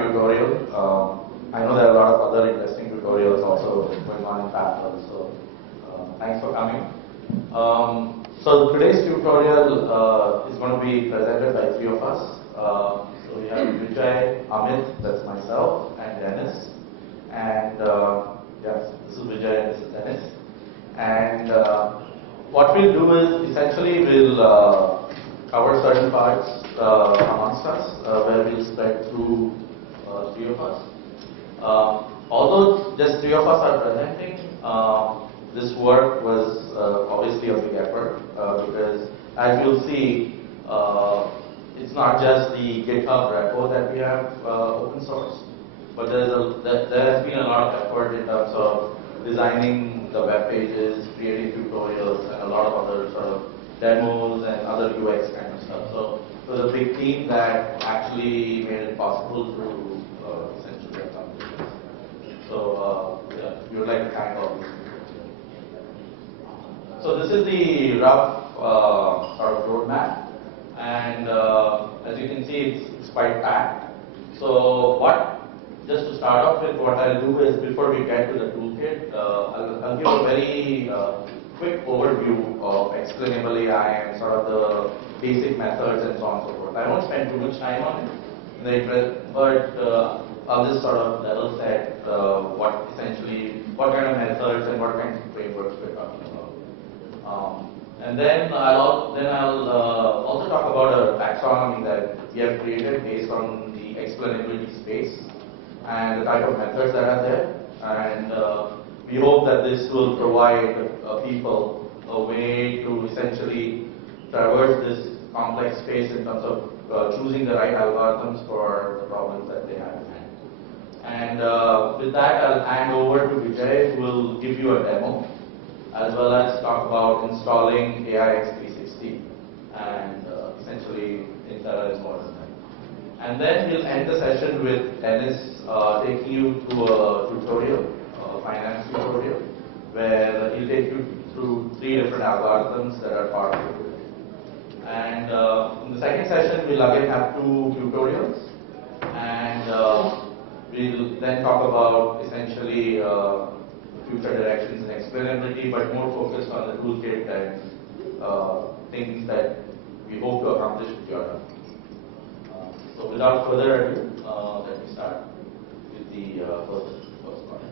our tutorial. I know there are a lot of other interesting tutorials also going on in parallel, so thanks for coming. So today's tutorial is going to be presented by three of us. So we have Vijay, Amit, that's myself, and Dennis. And yes, this is Vijay and this is Dennis. And what we'll do is essentially we'll cover certain parts amongst us where we'll spread through three of us. Although just three of us are presenting, this work was obviously a big effort because as you'll see, it's not just the GitHub repo that we have open source, but there has been a lot of effort in terms of designing the web pages, creating tutorials, and a lot of other sort of demos and other UX kind of stuff. So it was a big team that actually made it possible to essentially accomplish this. So yeah, we would like to thank all these people. So this is the rough sort of roadmap, and as you can see, it's quite packed. So just to start off with, what I'll do is before we get to the toolkit, I'll give a very quick overview of explainable AI and sort of the basic methods and so on and so forth. I won't spend too much time on it, but I'll just sort of level set what kind of methods and what kinds of frameworks we're talking about. And then I'll also talk about a taxonomy that we have created based on the explainability space and the type of methods that are there. And we hope that this will provide people a way to essentially traverse this complex space in terms of choosing the right algorithms for the problems that they have in hand. And with that, I'll hand over to Vijay, who will give you a demo, as well as talk about installing AIX360 and essentially things that are more than that. And then we'll end the session with Dennis taking you through a tutorial, a finance tutorial, where he'll take you through three different algorithms that are part of the tutorial. And in the second session, we'll again have two tutorials, and we'll then talk about essentially future directions and explainability, but more focused on the toolkit and things that we hope to accomplish with your help. So without further ado, let me start with the first part.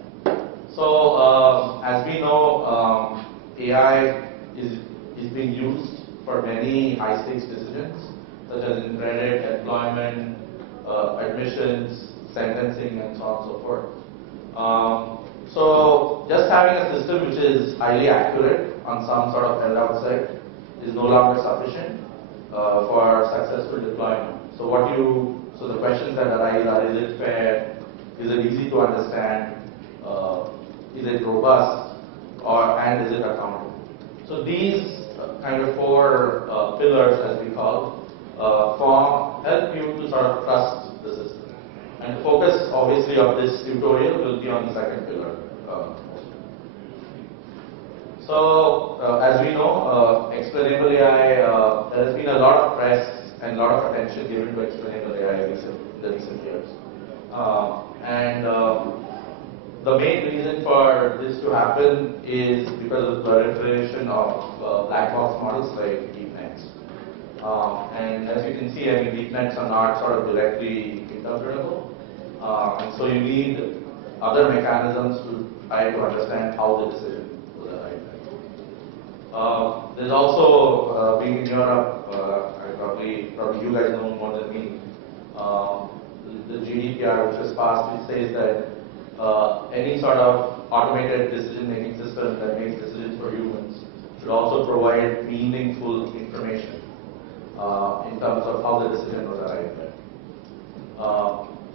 So as we know, AI is being used for many high-stakes decisions, such as in credit, employment, admissions, sentencing, and so on and so forth. So just having a system which is highly accurate on some sort of held-out set is no longer sufficient for successful deployment. So the questions that arise are: is it fair? Is it easy to understand? Is it robust? And is it accountable? So these kind of four pillars, as we call, help you to sort of trust the system. And the focus, obviously, of this tutorial will be on the second pillar. So, as we know, explainable AI, there has been a lot of press and a lot of attention given to explainable AI in the recent years. And the main reason for this to happen is because of the proliferation of black box models like deep nets. And as you can see, I mean, deep nets are not sort of directly interpretable. And so you need other mechanisms to try to understand how the decision was arrived at. There's also, being in Europe, probably you guys know more than me, the GDPR, which was passed, which says that any sort of automated decision-making system that makes decisions for humans should also provide meaningful information in terms of how the decision was arrived at.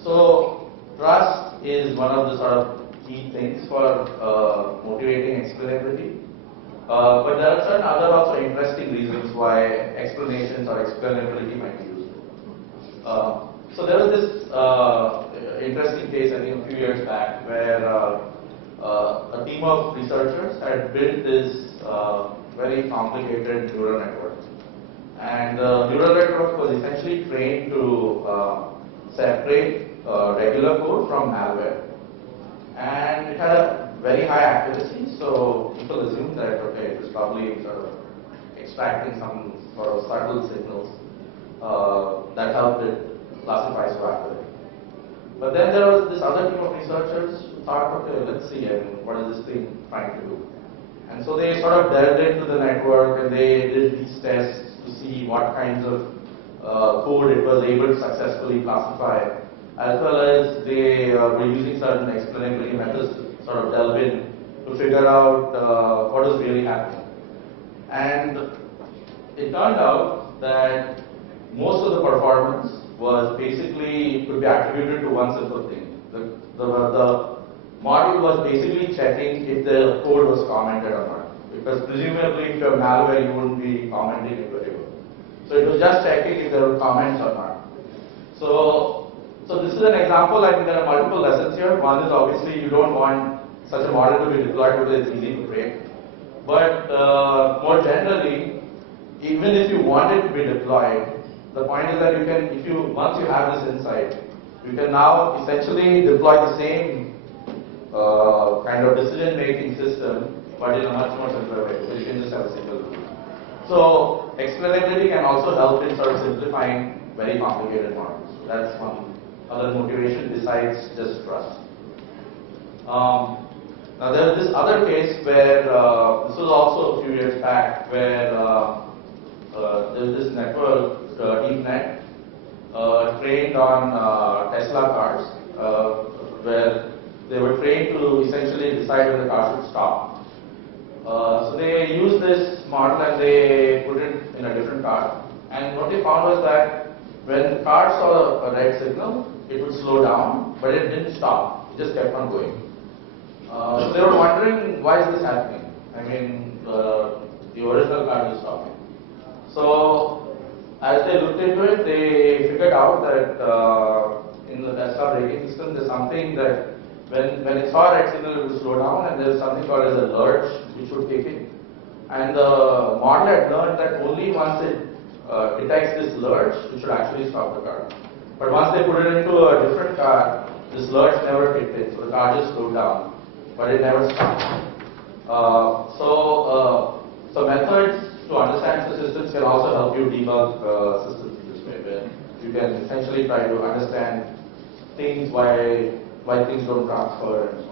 So trust is one of the sort of key things for motivating explainability. But there are certain other also interesting reasons why explanations or explainability might be useful. So there was this interesting case, I think a few years back, where a team of researchers had built this very complicated neural network. And the neural network was essentially trained to separate regular code from malware. And it had a very high accuracy, so people assumed that, okay, it was probably sort of extracting some sort of subtle signals that helped it classify so accurately. But then there was this other team of researchers who thought, okay, let's see, what is this thing trying to do? And so they sort of delved into the network and they did these tests to see what kinds of code it was able to successfully classify, as well as they were using certain explainability methods to sort of delve in to figure out what was really happening. And it turned out that most of the performance was basically, could be attributed to one simple thing. The model was basically checking if the code was commented or not. Because presumably if you have malware, you wouldn't be commenting it very well. So it was just checking if there were comments or not. So this is an example. I mean, there are multiple lessons here. One is obviously you don't want such a model to be deployed because it's easy to break. But more generally, even if you want it to be deployed, the point is that you can, once you have this insight, you can now essentially deploy the same kind of decision-making system, but in a much more simpler way. So you can just have a single rule. So explainability can also help in sort of simplifying very complicated models. So that's one other motivation besides just trust. Now there was this other case where, this was also a few years back, where there was this network, deep net, trained on Tesla cars, where they were trained to essentially decide when the car should stop. So they used this model and they put it in a different car. And what they found was that when the car saw a red signal, it would slow down, but it didn't stop. It just kept on going. So they were wondering, why is this happening? I mean, the original car is stopping. So as they looked into it, they figured out that in the Tesla braking system, there's something that when it saw a red signal, it would slow down, and there's something called as a lurch, which would kick in. And the model had learned that only once it detects this lurch, it should actually stop the car. But once they put it into a different car, this lurch never kicked in, so the car just slowed down, but it never stopped. So methods to understand the systems can also help you debug systems this way, where you can essentially try to understand things, why things don't transfer and so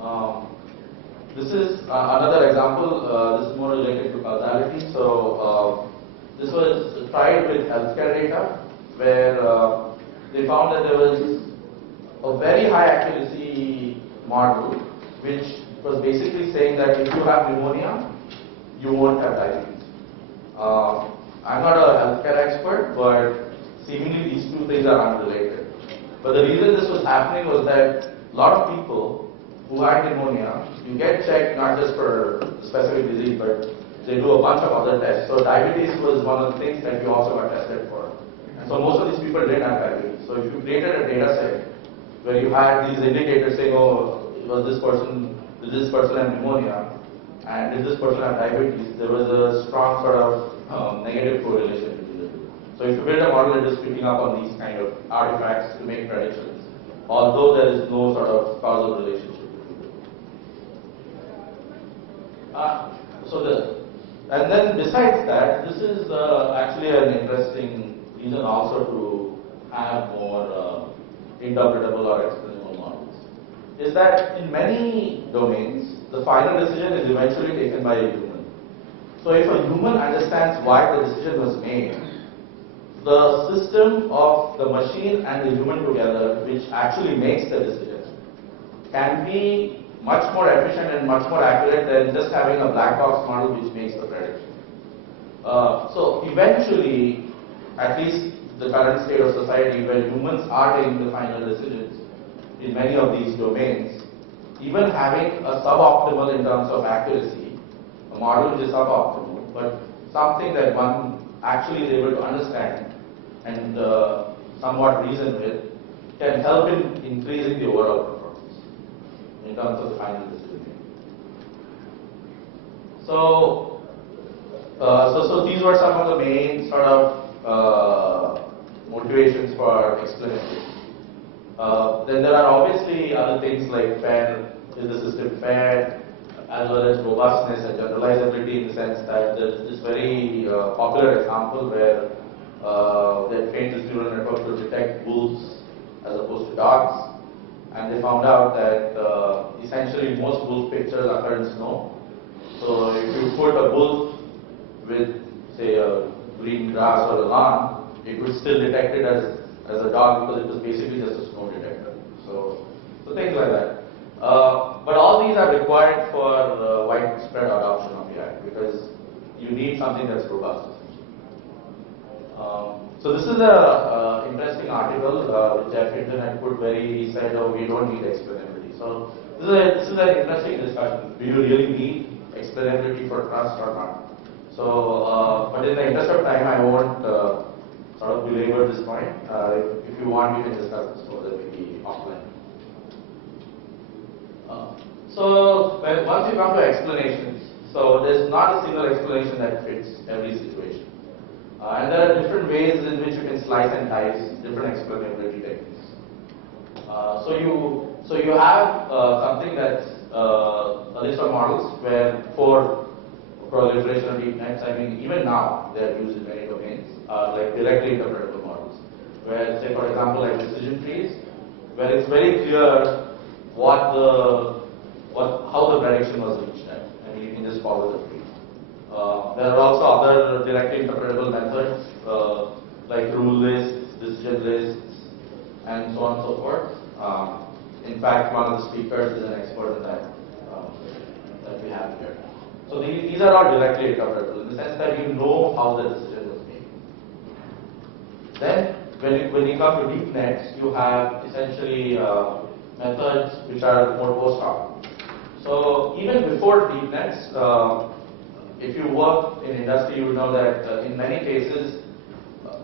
on. This is another example. This is more related to causality. So this was tried with healthcare data, where they found that there was a very high accuracy model, which was basically saying that if you have pneumonia, you won't have diabetes. I'm not a healthcare expert, but seemingly these two things are unrelated. But the reason this was happening was that a lot of people who had pneumonia, you get checked not just for the specific disease, but they do a bunch of other tests. So diabetes was one of the things that we also got tested for. And so most of these people didn't have diabetes. So if you created a data set where you had these indicators saying, oh, did this person have pneumonia, and did this person have diabetes, there was a strong sort of negative correlation between the two. So if you build a model that is picking up on these kind of artifacts to make predictions, although there is no sort of causal relationship between them. And then besides that, this is actually an interesting reason also to have more interpretable or explainable models, is that in many domains, the final decision is eventually taken by a human. So if a human understands why the decision was made, the system of the machine and the human together, which actually makes the decision, can be much more efficient and much more accurate than just having a black box model which makes the prediction. So eventually, at least the current state of society where humans are taking the final decisions in many of these domains, even having a suboptimal in terms of accuracy, a model which is suboptimal, but something that one actually is able to understand and somewhat reason with, can help in increasing the overall performance in terms of the final decision making. So these were some of the main sort of motivations for explanation. Then there are obviously other things like fair, is the system fair, as well as robustness and generalizability, in the sense that there is this very popular example where they trained this neural network to detect wolves as opposed to dogs, and they found out that essentially most wolf pictures occur in snow. So if you put a wolf with, say, a green grass or a lawn, it would still detect it as a dog, because it was basically just a snow detector. So things like that. But all these are required for widespread adoption of AI, because you need something that's robust. So this is a interesting article which Hind had put he said, oh, we don't need explainability. So this is an interesting discussion. Do you really need explainability for trust or not? So, but in the interest of time, I won't sort of belabor this point. If you want, we can discuss this further maybe offline. So once you come to explanations, so there's not a single explanation that fits every situation. And there are different ways in which you can slice and dice different explainability techniques. So you have something that's a list of models where for proliferation of deep nets, I mean even now they are used in many domains, like directly interpretable models, where say for example like decision trees, where it's very clear how the prediction was reached at. I mean you can just follow the tree. There are also other directly interpretable methods like rule lists, decision lists, and so on and so forth. In fact, one of the speakers is an expert in that that we have here. So these are all directly interpretable in the sense that you know how the decision was made. Then, when you come to deep nets, you have essentially methods which are more post hoc. So even before deep nets, if you work in industry, you would know that in many cases,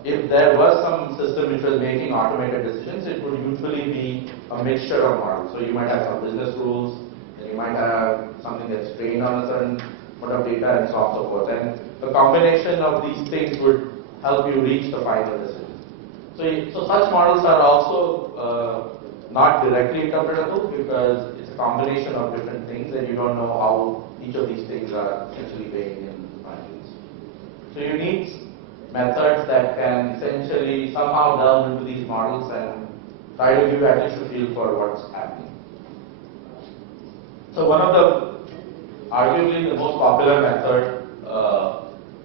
if there was some system which was making automated decisions, it would usually be a mixture of models. So you might have some business rules, then you might have something that's trained on a certain amount of data, and so on and so forth. And the combination of these things would help you reach the final decision. So such models are also not directly interpretable, because it's a combination of different things, and you don't know how each of these things are actually weighing in finals. So you need methods that can essentially somehow delve into these models and try to give you at least a feel for what's happening. So one of the, arguably the most popular method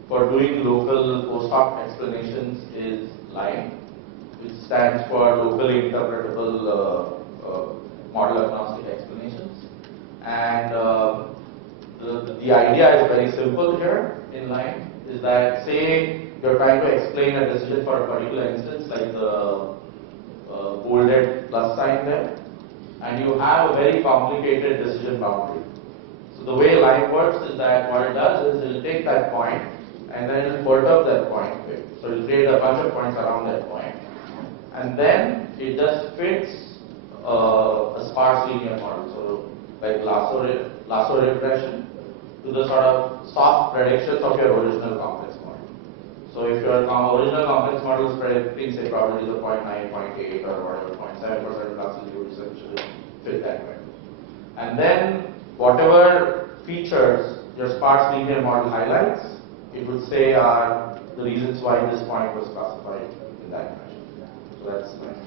for doing local post hoc explanations is LINE, which stands for locally interpretable model agnostic explanations. And the idea is very simple here in LINE, is that say you're trying to explain a decision for a particular instance, like the bolded plus sign there, and you have a very complicated decision boundary. So the way LINE works is that what it does is it will take that point and then it will perturb that point. So it will create a bunch of points around that point, and then it just fits a sparse linear model, so like lasso regression, to the sort of soft predictions of your original complex model. So if your original complex model is predicting, say, probabilities of 0.9, 0.8 or whatever, 0.7% fluxes, you would essentially fit that way. And then whatever features your sparse linear model highlights, it would say are the reasons why this point was classified in that fashion. So that's nice.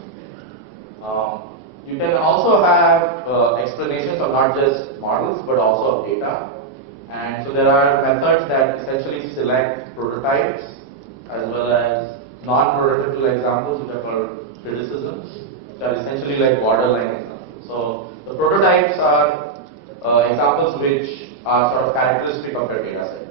You can also have explanations of not just models but also of data. And so there are methods that essentially select prototypes as well as non-prototypical examples, which are called criticisms, which are essentially like borderline examples. So the prototypes are examples which are sort of characteristic of your data set.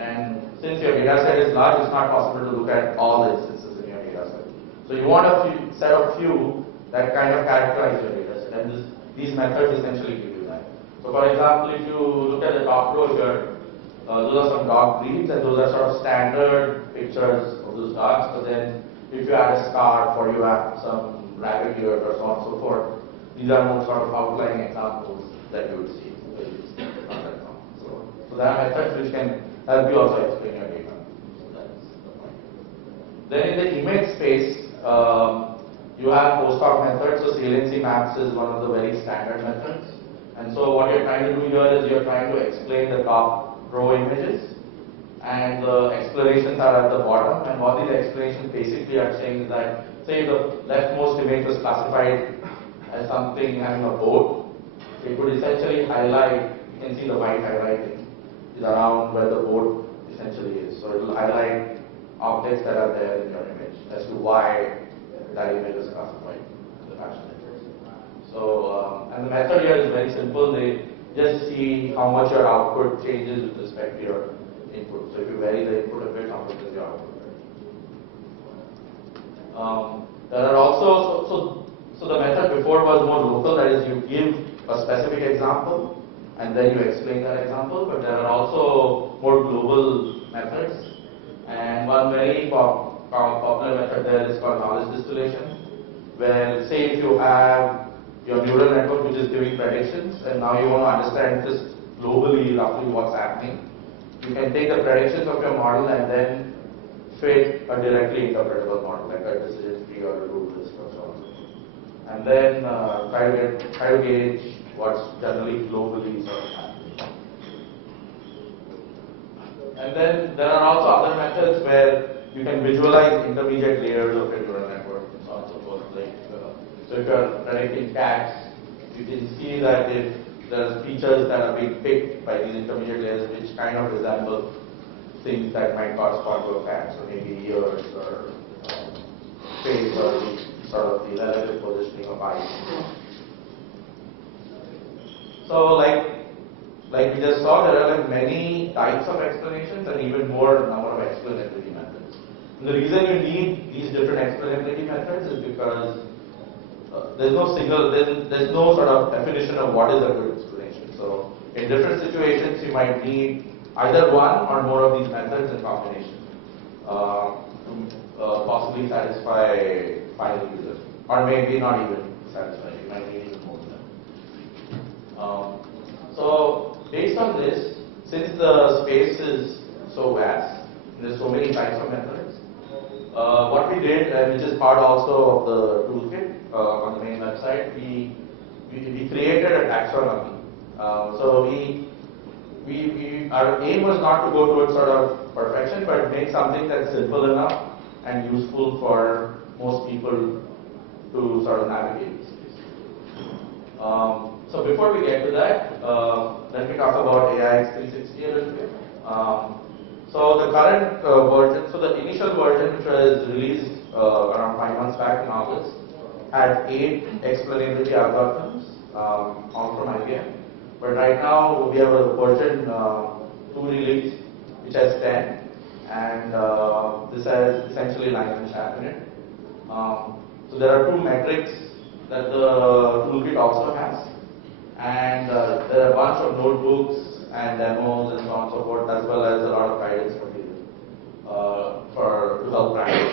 And since your data set is large, it's not possible to look at all the instances in your data set. So you want a set of few that kind of characterize your data set, and these methods essentially give you that. So for example, if you look at the top row here, those are some dog breeds, and those are sort of standard pictures of those dogs. But then if you add a scarf or you add some rabbit ears or so on and so forth, these are more sort of outlying examples that you would see. So there are methods which can help you also explain your data. So that's the point. Then in the image space, you have post-hoc methods. So saliency maps is one of the very standard methods. And so what you're trying to do here is you're trying to explain the top row images, and the explanations are at the bottom. And what these explanations basically are saying is that, say the leftmost image was classified as something having a boat, it would essentially highlight, you can see the white highlighting is around where the boat essentially is. So it will highlight objects that are there in your image as to why that image is classified in the fashion. So, and the method here is very simple. They just see how much your output changes with respect to your input. So if you vary the input a bit, how much is your output? There are also, so the method before was more local, that is you give a specific example and then you explain that example, but there are also more global methods. And one very popular method there is called knowledge distillation, where say if you have your neural network which is giving predictions, and now you want to understand just globally roughly what's happening, you can take the predictions of your model and then fit a directly interpretable model like a decision tree or a rule list or so on. And then try to gauge what's generally globally sort of happening. And then there are also other methods where you can visualize intermediate layers of your neural network and so on and so forth. Like, so if you are predicting cats, you can see that if there are features that are being picked by these intermediate layers which kind of resemble things that might correspond to a cat, so maybe ears or face or sort of the relative positioning of eyes. So like we just saw, there are like many types of explanations and even more number of explainability methods. And the reason you need these different explainability methods is because there's no sort of definition of what is a good explanation. So in different situations, you might need either one or more of these methods in combination to possibly satisfy final users, or maybe not even satisfy. You might need even more than that. So based on this, since the space is so vast, there's so many types of methods. What we did, and which is part also of the toolkit on the main website, we created a taxonomy. So our aim was not to go towards sort of perfection, but make something that's simple enough and useful for most people to sort of navigate this space. So before we get to that, let me talk about AIX 360 a little bit. So the current version, so the initial version which was released around 5 months back in August had 8 explainability algorithms, all from IBM. But right now we have a version 2 release which has 10, and this has essentially language in it. So there are 2 metrics that the toolkit also has, and there are a bunch of notebooks and demos and so on and so forth, as well as a lot of guidance material to help practice.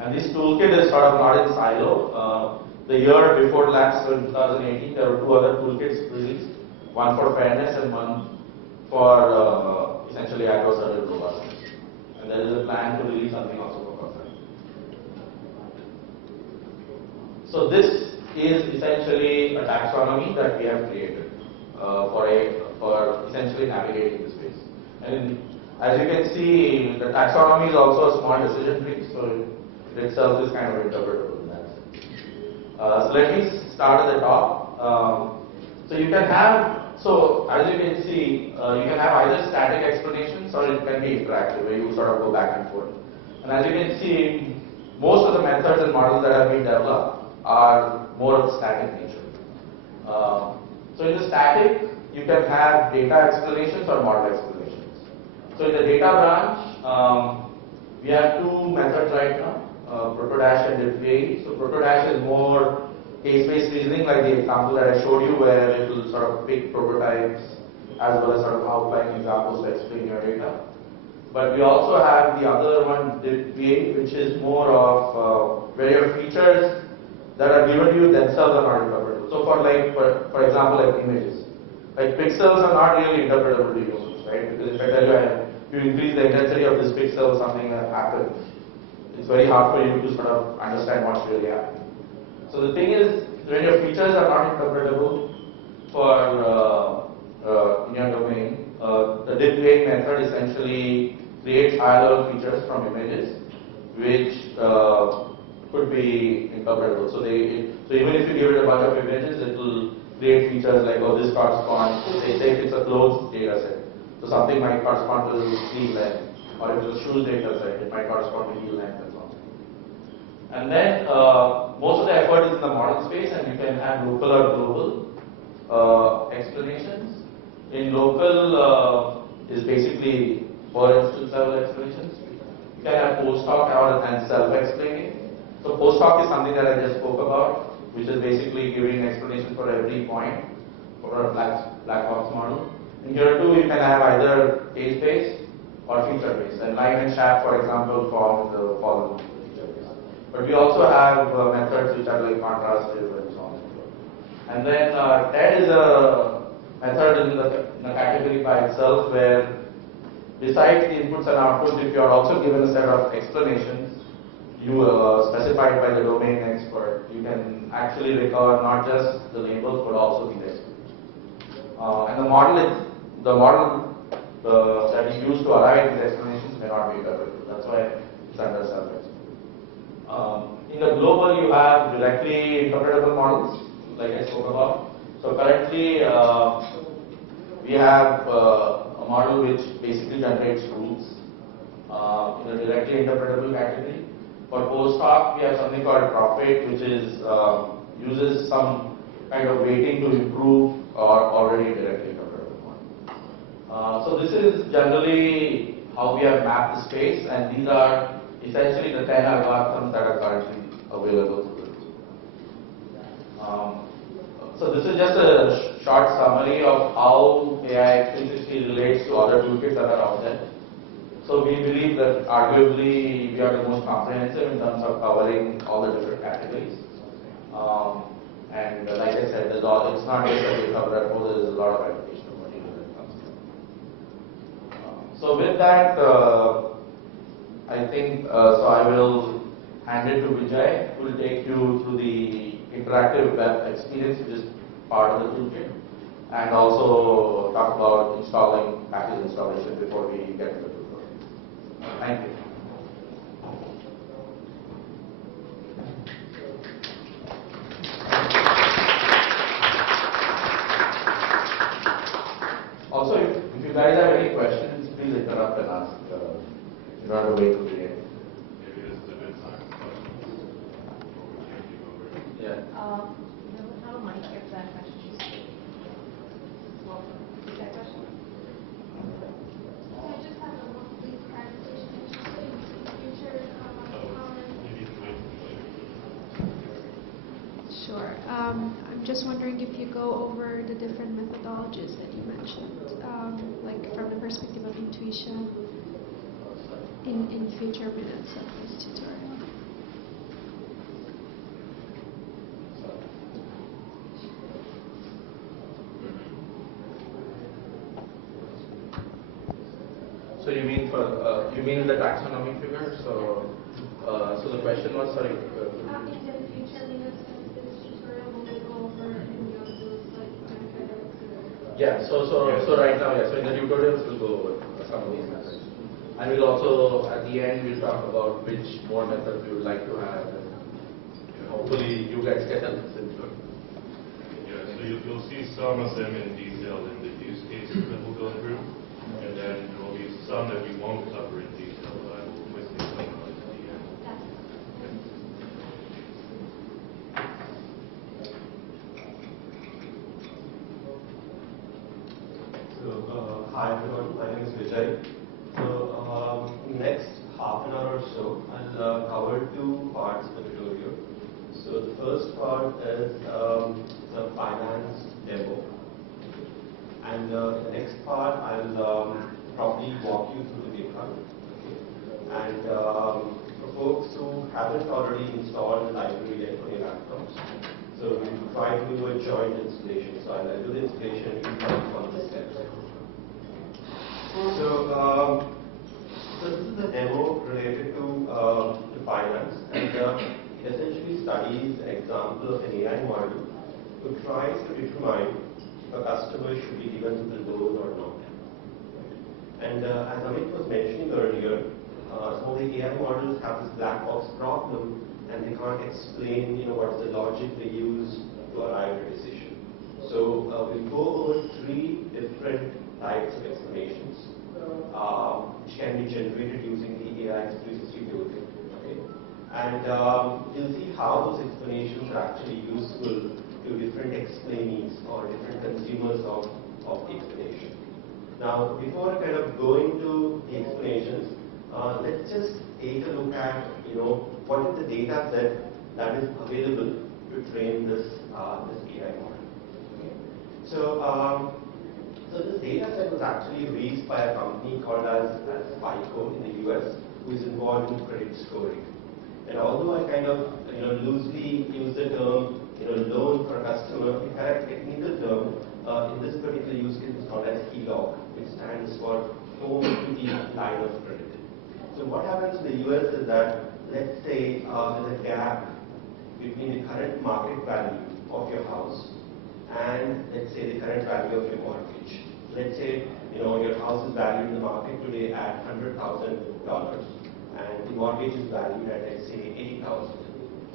And this toolkit is sort of not in silo. The year before last, so in 2018, there were 2 other toolkits released, one for fairness and one for essentially adversarial robustness. And there is a plan to release something also for fairness. So this is essentially a taxonomy that we have created for essentially navigating the space. And as you can see, the taxonomy is also a small decision tree, so it itself is kind of interpretable in that sense. So let me start at the top. So you can have, so as you can see, you can have either static explanations or it can be interactive, where you sort of go back and forth. And as you can see, most of the methods and models that have been developed are more of static nature. So in the static, you can have data explanations or model explanations. So in the data branch, we have 2 methods right now, proto-dash and diff-AE. So proto-dash is more case-based reasoning, like the example that I showed you, where it will sort of pick prototypes as well as sort of outline examples to explain your data. But we also have the other one, diff-AE, which is more of where your features that are given to you themselves are not interpretable. So for example, like images. Like pixels are not really interpretable to humans, right? Because if I tell you you increase the intensity of this pixel, something that happens, it's very hard for you to sort of understand what's really happening. So the thing is, when your features are not interpretable for in your domain, the dip method essentially creates higher level features from images, which could be interpretable. So even if you give it a bunch of images, it will create features like, oh, this corresponds. Say if it's a closed data set, so something might correspond to sleeve length, or if it's a shoes data set, it might correspond to heel length and so on. And then most of the effort is in the model space, and you can have local or global explanations. In local is basically for instance level explanations. You can have post hoc and self-explaining. So post hoc is something that I just spoke about, which is basically giving explanation for every point for a black box model. In here too, you can have either case-based or feature-based. And Liao and Shaft, for example, form the following feature-based. But we also have methods which are like contrastive and so on and so forth. And then TED is a method in the category by itself, where besides the inputs and outputs, if you are also given a set of explanations, you specified by the domain expert, you can actually recover not just the labels but also the explanations. And the model that is used to arrive at these explanations may not be interpretable. That's why it's under self-explanation. In the global, you have directly interpretable models, like I spoke about. So currently, we have a model which basically generates rules in the directly interpretable category. For post hoc, we have something called profit, which is uses some kind of weighting to improve or already directly interpretable model. So this is generally how we have mapped the space, and these are essentially the 10 algorithms that are currently available to us. So this is just a short summary of how AI 360 relates to other toolkits that are out there. So we believe that arguably we are the most comprehensive in terms of covering all the different categories. And like I said, it's not just that we cover at all, there is a lot of educational material that comes through. So with that, I think, so I will hand it to Vijay, who will take you through the interactive web experience, which is part of the toolkit, and also talk about installing package installation before we get to the tutorial. Thank you. Also, if you guys have any questions, please interrupt and ask. You don't have to wait to the end. Maybe this is a good time for questions before we're changing over. Yeah. How might I get that question? Welcome. Is that question? I just have a monthly clarification. In the future, Maybe you can wait until later. Sure. I'm just wondering if you go over the different methodologies that you mentioned, like from the perspective of intuition in future minutes of this tutorial. So you mean the taxonomic figure? So the question was, sorry. In the future minutes of this tutorial, will we go over any of those methods? Yeah. So right now, yeah. So in the tutorials, we'll go over some of these methods, and we'll also at the end we'll talk about which more methods we would like to have. And hopefully, you guys get help into it. Yeah, so you'll see some of them in detail in the use cases that we'll go through, and then there will be some that we won't cover in detail, but we'll quickly talk about at the end. So, hi everyone, my name is Vijay. So, next half an hour or so, I'll cover two parts of the tutorial. So, the first part is the finance demo. And the next part, I'll probably walk you through the GitHub. Okay. And for folks who haven't already installed the library yet on your laptops, so we try to do a joint installation. So I'll do the installation, you can follow the steps. So this is the demo related to the finance, and it essentially studies an example of an AI model who tries to determine if a customer should be given the loan or not. And as Amit was mentioning earlier, some of the AI models have this black box problem, and they can't explain, what is the logic they use to arrive at a decision. So we'll go over 3 different types of explanations, which can be generated using the AI explicitly toolkit. Okay? And you'll see how those explanations are actually useful to different explainees or different consumers of the explanation. Now, before kind of going to the explanations, let's just take a look at, what is the data set that is available to train this AI model. Okay? So this data set was actually released by a company called as FICO in the US, who is involved in credit scoring. And although I kind of loosely use the term loan for a customer, we have a technical term in this particular use case is called as HELOC, which stands for Home Equity Line of Credit. So what happens in the US is that, let's say there's a gap between the current market value of your house and, let's say, the current value of your mortgage. Let's say your house is valued in the market today at $100,000, and the mortgage is valued at, let's say, $80,000.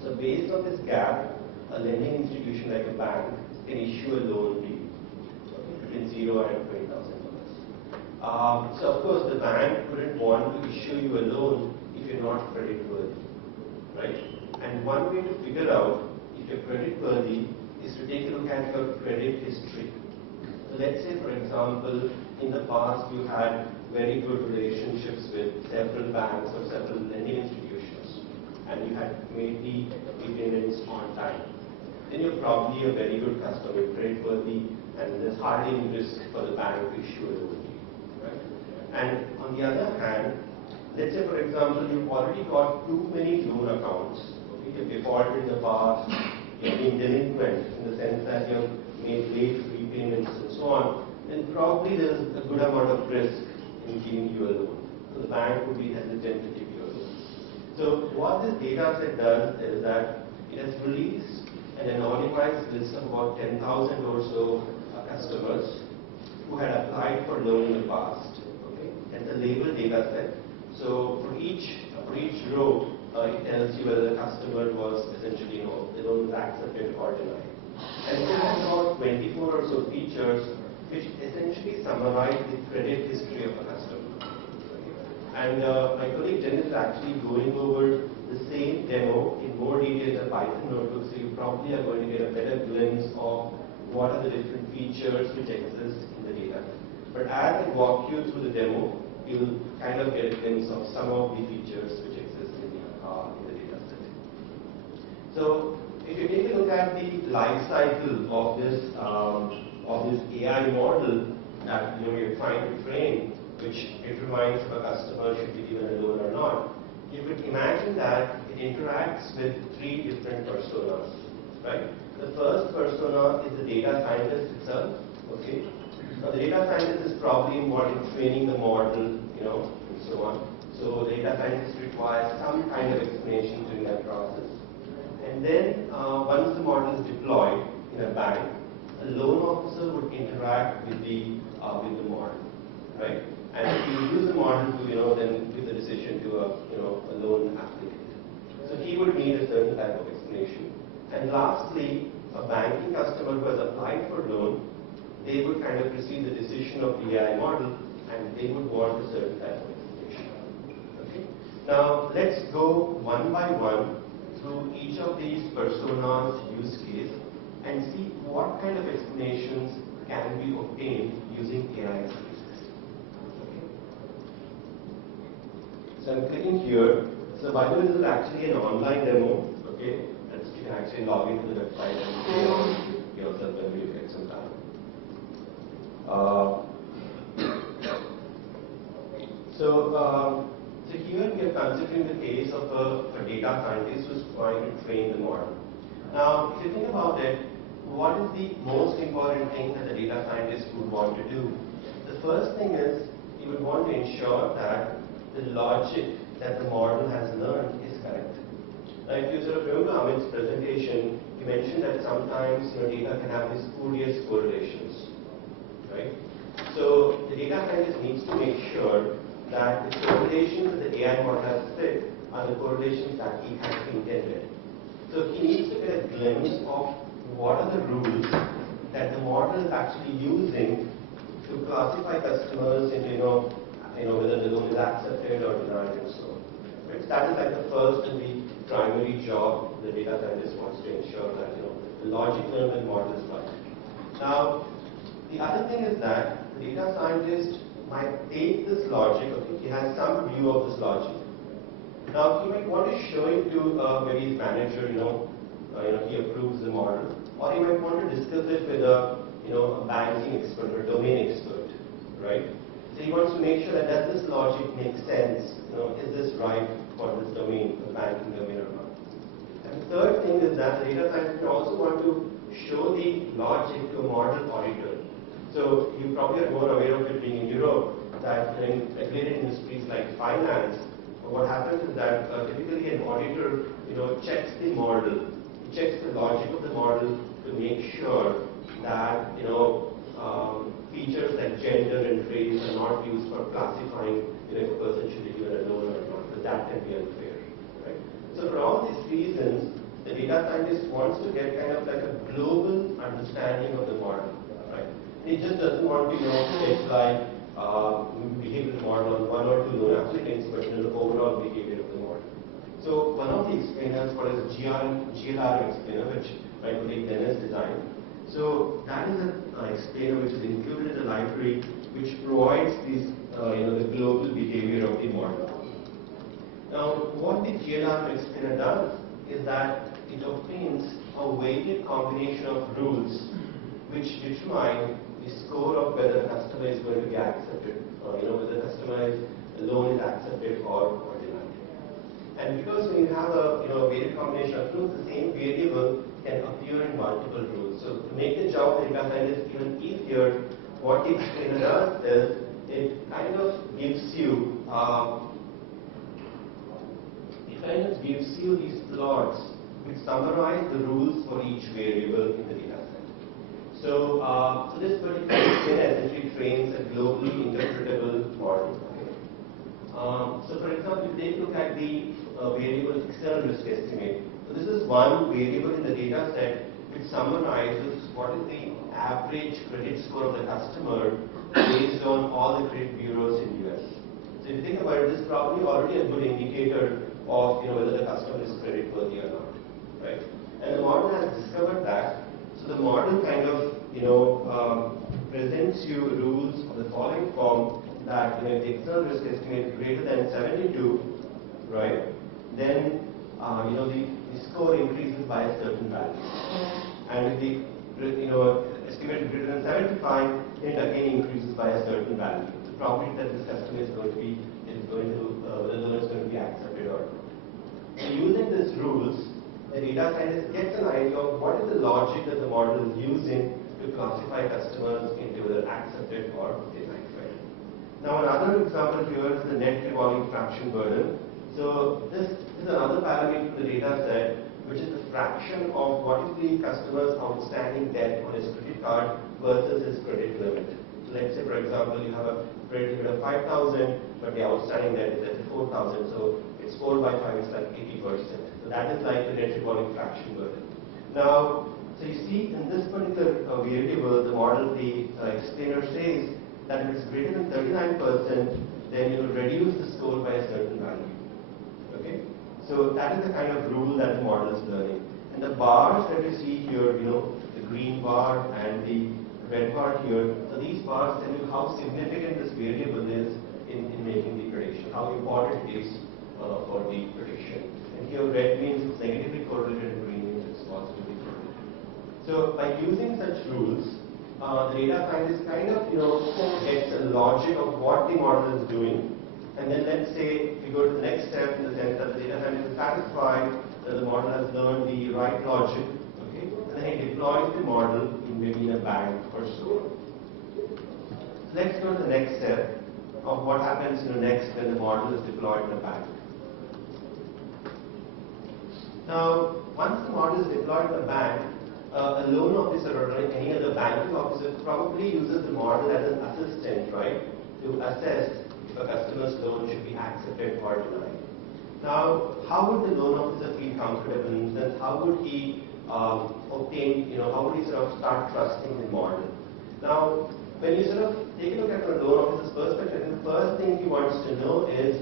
So based on this gap, a lending institution like a bank can issue a loan to you between $0 and $20,000. So of course the bank wouldn't want to issue you a loan if you're not creditworthy, right? And one way to figure out if you're creditworthy is to take a look at your credit history. So let's say, for example, in the past you had very good relationships with several banks or several lending institutions, and you had made the repayments on time. Then you're probably a very good customer, creditworthy, and there's hardly any risk for the bank to issue a loan to you, right? And on the other hand, let's say, for example, you've already got too many loan accounts. Okay? You've defaulted in the past, you've been delinquent in the sense that you've made late repayments and so on, then probably there's a good amount of risk in giving you a loan. So the bank would be hesitant to give you a loan. So what this data set does is that it has released an anonymized list of about 10,000 or so customers who had applied for loan in the past. Okay? And the label data set. So for each row, it tells you whether the customer was essentially, the loan was accepted or denied. And it has about 24 or so features which essentially summarize the credit history of a customer. And my colleague Chen is actually going over the same demo in more detail in the Python notebook, so you probably are going to get a better glimpse of what are the different features which exist in the data. But as I walk you through the demo, you'll kind of get a glimpse of some of the features which exist in the data set. So if you take a look at the life cycle of this AI model that you're trying to train, which determines if a customer should be given a loan or not, you could imagine that it interacts with 3 different personas, right? The first persona is the data scientist itself, okay? Now the data scientist is probably involved in training the model, and so on. So the data scientist requires some kind of explanation during that process. And then once the model is deployed in a bank, a loan officer would interact with the model, right? And if you use the model to, then give the decision to a loan applicant. So he would need a certain type of explanation. And lastly, a banking customer who has applied for loan, they would kind of receive the decision of the AI model, and they would want a certain type of explanation. Okay? Now let's go one by one through each of these personas use case and see what kind of explanations can be obtained using AI. So I'm clicking here. So by the way, this is actually an online demo. Okay, and you can actually log into the website and see yourself when you get some time. So here we are considering the case of a data scientist who is trying to train the model. Now, if you think about it, what is the most important thing that the data scientist would want to do? The first thing is he would want to ensure that the logic that the model has learned is correct. Now, if you sort of remember Amit's presentation, he mentioned that sometimes data can have these spurious correlations, right? So the data scientist needs to make sure that the correlations that the AI model has fit are the correlations that he has intended. So he needs to get a glimpse of what are the rules that the model is actually using to classify customers into, whether the loan is accepted or denied and so on. Right? So that is like the first and the primary job the data scientist wants to ensure that the logic learned by the model is right. Now, the other thing is that the data scientist might take this logic, okay, he has some view of this logic. Now, he might want to show it to maybe his manager, he approves the model, or he might want to discuss it with a banking expert or domain expert, right? So he wants to make sure that does this logic make sense? Is this right for this domain, the banking domain or not? And the third thing is that the data scientist may also want to show the logic to a model auditor. So you probably are more aware of it being in Europe that in regulated industries like finance, what happens is that typically an auditor checks the model, checks the logic of the model to make sure that features like gender and race are not used for classifying if a person should be given a loan or not, because that can be unfair, right? So for all these reasons, the data scientist wants to get kind of like a global understanding of the model, right? He just doesn't want to get like behavioral model on one or two loan applicants, but the overall behavior of the model. So one of the explainers, what is GLR explainer, which my colleague Dennis designed. So that is an explainer which is included in the library, which provides these, the global behavior of the model. Now, what the GLR explainer does is that it obtains a weighted combination of rules which determine the score of whether the customer is going to be accepted, whether the loan is accepted or denied. And because when you have a weighted combination of rules, the same variable can appear in multiple rules. So to make the job of the data scientist even easier, what the explainer does is it kind of gives you these plots which summarize the rules for each variable in the data set. So, this particular explainer essentially trains a globally interpretable model. Okay? So for example, if you take a look at the variable external risk estimate. So this is one variable in the data set which summarizes what is the average credit score of the customer based on all the credit bureaus in US. So if you think about it, this is probably already a good indicator of whether the customer is creditworthy or not, right? And the model has discovered that. So the model kind of presents you rules of the following form that if the external risk estimate is greater than 72, right? Then the score increases by a certain value. And if the estimate is greater than 75, then it again increases by a certain value. The probability that this customer is going to be whether the loan is going to be accepted or not. So using these rules, the data scientist gets an idea of what is the logic that the model is using to classify customers into whether accepted or denied. Right? Now another example here is the net revolving fraction burden. So this is another parameter in the data set, which is the fraction of what is the customer's outstanding debt on his credit card versus his credit limit. So let's say, for example, you have a credit limit of 5,000, but the outstanding debt is at 4,000. So it's 4 by 5, it's like 80%. So that is like the net revolving fraction burden. Now, so you see in this particular variable, the model, the explainer says that if it's greater than 39%, then you will reduce the score by a certain value. Okay? So that is the kind of rule that the model is learning. And the bars that you see here, the green bar and the red bar here, so these bars tell you how significant this variable is in making the prediction, how important it is for the prediction. And here red means it's negatively correlated and green means it's positively correlated. So by using such rules, the data scientist kind of gets a logic of what the model is doing. And then let's say we go to the next step in the sense that the data scientist is satisfied that the model has learned the right logic, okay? And then he deploys the model in maybe in a bank or so. Let's go to the next step of what happens next when the model is deployed in a bank. Now, once the model is deployed in the bank, a loan officer or any other banking officer probably uses the model as an assistant, right, to assess if a customer's loan should be accepted or denied. Now, how would the loan officer feel comfortable in this? How would he obtain, how would he sort of start trusting the model? Now, when you sort of take a look at the loan officer's perspective, the first thing he wants to know is,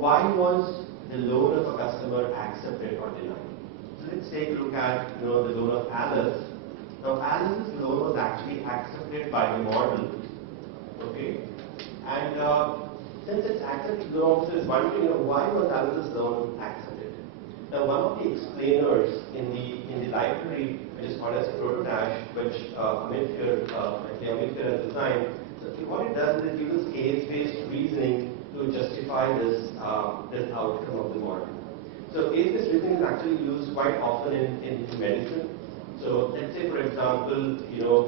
why was the loan of a customer accepted or denied? So let's take a look at, the loan of Alice. Now, Alice's loan was actually accepted by the model, okay? And since it's accepted, the loan officer is wondering, why was Alice's loan accepted? Now, one of the explainers in the library, which is called as Protodash, which Amit here has designed. So what it does is it uses case-based reasoning to justify this outcome of the model. So case-based reasoning is actually used quite often in medicine. So let's say, for example, you've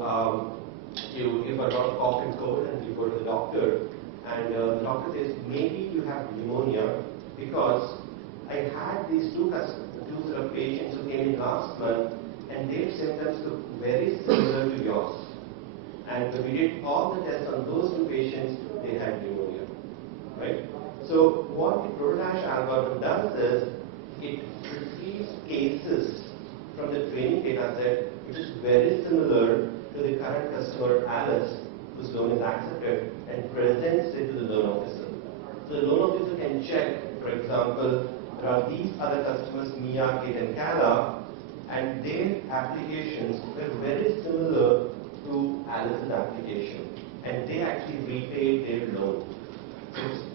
got a cough and cold, and you go to the doctor, and the doctor says maybe you have pneumonia because I had these two sort of patients who came in last month, and their symptoms look very similar to yours. And when we did all the tests on those two patients, they had pneumonia, right? So what the Protodash algorithm does is it receives cases from the training data set which is very similar to the current customer Alice, whose loan is accepted, and presents it to the loan officer. So the loan officer can check, for example, there are these other customers, Mia, Kate, and Kala, and their applications were very similar to Alice's application, and they actually repaid their loan.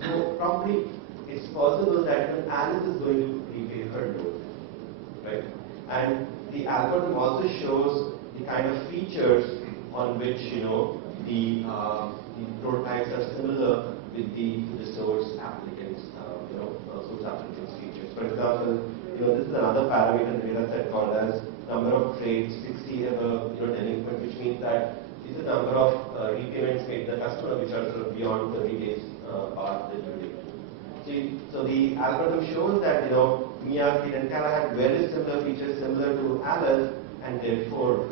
So probably it's possible that when Alice is going to repay her loan, right? And the algorithm also shows the kind of features on which the prototypes are similar with the source applicants, source applicants features. For example, this is another parameter in the data set called as number of trades, 60 delinquent, which means that these are the number of repayments made to the customer which are sort of beyond 30 days past the due date. See, so the algorithm shows that Mia, Kate, and Kala had very similar features similar to Alice, and therefore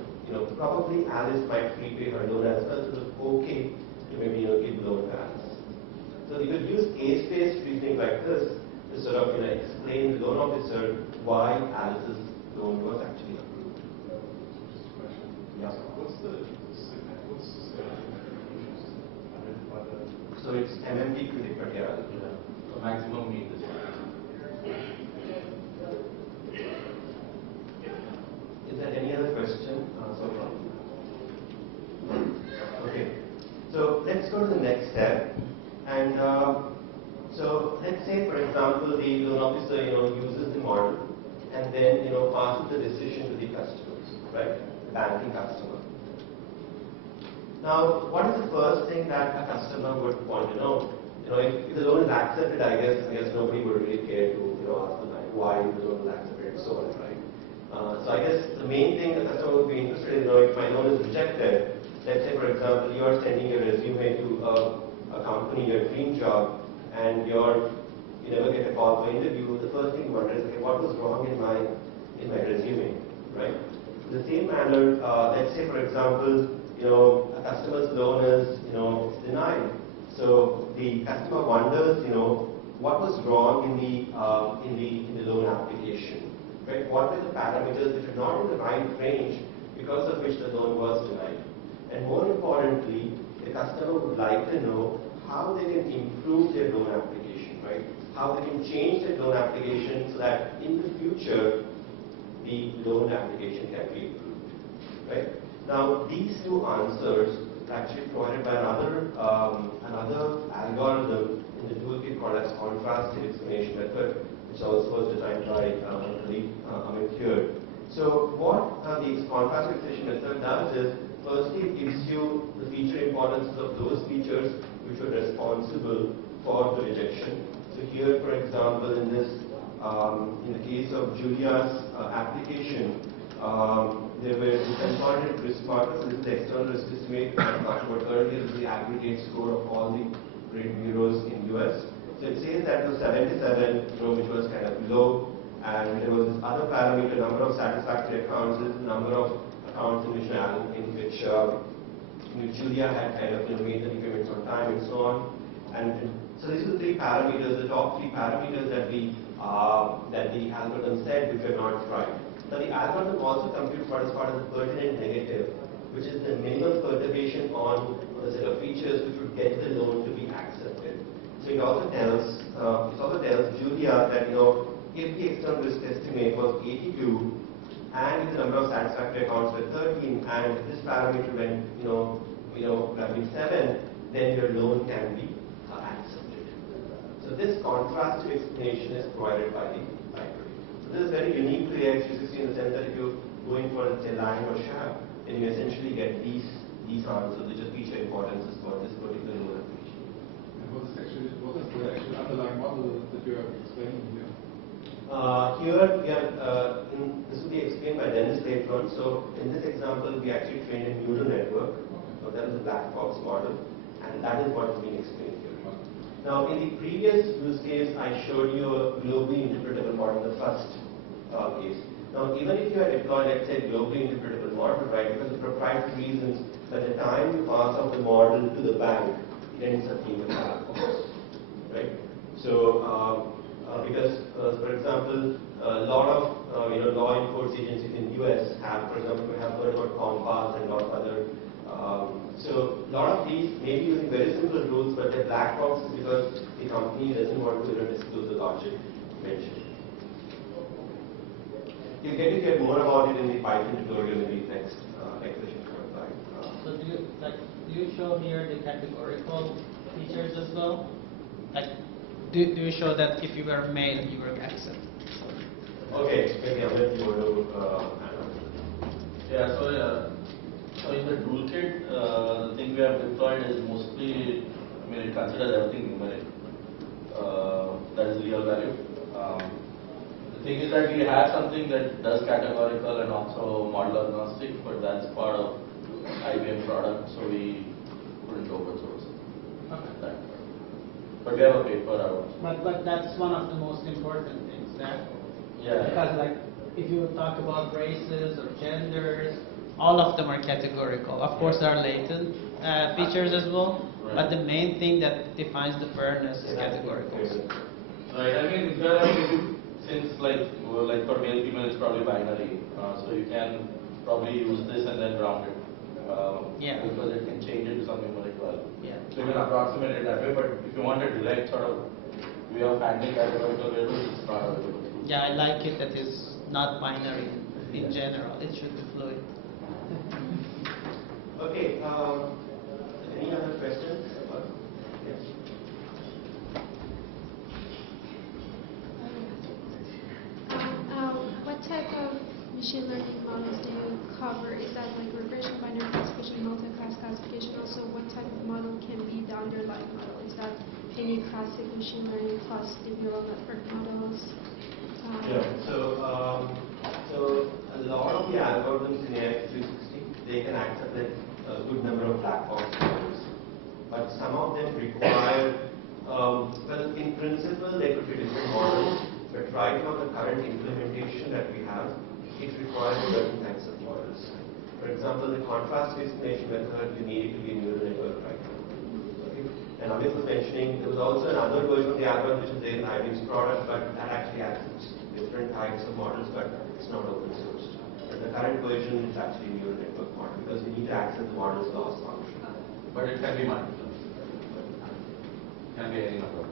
probably Alice might repay her loan as well, so it's okay to maybe give loan to Alice. So you could use case-based reasoning like this to sort of explain the loan officer why Alice's loan was actually approved. Just a question. Yeah. What's the identify that? So it's MMT critic material. So maximum mean this. Is there any other question so far? Okay. So let's go to the next step. And so let's say, for example, the loan officer uses the model and then passes the decision to the customers, right? The banking customer. Now, what is the first thing that a customer would want to know? If the loan is accepted, I guess nobody would really care to ask the bank why the loan is accepted and so on, right? So I guess the main thing the customer would be interested in if my loan is rejected. Let's say, for example, you are sending your resume to a company, your dream job, and you never get a call for interview. The first thing you wonder is, okay, what was wrong in my resume, right? In the same manner, let's say, for example, a customer's loan is denied. So the customer wonders, what was wrong in the loan application, right? What were the parameters which are not in the right range because of which the loan was denied? And more importantly, the customer would like to know how they can improve their loan application, right? How they can change their loan application so that in the future, the loan application can be improved, right? Now, these two answers are actually provided by another algorithm in the toolkit called as contrastive explanation method, which also was designed by my colleague Amit here. So what the contrastive explanation method does is, firstly, it gives you the feature importances of those features which were responsible for the rejection. So here, for example, in the case of Julia's application, there were the consolidated risk markers. This is the external risk estimate I talked about earlier. This is the aggregate score of all the credit bureaus in US. So it says that was 77, which was kind of low, And there was this other parameter, number of satisfactory accounts, this is the number of accounts in which Julia had kind of made the repayments on time and so on. And so these are the three parameters, the top three parameters that the algorithm said which were not right. Now the algorithm also computes what is called as the pertinent negative, which is the minimum perturbation on the set of features which would get the loan to be accepted. So it also tells Julia that if the external risk estimate was 82 and if the number of satisfactory accounts were 13 and if this parameter went value 7, then your loan can be accepted. So this contrastive explanation is provided by the library. So this is very unique to AX360 in the sense that if you're going for a Lang or Shab, then you essentially get these answers which are feature importances for this particular loan application. And what is the actual underlying model that you are explaining here? Here we are, this will be explained by Dennis later on. So in this example, we actually trained a neural network. So that is a black box model, and that is what is being explained here. Now, in the previous use case, I showed you a globally interpretable model, the first case. Now, even if you had deployed, let's say, globally interpretable model, right, because of proprietary reasons, by the time you pass off the model to the bank, it ends up being a black box, right? So, because, for example, a lot of law enforcement agencies in the US have, for example, we have heard about Compass and a lot of other. So a lot of these may be using very simple rules, but they're black boxes because the company doesn't want to disclose the logic mentioned. You'll get to hear more about it in the Python tutorial in the next session. So do you show here the categorical features as well? Like, do you show that if you were male, you were accepted? Okay, maybe Amit, you want to Yeah, so in the toolkit, the thing we have deployed is mostly, it considers everything numeric. That is real value. The thing is that we have something that does categorical and also model agnostic, but that's part of IBM product, so we couldn't open source that. But we have a paper out. But that's one of the most important things, that. Yeah. Because like if you talk about races or genders, all of them are categorical. Of course, there are latent features as well, right. But the main thing that defines the fairness is categorical. Right. Since like for male female it's probably binary, so you can probably use this and then round it. Yeah. Because it can change it to something like well. Yeah. So you can approximate it that way, but if you want a direct sort of way of handling categorical variables, it's not available. Yeah, I like it that it's not binary in general. It should be fluid. Okay, any other questions? Yes. What type of machine learning models do you cover? Is that like regression, binary classification, multi-class classification? Also, what type of model can be the underlying model? Is that any classic machine learning plus deep neural network models? Yeah. So a lot of the algorithms in AX360, they can accept like a good number of black box models, but some of them require, well, in principle, they could be different models, but right now the current implementation that we have, it requires certain types of models. For example, the contrast explanation method, you need it to be a neural network right now. Okay? And Amit was mentioning, there was also another version of the algorithm which is there in IBM's product, but that actually accepts different types of models, but it's not open source. But the current version is actually a neural network model because we need to access the model's loss function. But it can be multiple. It can be any number.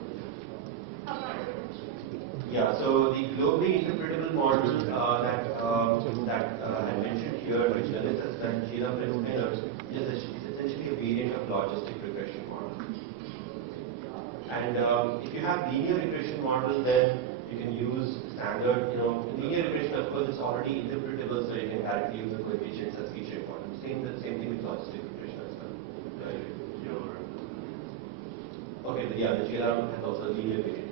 Yeah, so the globally interpretable model that I mentioned here, which Dennis has done, is essentially a variant of logistic regression model. And if you have linear regression model, then you can use standard, linear regression, of course, it's already interpretable, so you can directly use the coefficients as feature important. Same thing with logistic regression as well. Right? Okay, the GLR has also a linear variant.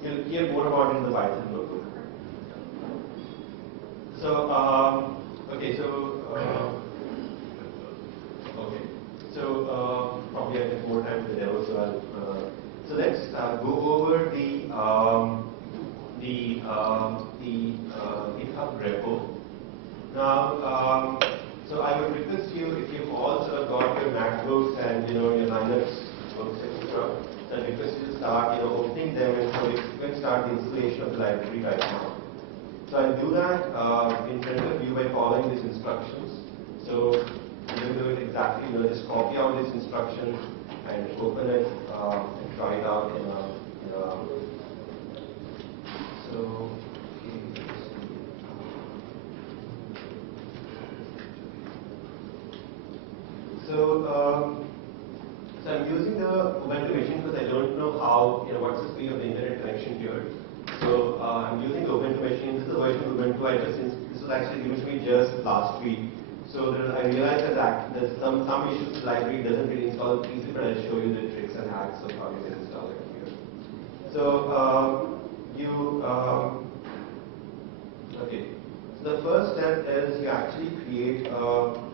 You'll hear more about it in the Python notebook. So, probably I have more time to demo, so let's go over the Now, so I would request you, if you've all sort of got your MacBooks and your Linux books, etc., then I request you to start opening them, and so you can start the installation of the library right now. So I'll do that in front of you by following these instructions. So you will do it exactly. Just copy out these instructions and open it and try it out in a so. So I'm using the Ubuntu machine because I don't know how, what's the speed of the internet connection here. So I'm using the Ubuntu machine. This is a version of Ubuntu this was actually given to me just last week. So I realized that there's some issues with the library. It doesn't really install it easily, but I'll show you the tricks and hacks of how you can install it here. So okay. So the first step is you actually create a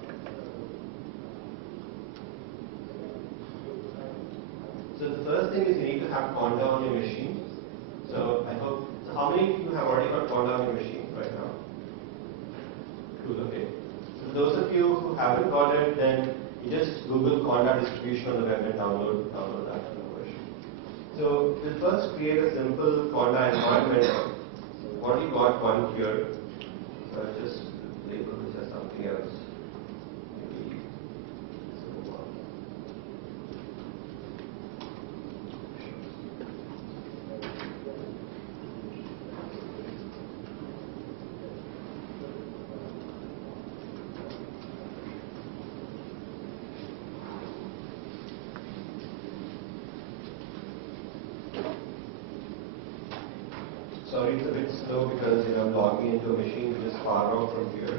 So the first thing is you need to have Conda on your machine. So I hope, so how many of you have already got Conda on your machine right now? Cool, okay. So for those of you who haven't got it, then you just Google Conda distribution on the web and download that version. So we'll first create a simple Conda environment. I've already got one here. So I'll just label this as something else. Maybe sorry, it's a bit slow because I'm logging into a machine which is far out from here.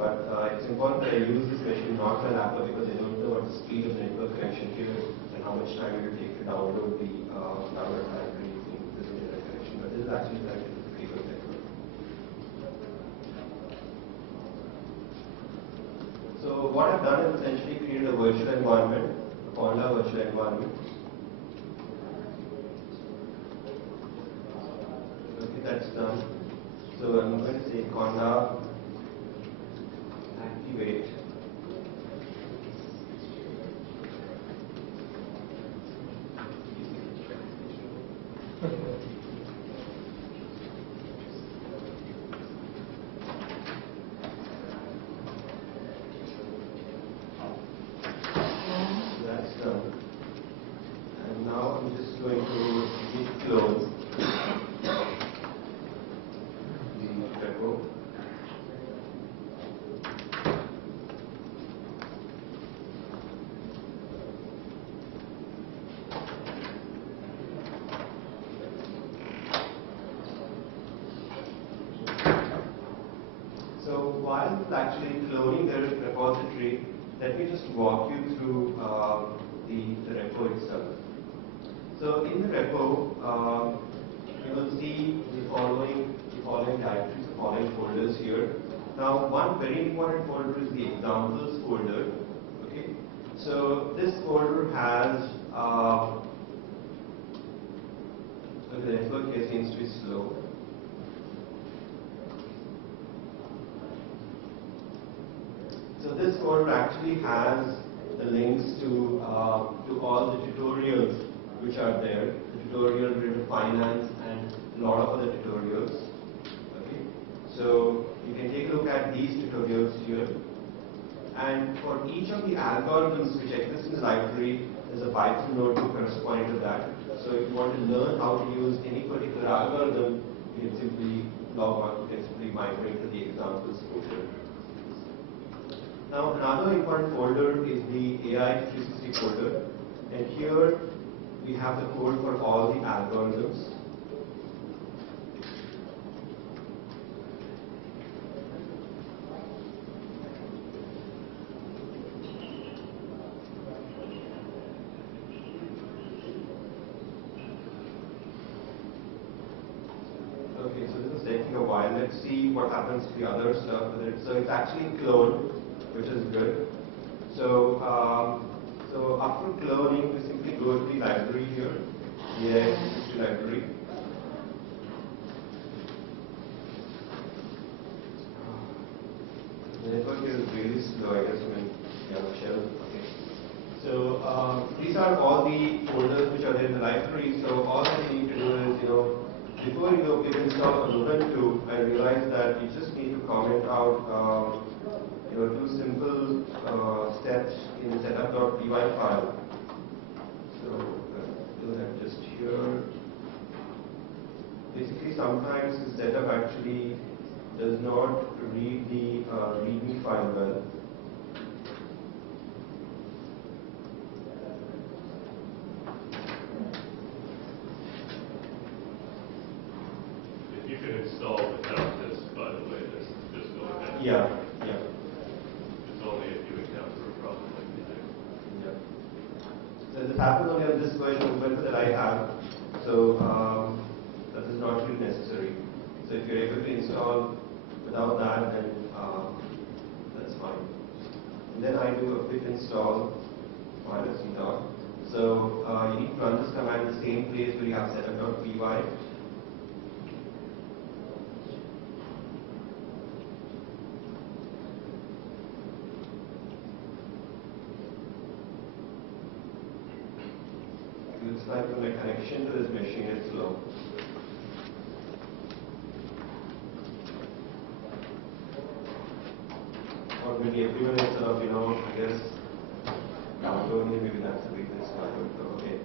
But it's important that I use this machine not on an laptop because I don't know what the speed of the network connection here and how much time it will take to download the download library using this internet connection. But this is actually connected to the fibo network. So what I've done is essentially created a virtual environment, a Conda virtual environment. That's done. So I'm going to say Conda activate. So that's done. And now I'm just going to git clone. Actually cloning the repository, let me just walk you through the repo itself. So in the repo, you will see the following directories, the following folders here. Now, one very important folder is the examples folder. Okay, so this folder has the network here seems to be slow. So this folder actually has the links to all the tutorials which are there, the tutorial related to finance and a lot of other tutorials. Okay, so you can take a look at these tutorials here. And for each of the algorithms which exist in the library, there's a Python notebook corresponding to that. So if you want to learn how to use any particular algorithm, you can simply log on, you can simply migrate to the examples folder. Now, another important folder is the AI 360 folder, and here we have the code for all the algorithms. Okay, so this is taking a while. Let's see what happens to the other stuff with it. So it's actually cloned, which is good. So, so after cloning, we simply go to the library here, the AI library. network here is really slow. I guess shell. Okay. So these are all the folders which are there in the library. So all that you need to do is, before you install Ubuntu, I realized that you just need to comment out, two simple steps in the setup.py file. So do that just here. Basically, sometimes the setup actually does not read the README file well. If you can install without this, by the way, just go ahead. Yeah. It's only if you encounter a problem like we do. Yeah. So this happens only on this version of Ubuntu that I have. So that is not really necessary. So if you're able to install without that, then that's fine. And then I do a pip install -c. So you need to run this command in the same place where you have setup.py. Looks like my connection to this machine is slow. Or maybe everyone is sort of, I guess, downloading, maybe that's the weakness. I don't know. Okay.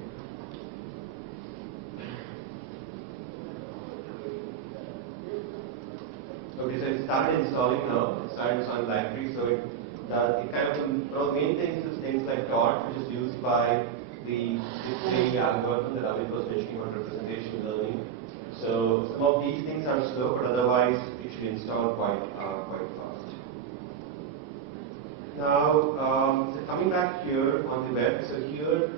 Okay, so it started installing now. It started installing library, so it kind of, one of the main things is things like dot, which is used by the display algorithm that Amit was mentioning about representation learning. So some of these things are slow, but otherwise it should install quite fast. Now, so coming back here on the web, so here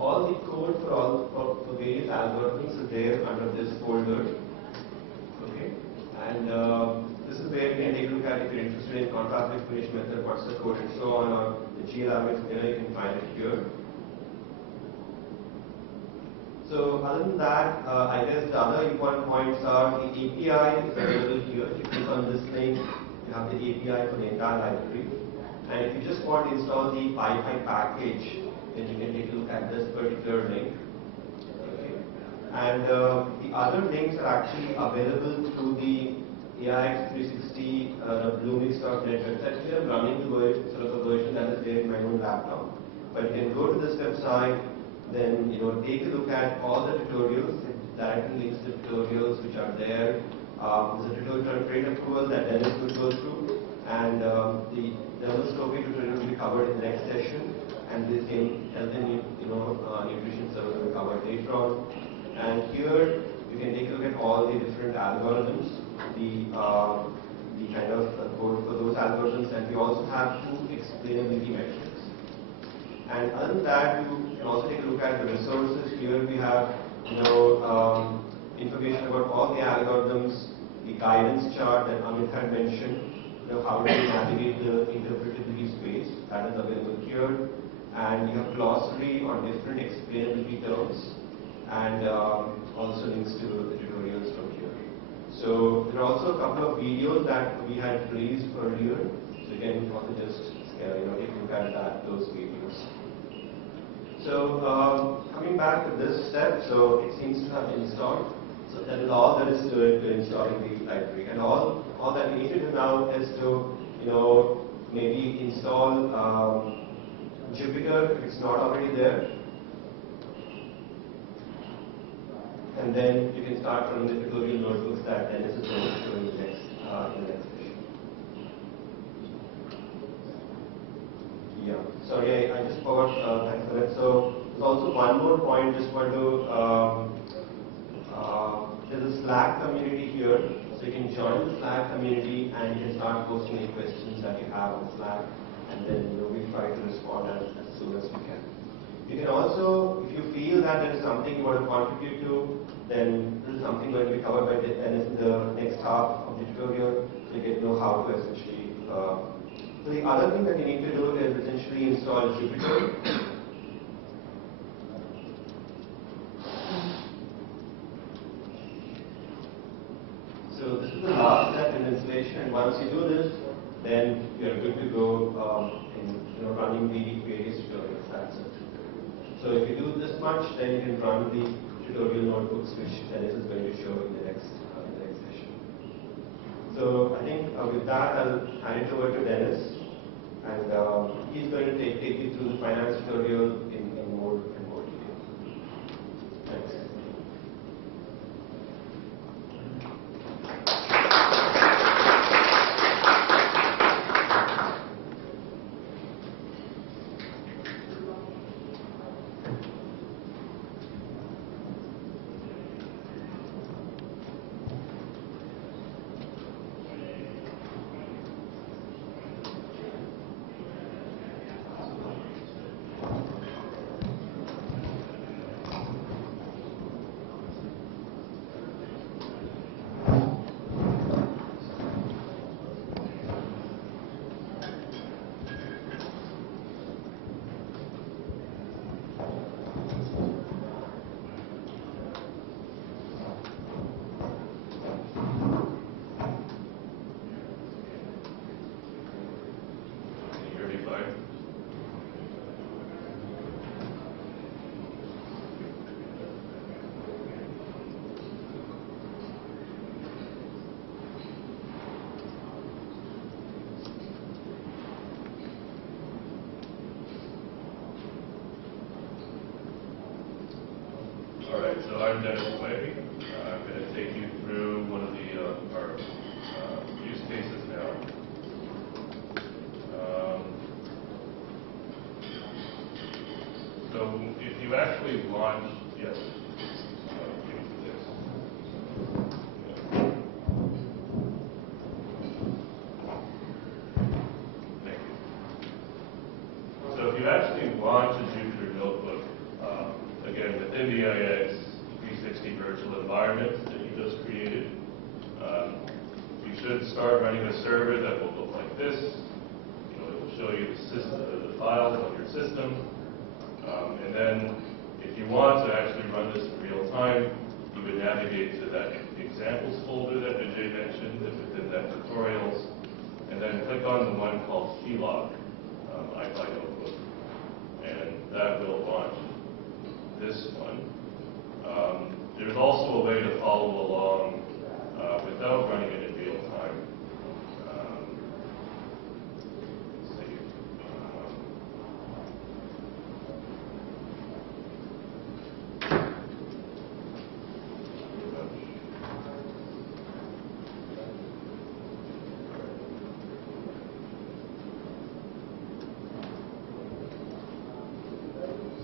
all the code for various algorithms is there under this folder. Okay, and this is where you can take a look at if you're interested in contrast explanation method, what's the code, and so on, or the GLR explainer, you can find it here. So other than that, I guess the other important points are the API is available here. If you click on this link, you have the API for the entire library. And if you just want to install the PyPy package, then you can take a look at this particular link. Okay. And the other links are actually available through the AIX360 Bluemix.net website. Here I'm running the sort of a version that is there in my own laptop. But you can go to this website, then take a look at all the tutorials. It directly links to tutorials which are there. There's a tutorial on trade approval that Dennis will go through, and the dermoscopy tutorial will be covered in the next session, and the same health and nutrition service will be covered later on. And here you can take a look at all the different algorithms, the kind of code for those algorithms, and we also have 2 explainability metrics. And other than that, you can also take a look at the resources. Here we have, information about all the algorithms, the guidance chart that Amit had mentioned, how to navigate the interpretability space, that is available here. And you have glossary on different explainability terms, and also links to the tutorials from here. So there are also a couple of videos that we had released earlier, so you can also just take a look at those videos. So coming back to this step, so it seems to have been installed. So that is all there is to it, to installing the library. And all that we need to do now is to, maybe install Jupyter if it's not already there. And then you can start from the tutorial notebooks that Dennis is going to show in the next session. Yeah, sorry, I just forgot, thanks for that. So there's also one more point, just want to, there's a Slack community here, so you can join the Slack community and you can start posting any questions that you have on Slack, and then we'll try to respond as soon as we can. You can also, if you feel that there is something you want to contribute to, then this is something going to be covered by Dennis in the next half of the tutorial, so you get to know how to essentially. So the other thing that you need to do is essentially install Jupyter. So this is the last step in installation, and once you do this, then you're good to go in running the various tutorials. That's it. So if you do this much, then you can run the tutorial notebooks, which Dennis is going to show in the next session. So I think with that, I'll hand it over to Dennis, and he's going to take you through the finance tutorial in more detail. Thanks. So I'm Dennis. I'm going to take you through one of our use cases now. So if you actually launch, yes. Thank you. So if you actually launch a Jupyter Notebook, again within the IX 360 virtual environment that you just created, you should start running a server that will look like this. It will show you the files on your system. And then if you want to actually run this in real time, you would navigate to that examples folder that Vijay mentioned within that tutorials, and then click on the one called FAccT, iPi Notebook, and that will launch this one. There's also a way to follow along without running it in real time. Let's see.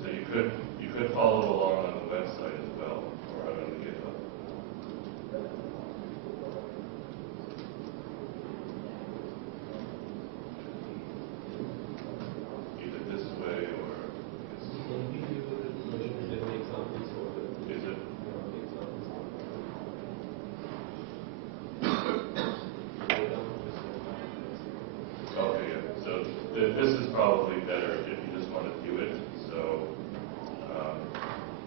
So you could follow along on the website as well, or on the GitHub. Either this way or Can we do the examples for is it? Okay, yeah. So this is probably better if you just want to view it. So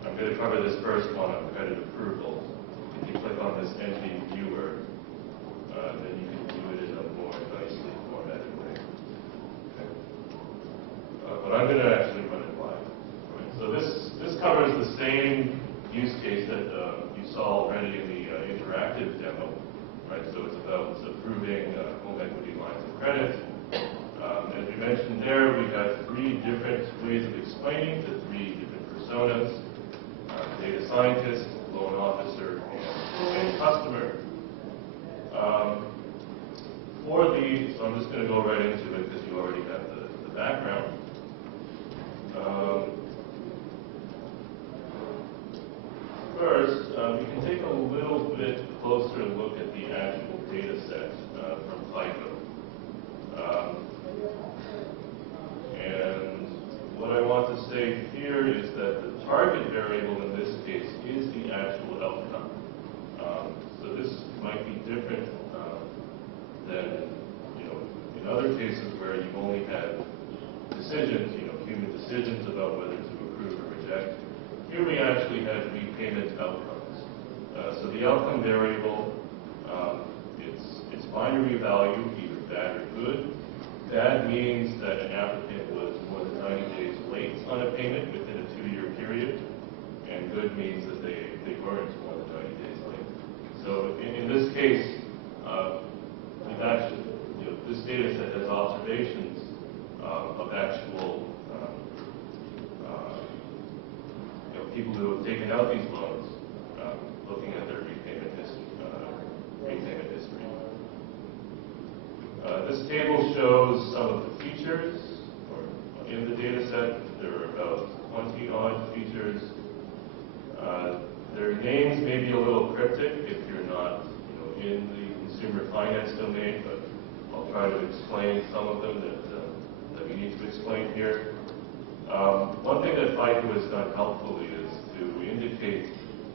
I'm going to cover this first one on credit approval. If you click on this entity viewer, then you can view it in a more nicely formatted way. Okay. But I'm going to actually run it live. Right. So this covers the same use case that you saw already in the interactive demo. Right. So it's about approving home equity lines of credit. As we mentioned there, we have three different ways of explaining to three different personas: data scientist, loan officer, and customer. So I'm just going to go right into it because you already have the background. First, we can take a little bit closer look at the actual data set from FICO. And what I want to say here is that the target variable in this case is the actual outcome. So this might be different than in other cases where you only had decisions, human decisions about whether to approve or reject. Here we actually have repayment outcomes. So the outcome variable, its binary value, either bad or good, Bad means that an applicant was more than 90 days late on a payment within a 2-year period, and good means that they weren't more than 90 days late. So in this case, we've actually, this data set has observations of actual people who have taken out these loans, looking at their repayment history. This table shows some of the features in the data set. There are about 20 odd features. Their names may be a little cryptic if you're not in the consumer finance domain, but I'll try to explain some of them that we need to explain here. One thing that FICO has done helpfully is to indicate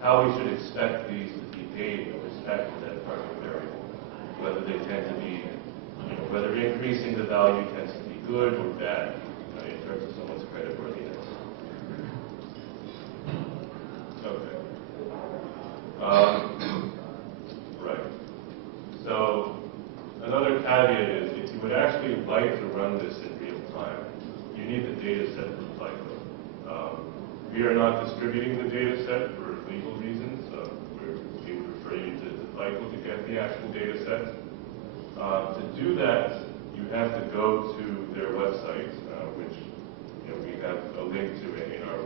how we should expect these to behave with respect to that target variable, whether they tend to be, whether increasing the value tends to be good or bad in terms of someone's creditworthiness. Okay. Right. So another caveat is if you would actually like to run this in real time, you need the data set from FICO. We are not distributing the data set for legal reasons. We would refer you to FICO to get the actual data set. To do that, you have to go to their website, which we have a link to in our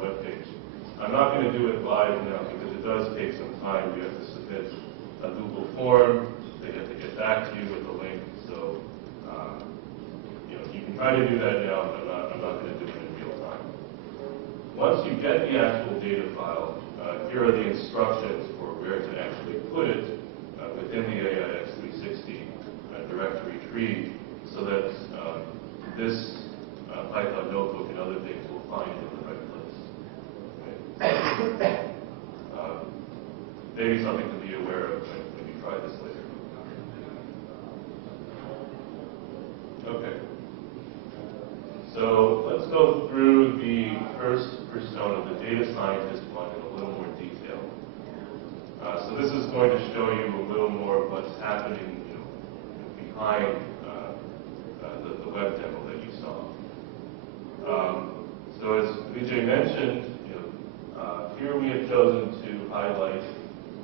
webpage. I'm not going to do it live now because it does take some time. You have to submit a Google form. They have to get back to you with a link. So you can try to do that now, but I'm not going to do it in real time. Once you get the actual data file, here are the instructions for where to actually put it within the AIX 360 directory tree, so that this Python notebook and other things will find it in the right place. Okay. Maybe something to be aware of when you try this later. Okay. So let's go through the first persona, the data scientist one, in a little more detail. So this is going to show you a little more of what's happening behind the web demo that you saw. So as Vijay mentioned, here we have chosen to highlight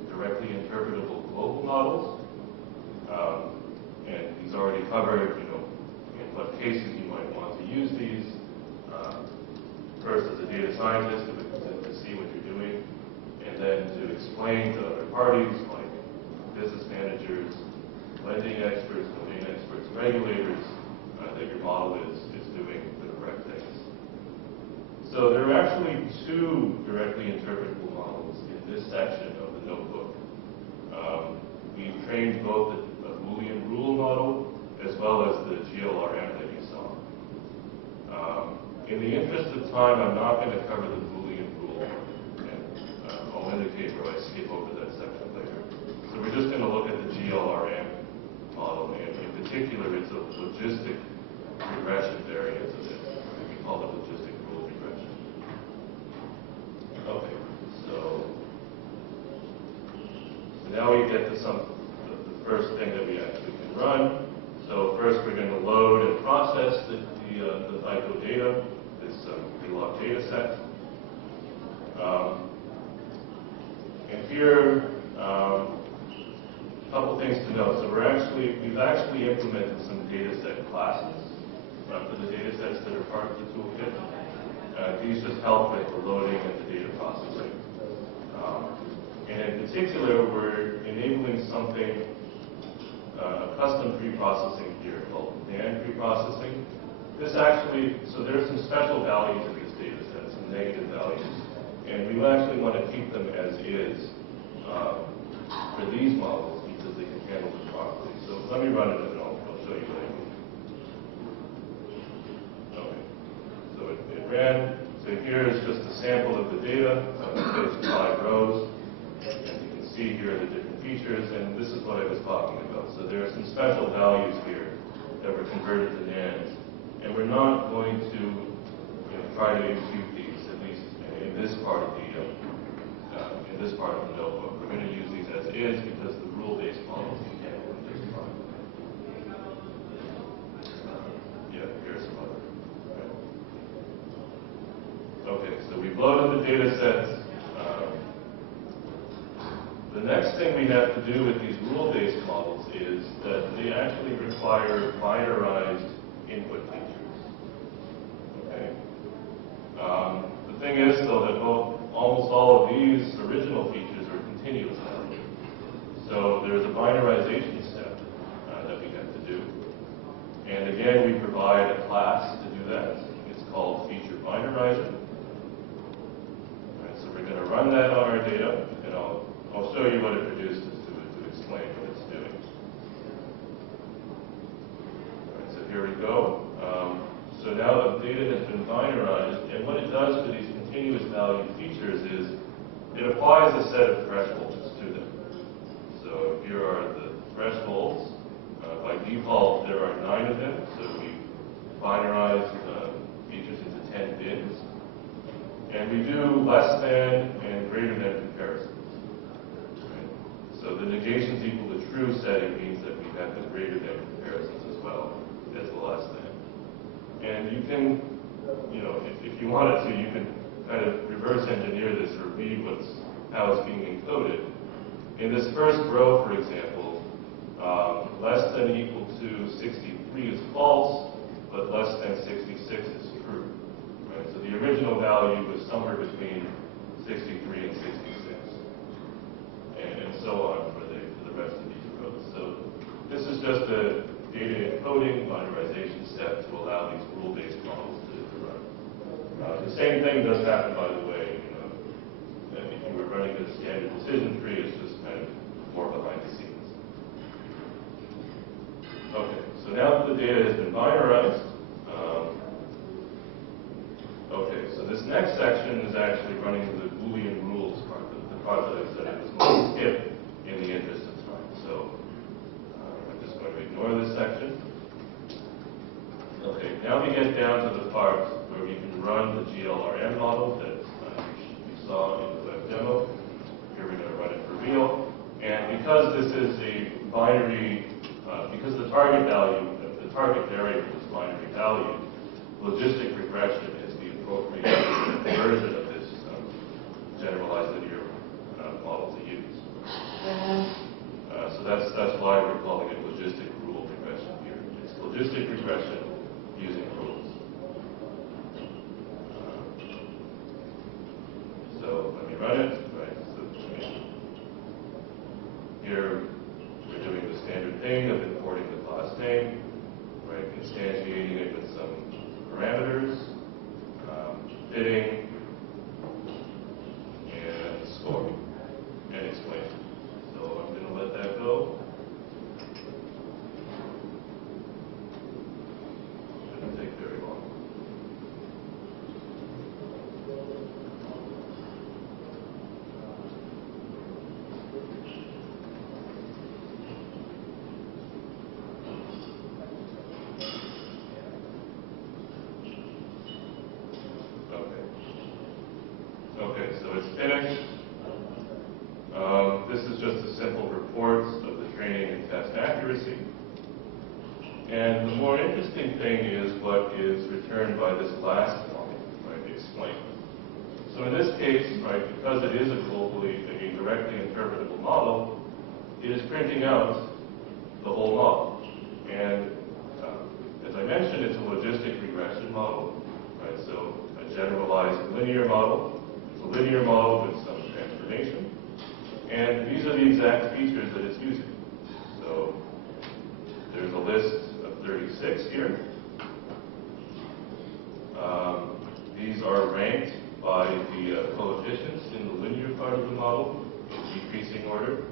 directly interpretable global models, and he's already covered, in what cases you might want to use these. First, as a data scientist, to see what you're doing, and then to explain to other parties like business managers, lending experts, domain experts, regulators, that your model is doing the correct things. So there are actually 2 directly interpretable models in this section of the notebook. We've trained both a boolean rule model as well as the GLRM that you saw. In the interest of time, I'm not going to cover the boolean rule, and I'll indicate where I skip over that section later. So we're just going to look at the GLRM model, and in particular, it's a logistic regression variant of it. We call it logistic rule regression. Okay, so now we get to the first thing that we actually can run. So first, we're going to load and process the FICO data, this log data set. And here, a couple things to note. So we've actually implemented some data set classes for the data sets that are part of the toolkit. These just help with the loading and the data processing. And in particular, we're enabling something, a custom pre-processing here called NAND pre-processing. This actually, so there's some special values in this data set, some negative values. And we actually want to keep them as is for these models because they can handle them properly. So let me run it and I'll show you what I mean. Okay, so it ran. So here is just a sample of the data. There's 5 rows. And you can see here the different features, and this is what I was talking about. So there are some special values here that were converted to NAND. And we're not going to try to impute these, at least in this part of the notebook. We're going to use these as is because the rule-based models can handle them just fine. we've loaded the data sets. The next thing we have to do with these rule-based models is that they actually require binarized input features. Okay. The thing is, though, that almost all of these original features are continuous value. So there's a binarization step that we have to do. And again, we provide a class to do that. It's called feature binarizer. So we're going to run that on our data, and I'll show you what it produces to explain what it's doing. All right, so here we go. So now the data has been binarized, and what it does to these continuous value features is it applies a set of thresholds to them. So here are the thresholds. By default, there are 9 of them, so we binarize features into 10 bins. And we do less than and greater than comparisons. Right? So the negations equal to true setting means that we have the greater than comparisons as well as the less than. And you can, if you wanted to, you can kind of reverse engineer this or read how it's being encoded. In this first row, for example, less than equal to 63 is false, but less than 66 is true. Right? So the original value was somewhere between 63 and 66, and so on for the rest of these rows. So this is just a data encoding binarization step to allow these rule-based models to run. The same thing does happen, by the way. If you were running a standard decision tree, it's just kind of more behind the scenes. Okay, so now that the data has been binarized, okay, so this next section is actually running the boolean rules part, the part that I said I was going to skip in the interest of time. So I'm just going to ignore this section. Okay, now we get down to the part where we can run the GLRM model that we saw in the web demo. Here we're going to run it for real. And because this is a binary, because the target value, the target variable is binary value, logistic regression is the appropriate version of this generalized linear model to use. So that's why we're calling it logistic rule regression here. It's logistic regression using rules. So let me run it. Right. So here we're doing the standard thing of importing the class name, right? Instantiating it with some parameters, fitting, and scoring, and explaining. So I'm going to let that go. Shouldn't take very long. Okay, so it's finished. This is just a simple report of the training and test accuracy. And the more interesting thing is what is returned by this last element, right, explain. So in this case, right, because it is a directly interpretable model, it is printing out the whole model. And as I mentioned, it's a logistic regression model, right? So a generalized linear model. It's a linear model with some transformation. And these are the exact features that it's using. So there's a list of 36 here. These are ranked by the coefficients in the linear part of the model in decreasing order.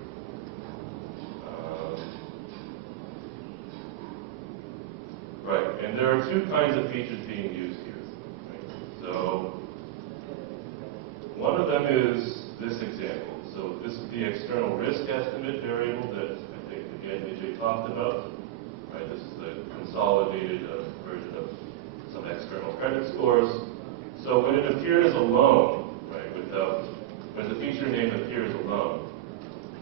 Right, and there are two kinds of features being used here. Right? So one of them is this example. So this is the external risk estimate variable that I think, again, Vijay talked about. Right, this is the consolidated version of some external credit scores. So when it appears alone, right, when the feature name appears alone,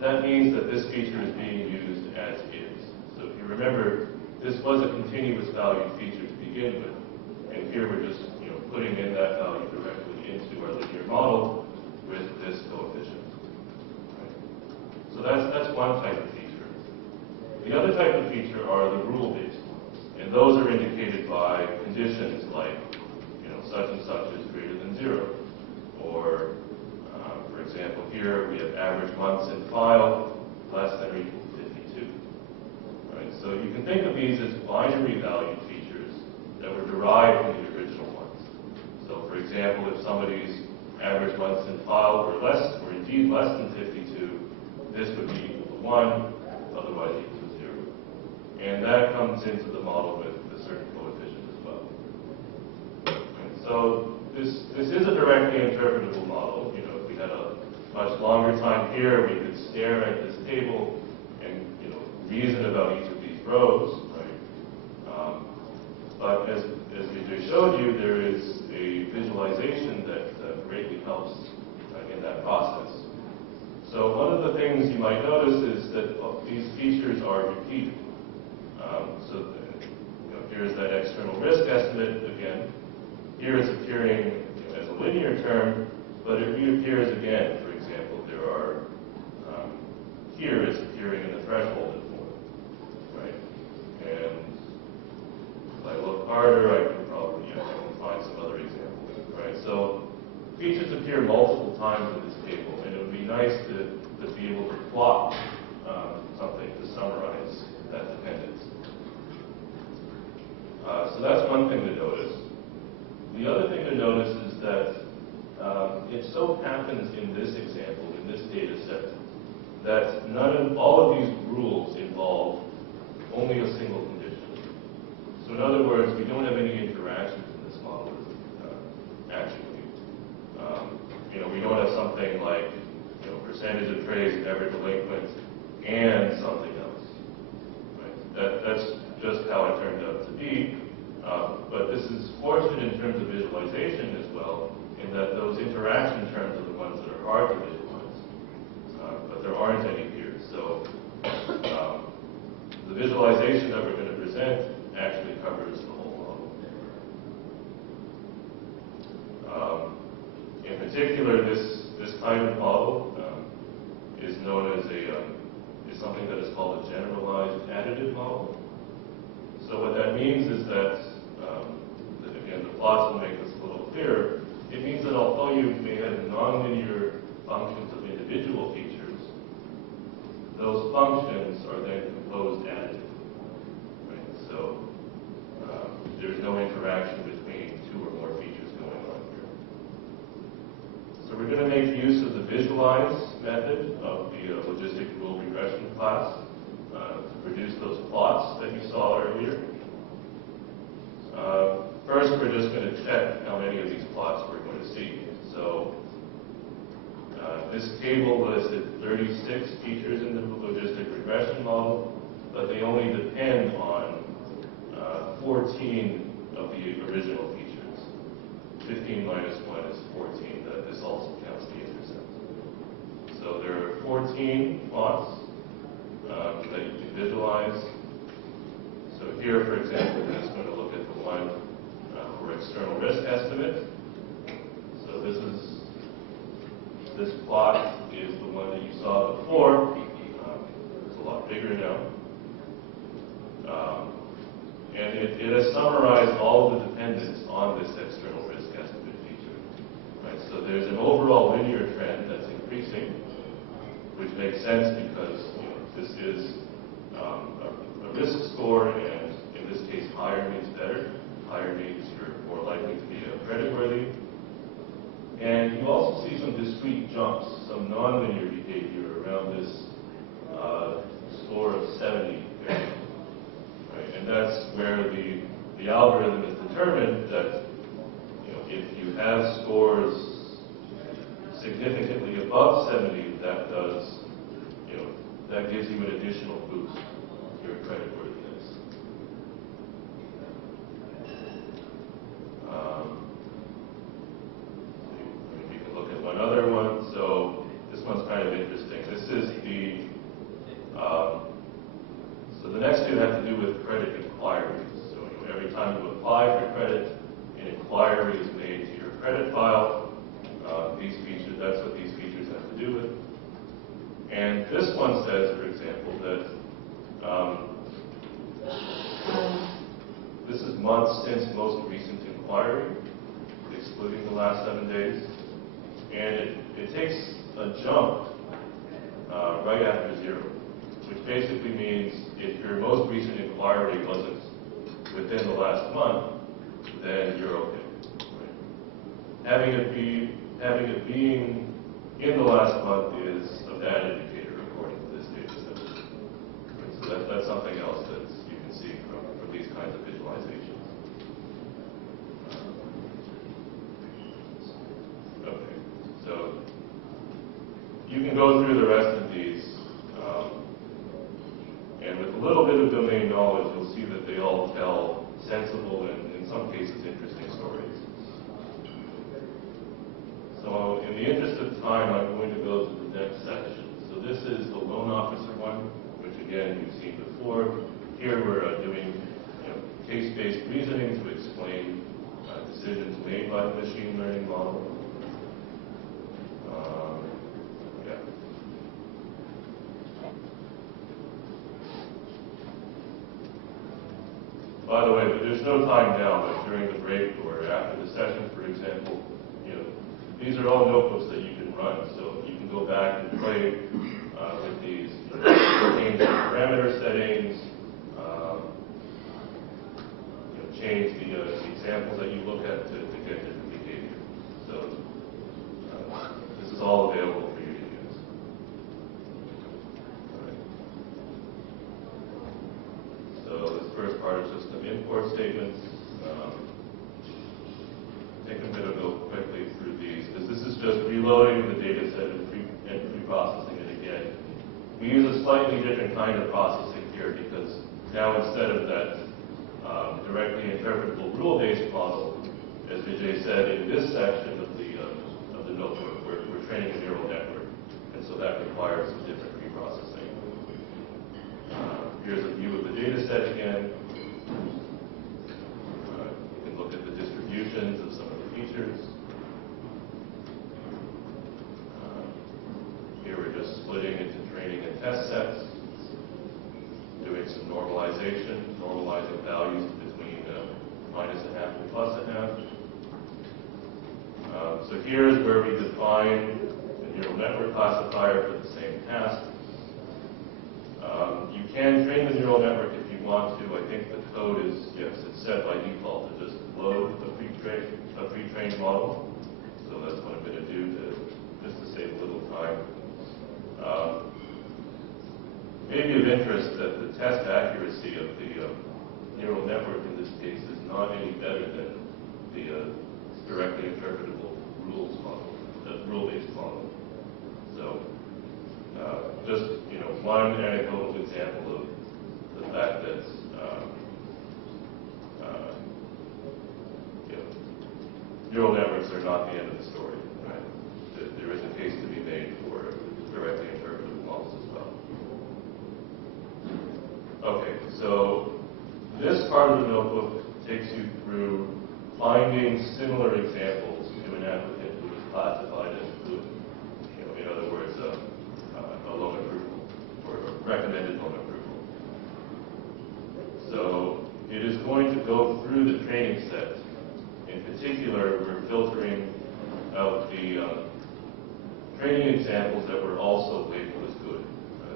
that means that this feature is being used as is. So if you remember, this was a continuous value feature to begin with, and here we're just putting in that value directly into our linear model with this coefficient. Right? So that's one type of feature. The other type of feature are the rule-based ones, and those are indicated by conditions like, such and such is greater than 0, or for example, here we have average months in file less than or equal to 52. Right? So you can think of these as binary valued features that were derived from the original ones. So for example, if somebody's average months in file were indeed less than 52, this would be equal to 1, otherwise equal to 0. And that comes into the model with a certain coefficient as well. And so this is a directly interpretable model. If we had a much longer time here, we could stare at this table and reason about each of these rows, right? But as Vijay showed you, there is a visualization that greatly helps in that process. So one of the things you might notice is that these features are repeated. Here's that external risk estimate again. Here it's appearing as a linear term, but it reappears again. For example, here it's appearing in the thresholded form, right? And if I look harder, I can probably find some other examples, right? So features appear multiple times in this table, and it would be nice to be able to plot something to summarize that dependence. So that's one thing to notice. The other thing to notice is that it so happens in this example, in this data set, that all of these rules involve only a single condition. So in other words, we don't have any interactions in this model, actually. We don't have something like percentage of trades never delinquent and something else. Right? That's just how it turned out to be. But this is fortunate in terms of visualization as well, in that those interaction terms are the ones that are hard to visualize. But there aren't any here. So the visualization that we're going to present actually covers the whole model. In particular, this kind of model is known as is something that is called a generalized additive model. So what that means is that again, the plots will make this a little clearer. It means that although you may have nonlinear functions of individual features, those functions are then composed additively. Right? So there's no interaction between two or more features going on here. So we're going to make use of the visualize method of the logistic rule regression class to produce those plots that you saw earlier. First, we're just going to check how many of these plots we're going to see. So this table listed 36 features in the logistic regression model, but they only depend on 14 of the original features. 15 minus 1 is 14. This also counts the intercept. So there are 14 plots that you can visualize. So here, for example, we're just going to look at the one for external risk estimate. So this plot is the one that you saw before. It's a lot bigger now. And it has summarized all of the dependence on this external risk estimate feature. Right? So there's an overall linear trend that's increasing, which makes sense because this is a risk score, and in this case, higher means better. Higher means you're more likely to be creditworthy. And you also see some discrete jumps, some nonlinear behavior around this score of 70. Right? And that's where the algorithm is determined that if you have scores significantly above 70, that gives you an additional boost to your creditworthiness. We can look at one other one. So this one's kind of interesting. This is so the next two have to do with credit inquiries. So every time you apply for credit, an inquiry is made to your credit file. These this one says, for example, that this is months since most recent inquiry, excluding the last 7 days, and it takes a jump right after 0, which basically means if your most recent inquiry wasn't within the last month, then you're okay. Right? Having it being in the last month is a bad indicator according to this data set. Right? So that's something else that you can see from these kinds of visualizations. Okay, so you can go through the rest of these, and with a little bit of domain knowledge, you'll see that they all tell sensible and, in some cases, interesting stories. So, in the interest of time, I'm going to go to the next section. So, this is the loan officer one, which again you've seen before. Here we're doing case-based reasoning to explain decisions made by the machine learning model. By the way, there's no time now, but during the break or after the session, for example, these are all notebooks that you can run. So you can go back and play with these, change the parameter settings, change the examples that you look at to get different behavior. So this is all available for you to use. So this first part is just some import statements. I think I'm going to go quickly through these because this is just reloading the data set and pre-processing it again. We use a slightly different kind of processing here because now instead of that directly interpretable rule-based model, as Vijay said, in this section of the notebook, we're training a neural network, and so that requires some different pre-processing. Here's a view of the data set again. You can look at the distributions of some of the features. Here we're just splitting into training and test sets, doing some normalization, normalizing values between -0.5 and +0.5. So here's where we define the neural network classifier for the same task. You can train the neural network if you want to. I think the code is, yes, it's set by default to just load a pre-trained model. So that's what I'm going to do just to save a little time. Maybe of interest that the test accuracy of the neural network in this case is not any better than the directly interpretable rules model, the rule-based model. So just one anecdotal example of the fact that neural networks are not the end of the story. Right? There is a case to be made for directly interpretable models as well. Okay, so this part of the notebook takes you through finding similar examples to an applicant who is classified as good. In other words, a loan approval or a recommended loan approval. So it is going to go through the training set. In particular, we're filtering out the training examples that were also labeled as good,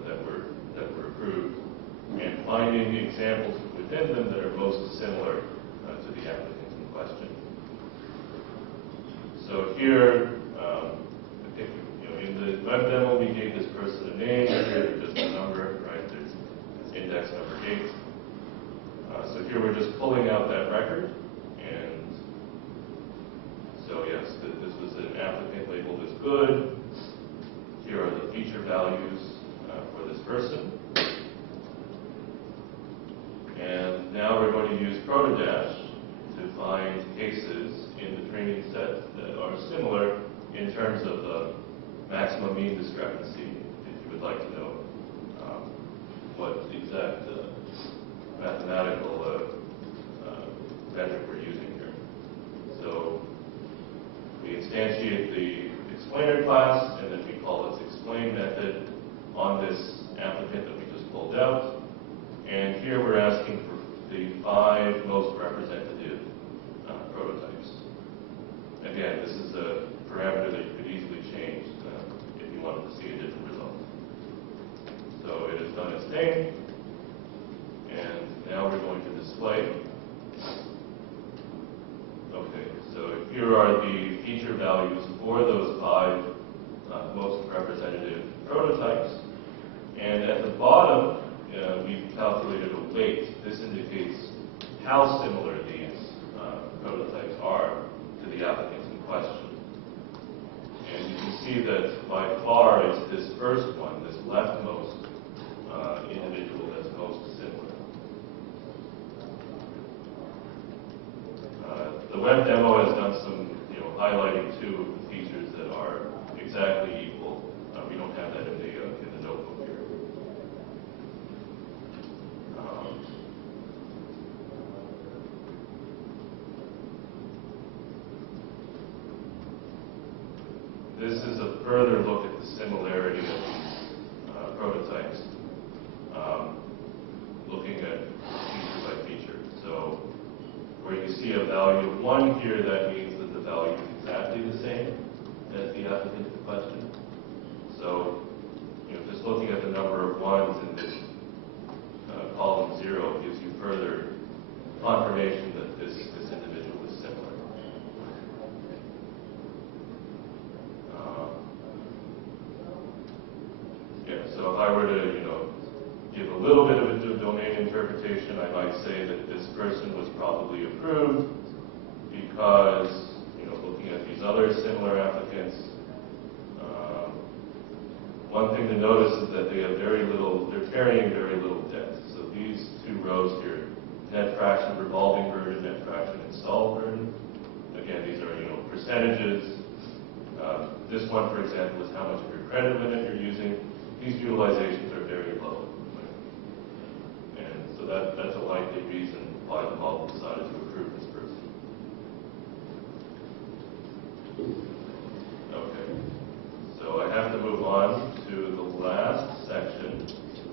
that were approved, and finding the examples within them that are most similar to the applicant in question. So here, I think, in the web demo, we gave this person a name, here just a number, right? There's index number 8. So here we're just pulling out that record, and so yes, this was an applicant labeled as good. Here are the feature values for this person. And now we're going to use Protodash to find cases in the training set that are similar in terms of maximum mean discrepancy, if you would like to know what exact mathematical metric we're using here. So we instantiate the explainer class, and then we call its explain method on on this applicant that we just pulled out. And here we're asking for the 5 most representative prototypes. Again, this is a parameter that you could easily change if you wanted to see a different result. So it has done its thing, and now we're going to display. Okay, so here are the feature values for those 5 most representative prototypes. And at the bottom, we've calculated a weight. This indicates how similar these prototypes are to the applicants in question. And you can see that by far it's this first one, this leftmost individual that's most similar. The web demo has done some highlighting too of the features that are exactly equal. We don't have that in the notebook here. This is a further look at the similarity of these prototypes, looking at feature by feature. So where you see a value of 1 here, that means that the value is exactly the same as the applicant in question. So just looking at the number of 1s in this column 0 gives you further confirmation that this individual is similar. So if I were to, give a little bit of a domain interpretation, I might say that this person was probably approved because, looking at these other similar applicants, one thing to notice is that they have they're carrying very little depth. So these 2 rows here, net fraction revolving burden, net fraction installed burden. Again, these are, percentages. This one, for example, is how much of your credit limit you're using. These utilizations are very low. Right? And so that's a likely reason why the model decided to approve this person. Okay. So I have to move on to the last section,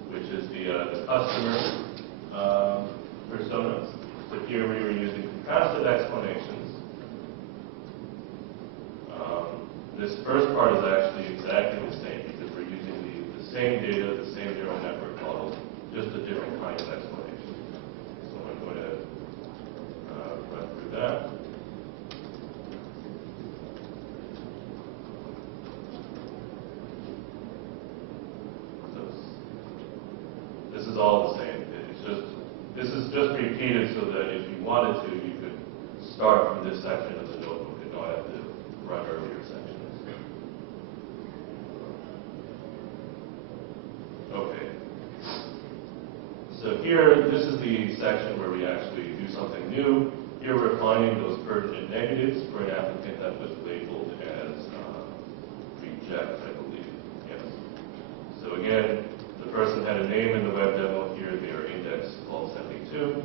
which is the customer persona. So here we were using contrastive explanations. This first part is actually exactly the same because we're using the same data, the same neural network model, just a different kind of explanation. So I'm going to run through that. So this is all the same. This is just repeated so that if you wanted to, you could start from this section of the notebook and not have to run earlier sections. Okay. So here, this is the section where we actually do something new. Here we're finding those pertinent negatives for an applicant that was labeled as reject, I believe. Yes. So again, the person had a name in the web demo. Here they are index 1272.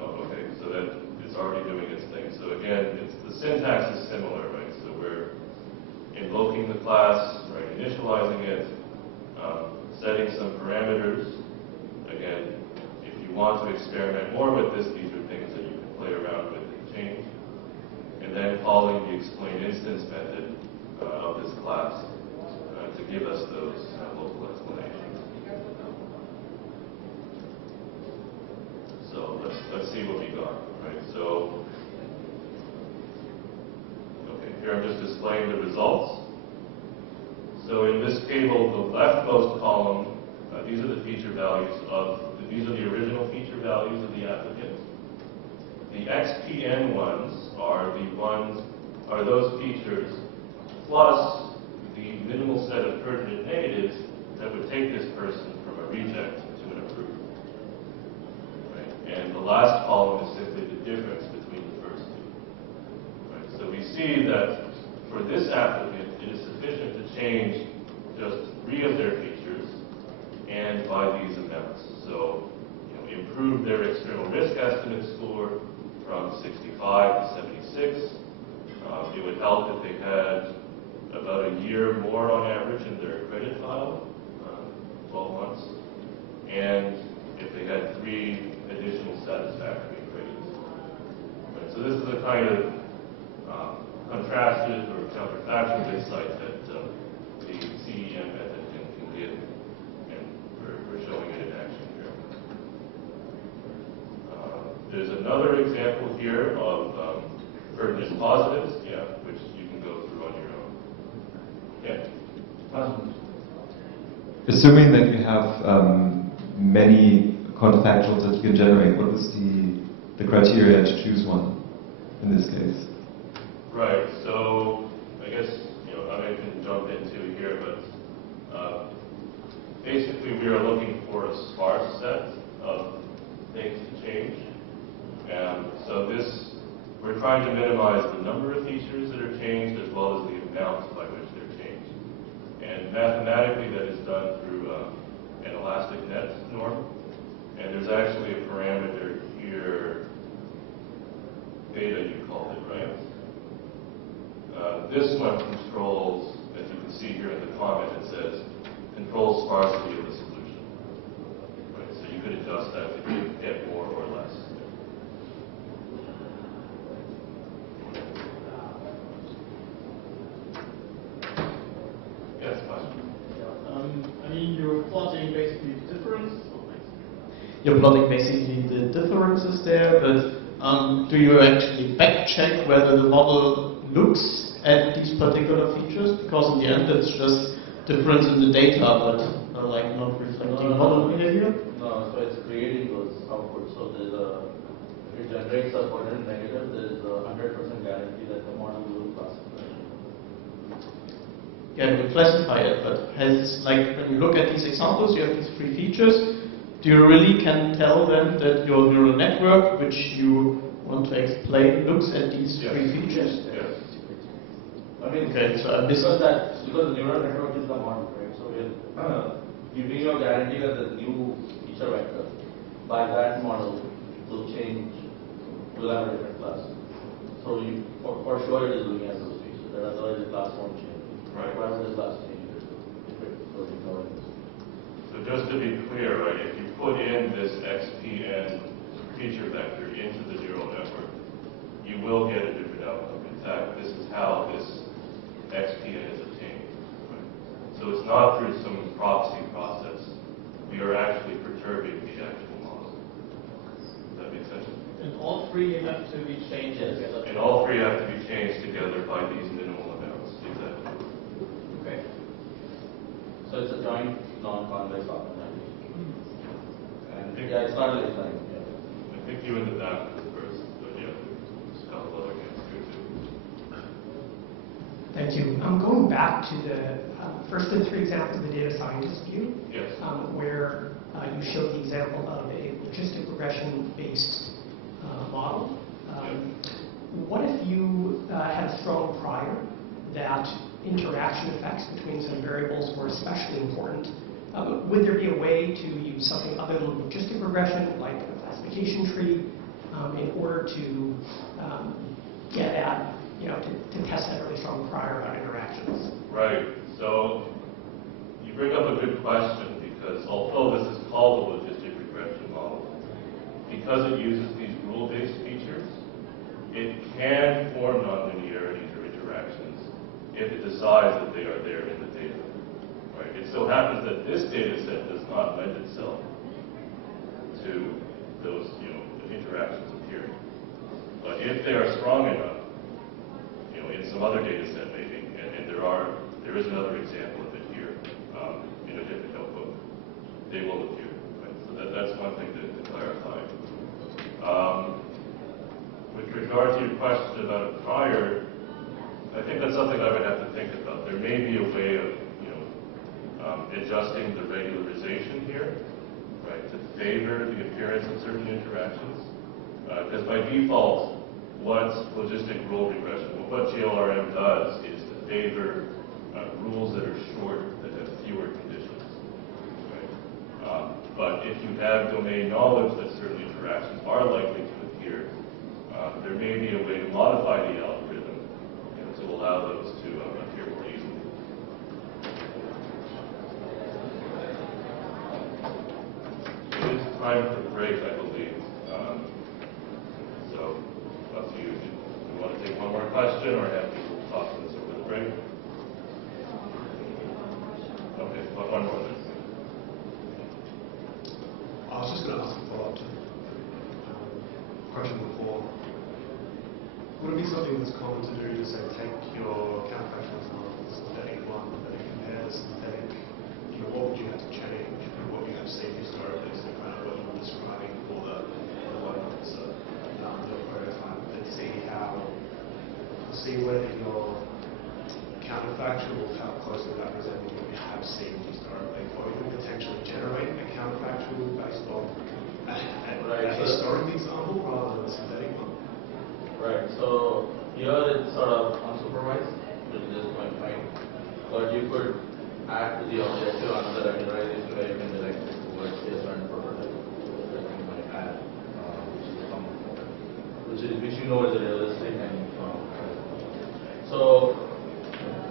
Okay, so that it's already doing its thing. So again, the syntax is similar, right? So we're invoking the class, right, initializing it, setting some parameters. Again, if you want to experiment more with this, these are things that you can play around with and change. And then calling the explain instance method of this class to give us those local explanations. So let's see what we got, right? So, okay, here I'm just displaying the results. So in this table, the leftmost column, these are the feature values these are the original feature values of the applicant. The XPN ones are those features plus the minimal set of pertinent negatives that would take this person from a reject to an approved. Right? And the last column is simply the difference between the first two. Right? So we see that for this applicant, it is sufficient to change just 3 of their features and by these amounts. So, improve their external risk estimate score from 65 to 76, It would help if they had about a year more on average in their credit file, 12 months, and if they had 3 additional satisfactory grades. Right, so this is a kind of contrasted or counterfactual insight that the CEM method can give, and we're showing it in action here. There's another example here of pertinent positives, which you can go through on your own. Yeah. Assuming that you have many counterfactuals that you can generate, what is the criteria to choose one in this case? Right. So I guess Amit can jump into here, but basically we are looking for a sparse set of things to change. So we're trying to minimize the number of features that are changed as well as the amount by which they're changed. And mathematically that is done through an elastic net norm. And there's actually a parameter here, beta you called it, right? This one controls, as you can see here in the comment, it says controls sparsity of the solution. Right? So you could adjust that to get more or less. Yes, question. I mean, you're plotting basically the difference. You're plotting basically the differences there, but do you actually back check whether the model looks at these particular features? Because in the end it's just difference in the data, but like not reflecting model behavior? No, so it's creating those outputs. So if it generates a quadrant negative, there is a 100% guarantee that the model will classify. Yeah, it will classify it, but like when you look at these examples, you have these 3 features. Do you really can tell them that your neural network, which you want to explain, looks at these 3 features? Yes. I mean, Okay, so because the neural network is the model, right? So we're giving you a guarantee that the new feature vector by that model will change, will have a different class. So for sure it is looking at those features, that otherwise the class won't change. Right. Why would the class change if it was ignoring this? So just to be clear, right, if you put in this XPN feature vector into the neural network, you will get a different outcome. In fact, this is how this XPN is obtained. Right? So it's not through some proxy process. We are actually perturbing the actual model. Does that make sense? And all 3 have to be changed together. And all 3 have to be changed together by these minimal amounts. Exactly. Okay. So it's a joint non-convex optimization. And yeah, it's not like that. I think you ended that first, but yeah, there's a couple other things here too. Thank you. Going back to the first of the 3 examples of the data scientist view, Yes. where you showed the example of a logistic regression-based model. What if you had a strong prior that interaction effects between some variables were especially important? Would there be a way to use something other than logistic regression, like a classification tree, in order to get at, to test that really strong prior about interactions? Right. So you bring up a good question, because although this is called a logistic regression model, because it uses these rule-based features, it can form nonlinearities or interactions if it decides that they are there in the data. Right? It so happens that this data set does not lend itself to those interactions appearing. But if they are strong enough, in some other data set maybe, and there is another example of it here in a different notebook, they will appear. Right? So that's one thing to clarify. With regard to your question about a prior, I think that's something I would have to think about. There may be a way of adjusting the regularization here, right, to favor the appearance of certain interactions. Because by default, what logistic rule regression, what GLRM does is to favor rules that are short, that have fewer conditions. Right? But if you have domain knowledge that certain interactions are likely to appear, there may be a way to modify the algorithm allow those to appear more easily. It is time for break, I believe. So, up to you. Do you want to take one more question or have people talk to us over the break? Okay, one more then. I was just going to ask a follow-up to question before. Would it be something that's common to do to say take your counterfactual example, the synthetic one, and then compare the synthetic, what would you have to change and what you have seen historically, so kind of what you were describing for the loan officer, the prototype, and see whether your counterfactual, how closely representing what you have seen historically, or even potentially generate a counterfactual based on a historic example rather than a synthetic one. Right, so here it's sort of unsupervised, which is going fine. But you could add to the objective another regularization where you can direct it towards a certain prototype that you might add, which you know is realistic and so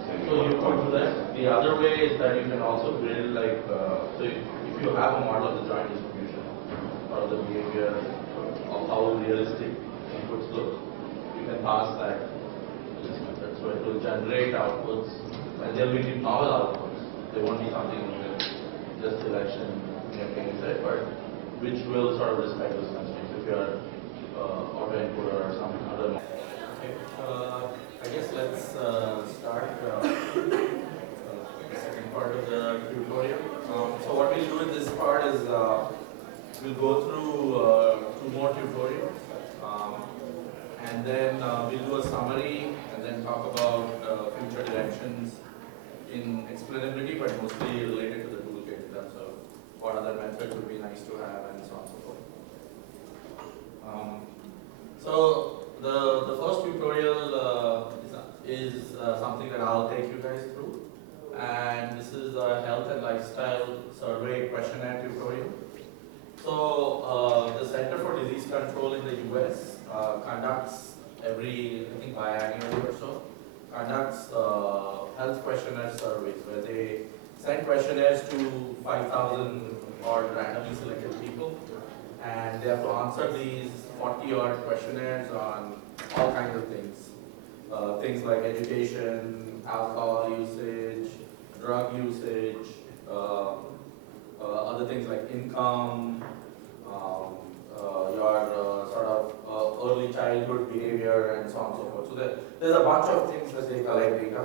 you could do that. The other way is that you can also build like so if you have a model of the joint distribution or the behavior of how realistic inputs look, you can pass that to this method. So it will generate outputs, and there will be novel outputs. They won't be something with just selection things like that, but which will sort of respect those constraints. If you are autoencoder or some other model. Okay. I guess let's start the second part of the tutorial. So what we'll do in this part is we'll go through 2 more tutorials. And then we'll do a summary and then talk about future directions in explainability, but mostly related to the toolkit in terms of what other methods would be nice to have and so on and so forth. So the first tutorial is something that I'll take you guys through, and this is a health and lifestyle survey questionnaire tutorial. So the Center for Disease Control in the US conducts every, I think, biannually or so, conducts health questionnaire surveys where they send questionnaires to 5,000 odd randomly selected people, and they have to answer these 40 odd questionnaires on all kinds of things. Things like education, alcohol usage, drug usage, other things like income, your sort of early childhood behavior, and so on and so forth. So there's a bunch of things that they collect data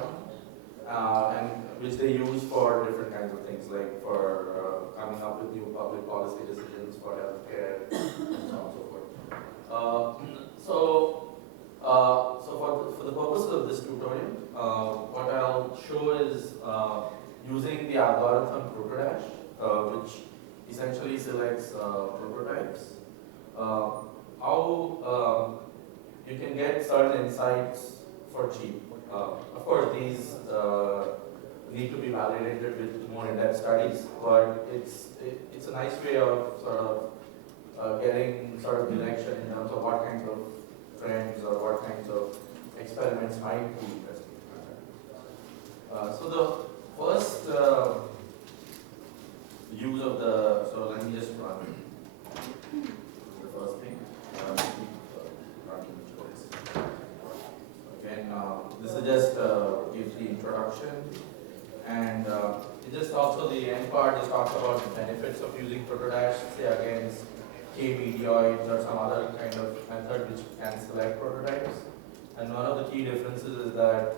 on, and which they use for different kinds of things, like for coming up with new public policy decisions for healthcare, and so on and so forth. So for the purposes of this tutorial, what I'll show is using the algorithm Protodash, which essentially selects prototypes, how you can get certain insights for cheap. Of course, these need to be validated with more in-depth studies, but it's a nice way of sort of getting sort of direction in terms of what kinds of trends or what kinds of experiments might be interesting. So the first use of so let me just run the first thing. Again, this is just gives the introduction, and it just also the end part just talks about the benefits of using Protodash, say against k-medioids or some other kind of method which can select prototypes. And one of the key differences is that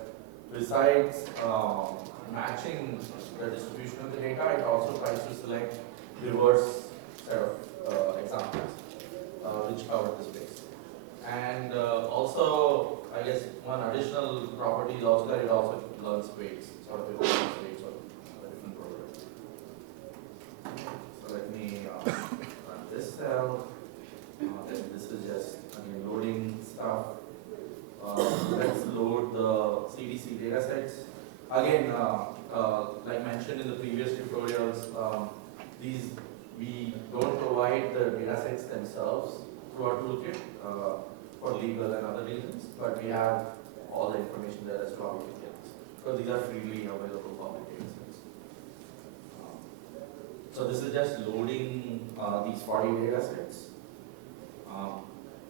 besides matching the distribution of the data, it also tries to select diverse set of examples which cover the space. And also, I guess one additional property is also that it also learns weights, sort of learns weights of different programs. So let me run this cell. Then this is just again loading stuff. Let's load the CDC datasets. Again, like mentioned in the previous tutorials, we don't provide the datasets themselves through our toolkit for legal and other reasons, but we have all the information there as to how you can get this. So these are freely available public data sets. So this is just loading these 40 data sets.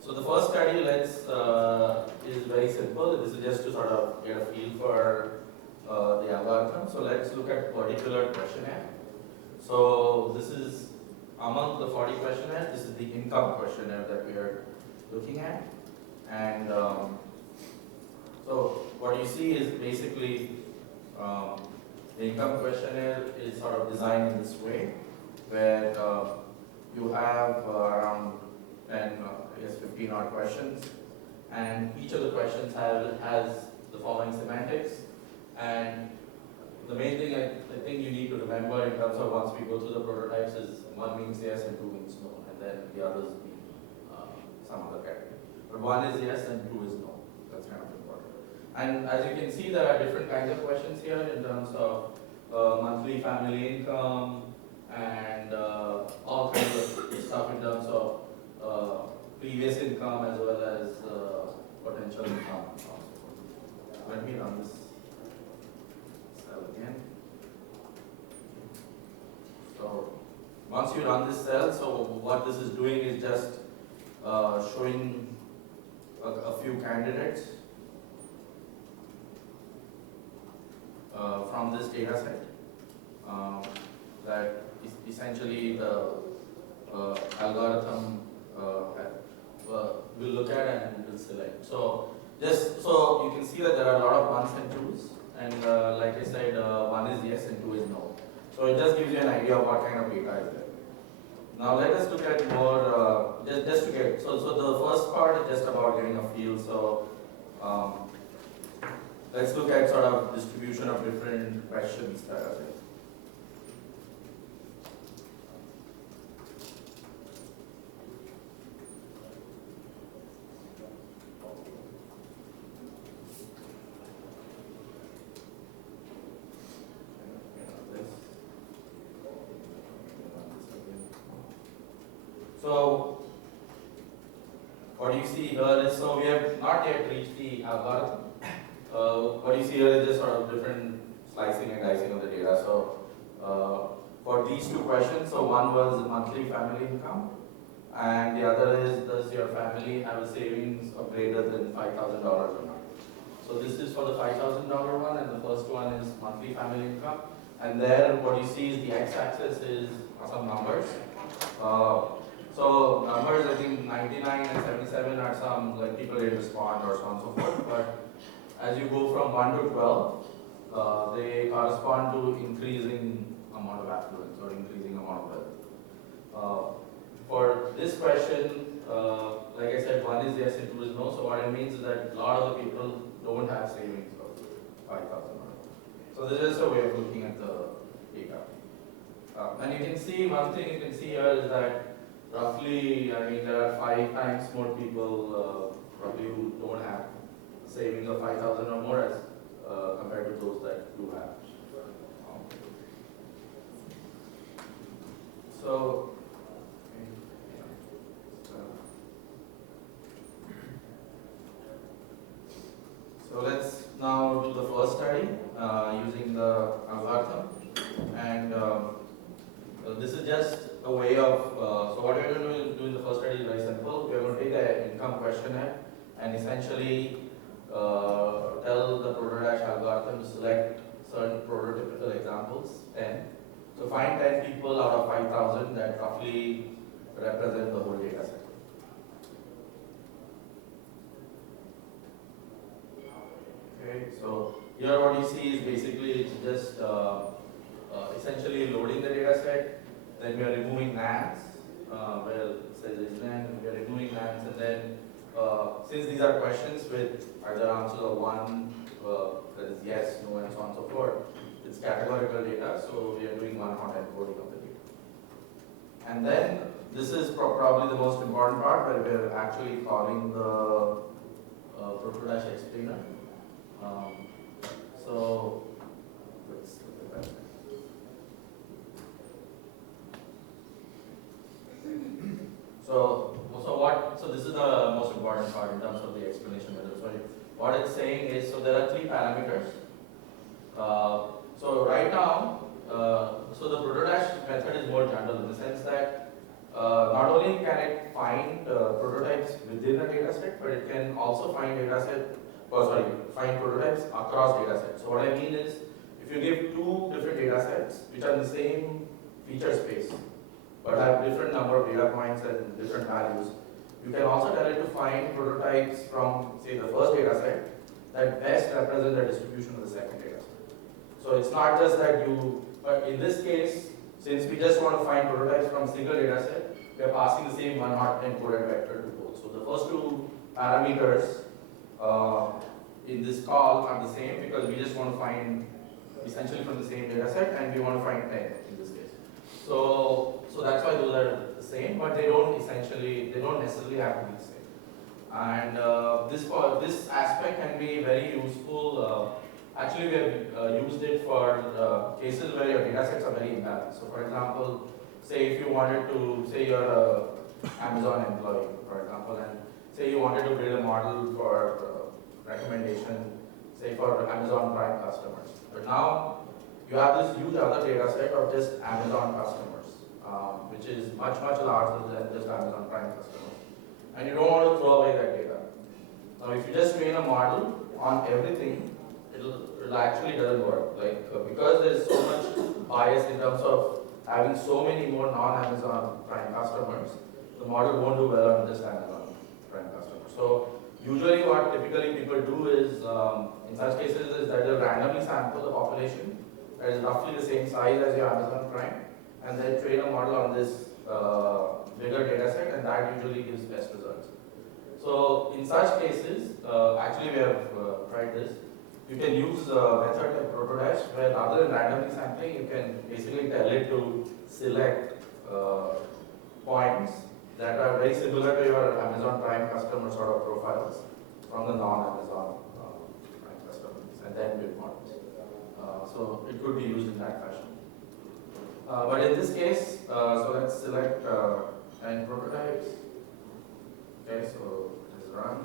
So the first study is very simple. This is just to sort of get a feel for the algorithm. So let's look at particular questionnaire. So this is among the 40 questionnaires, this is the income questionnaire that we are looking at. And so what you see is basically the income questionnaire is sort of designed in this way, where you have around 10, I guess 15 odd questions, and each of the questions has the following semantics. And the main thing I think you need to remember in terms of once we go through the prototypes is 1 means yes and 2 means no, and then the others mean some other category. But 1 is yes and 2 is no. That's kind of important. And as you can see, there are different kinds of questions here in terms of monthly family income and all kinds of stuff in terms of previous income as well as potential income. Let me run this cell again. So once you run this cell, so what this is doing is just showing a few candidates from this data set that is essentially the algorithm will look at and will select. So just so you can see that there are a lot of 1s and 2s, and like I said, 1 is yes and 2 is no. So it just gives you an idea of what kind of data is there. Now let us look at more, just to get, so the first part is just about getting a feel. So let's look at sort of distribution of different questions that are there. So what you see here is, so we have not yet reached the algorithm. What you see here is just sort of different slicing and dicing of the data. So for these two questions, so one was monthly family income, and the other is, does your family have a savings of greater than $5,000 or not? So this is for the $5,000 one, and the first one is monthly family income. And there, what you see is the x-axis is some numbers. So numbers, I think 99 and 77 are some, like people didn't respond or so on and so forth. But as you go from 1 to 12, they correspond to increasing amount of affluence or increasing amount of wealth. For this question, like I said, 1 is yes and 2 is no. So what it means is that a lot of the people don't have savings of 5,000. So this is a way of looking at the data. And you can see, one thing you can see here is that roughly, I mean, there are 5 times more people probably who don't have savings of 5,000 or more as compared to those that do have. So let's now do the first study using the algorithm, and this is just a way of, so what we're going to do in the first study is very simple. We're going to take the income questionnaire and essentially tell the proto-dash algorithm to select certain prototypical examples, 10. So find 10 people out of 5,000 that roughly represent the whole data set. Okay, so here what you see is basically it's just essentially loading the data set. Then we are removing nans, where it says is nan, we are removing nans, and then since these are questions with either answers of 1, that is yes, no, and so on and so forth, it's categorical data, so we are doing one hot encoding of the data. And then this is probably the most important part, where we are actually calling the proto-dash explainer. So let's look at that. So this is the most important part in terms of the explanation method. So what it's saying is, so there are 3 parameters. So right now, so the protodash method is more general in the sense that not only can it find prototypes within a data set, but it can also find find prototypes across data sets. So what I mean is, if you give 2 different data sets which are in the same feature space, but have different number of data points and different values, you can also tell it to find prototypes from, say, the first data set that best represent the distribution of the second data set. So it's not just that but in this case, since we just want to find prototypes from a single data set, we are passing the same one hot encoded vector to both. So the first 2 parameters in this call are the same because we just want to find essentially from the same data set, and we want to find 10 in this case. So that's why those are the same, but they don't necessarily have to be the same. And this aspect can be very useful. Actually, we have used it for cases where your data sets are very imbalanced. So for example, say if you wanted to, say you're an Amazon employee, for example, and say you wanted to build a model for recommendation, say for Amazon Prime customers. But now you have this huge other data set of just Amazon customers, which is much, much larger than just Amazon Prime customers. And you don't want to throw away that data. Now if you just train a model on everything, it actually doesn't work. Because there's so much bias in terms of having so many more non-Amazon Prime customers, the model won't do well on just Amazon Prime customers. So usually what typically people do is, in such cases, is that they'll randomly sample the population that is roughly the same size as your Amazon Prime, and then train a model on this bigger data set, and that usually gives best results. So in such cases, actually we have tried this. You can use a method like protodash, where rather than randomly sampling, you can basically tell it to select points that are very similar to your Amazon Prime customer sort of profiles from the non-Amazon Prime customers, and then build models. So it could be used in that fashion. But in this case, so let's select 10 prototypes. Okay, so let's run.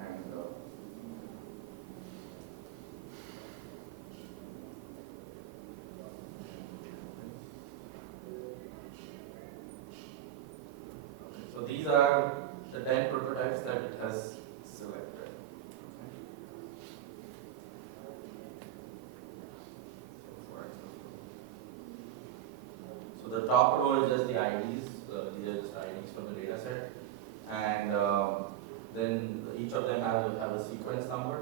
And so these are the 10 prototypes that it has selected. So the top row is just the IDs, these are just IDs from the data set, and then each of them have a sequence number,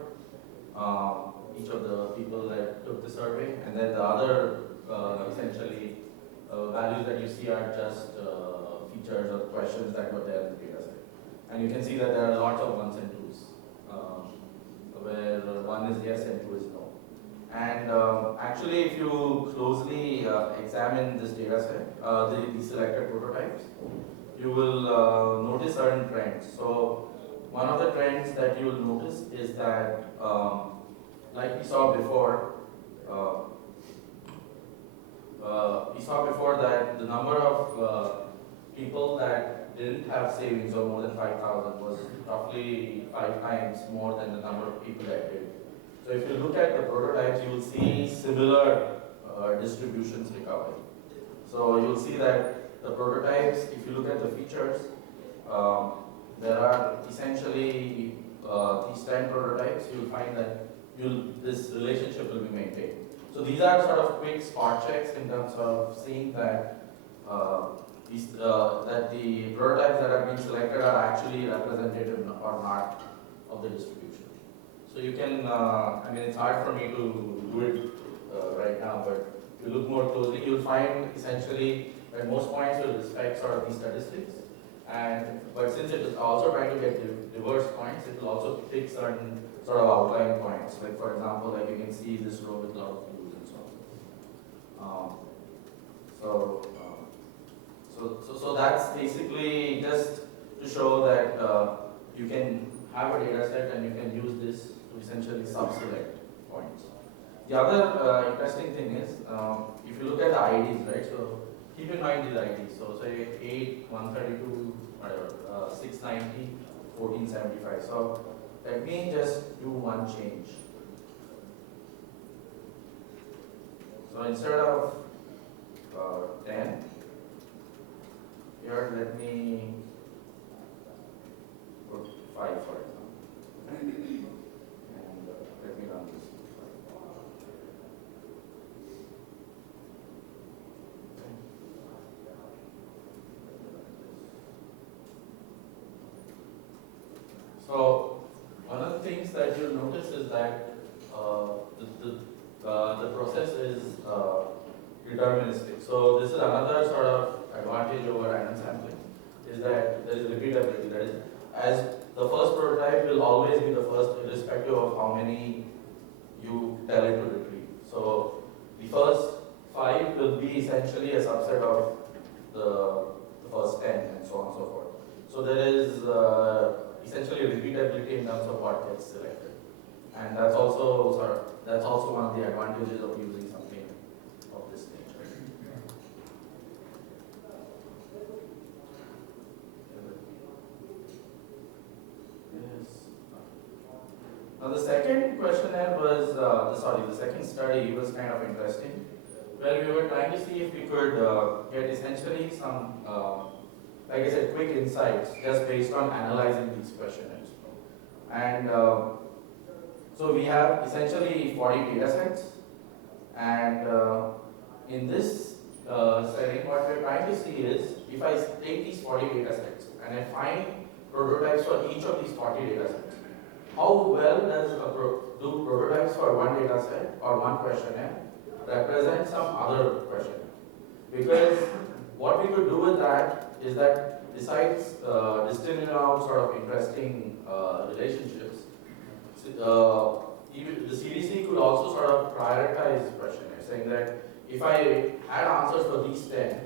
each of the people that took the survey, and then the other essentially values that you see are just features or questions that were there in the data set. And you can see that there are lots of ones and twos, where one is yes and two is no. And actually, if you closely examine this data set, the selected prototypes, you will notice certain trends. So one of the trends that you will notice is that, like we saw before, that the number of people that didn't have savings of more than 5,000 was roughly 5 times more than the number of people that did. So if you look at the prototypes, you will see similar distributions recovering. So you'll see that the prototypes, if you look at the features, there are essentially these 10 prototypes. You'll find that this relationship will be maintained. So these are sort of quick spot checks in terms of seeing that that the prototypes that have been selected are actually representative or not of the distribution. So you can, I mean, it's hard for me to do it right now, but if you look more closely, you'll find essentially that most points will respect sort of these statistics. But since it is also trying to get diverse points, it will also pick certain sort of outlying points. Like for example, like you can see this row with a lot of blues and so on. So that's basically just to show that you can have a data set and you can use this to essentially sub-select points. The other interesting thing is, if you look at the IDs, right? So keep in mind these IDs. So say 8, 132, whatever, 690, 1475. So let me just do one change. So instead of 10, here let me put 5 for example. And let me run this. So one of the things that you'll notice is that the process is deterministic. So this is another sort of advantage over random sampling, is that there is repeatability. That is, as the first prototype will always be the first, irrespective of how many you tell it to retrieve. So the first 5 will be essentially a subset of the first 10 and so on and so forth. So there is essentially repeatability in terms of what gets selected, and that's also one of the advantages of using something of this nature. Yes. Now the second questionnaire was the second study was kind of interesting. Well, we were trying to see if we could get essentially some, like I said, quick insights just based on analyzing these questionnaires. And so we have essentially 40 data sets, and in this setting, what we're trying to see is if I take these 40 data sets and I find prototypes for each of these 40 data sets, how well do prototypes for one data set or one questionnaire represent some other questionnaire? Because what we could do with that is that besides distilling out sort of interesting relationships, even the CDC could also sort of prioritize questionnaires, saying that if I had answers for these 10,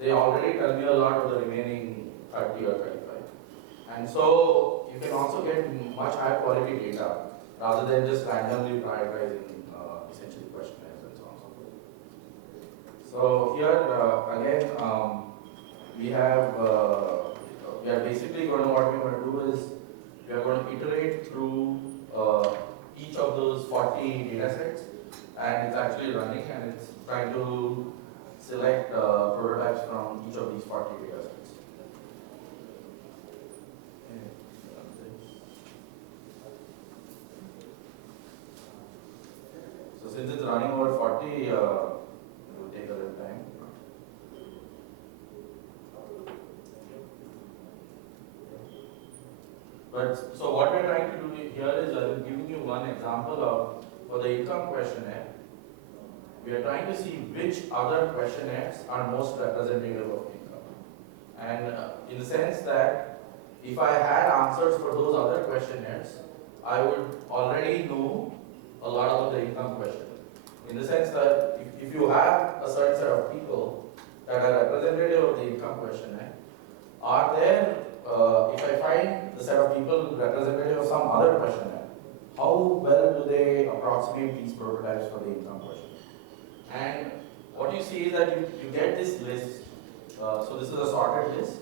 they already tell me a lot of the remaining 30 or 35. And so you can also get much higher quality data rather than just randomly prioritizing essentially questionnaires and so on and so forth. So here again, we are basically going to, what we're going to do is we are going to iterate through each of those 40 data sets, and it's actually running and it's trying to select prototypes from each of these 40 data sets. So since it's running over 40, it will take a little time. But so what we're trying to do here is I'm giving you one example of, for the income questionnaire, we are trying to see which other questionnaires are most representative of income. And in the sense that if I had answers for those other questionnaires, I would already know a lot about the income question. In the sense that if you have a certain set of people that are representative of the income questionnaire, are there, if I find the set of people representative of some other questionnaire, how well do they approximate these prototypes for the income question? And what you see is that you get this list. So this is a sorted list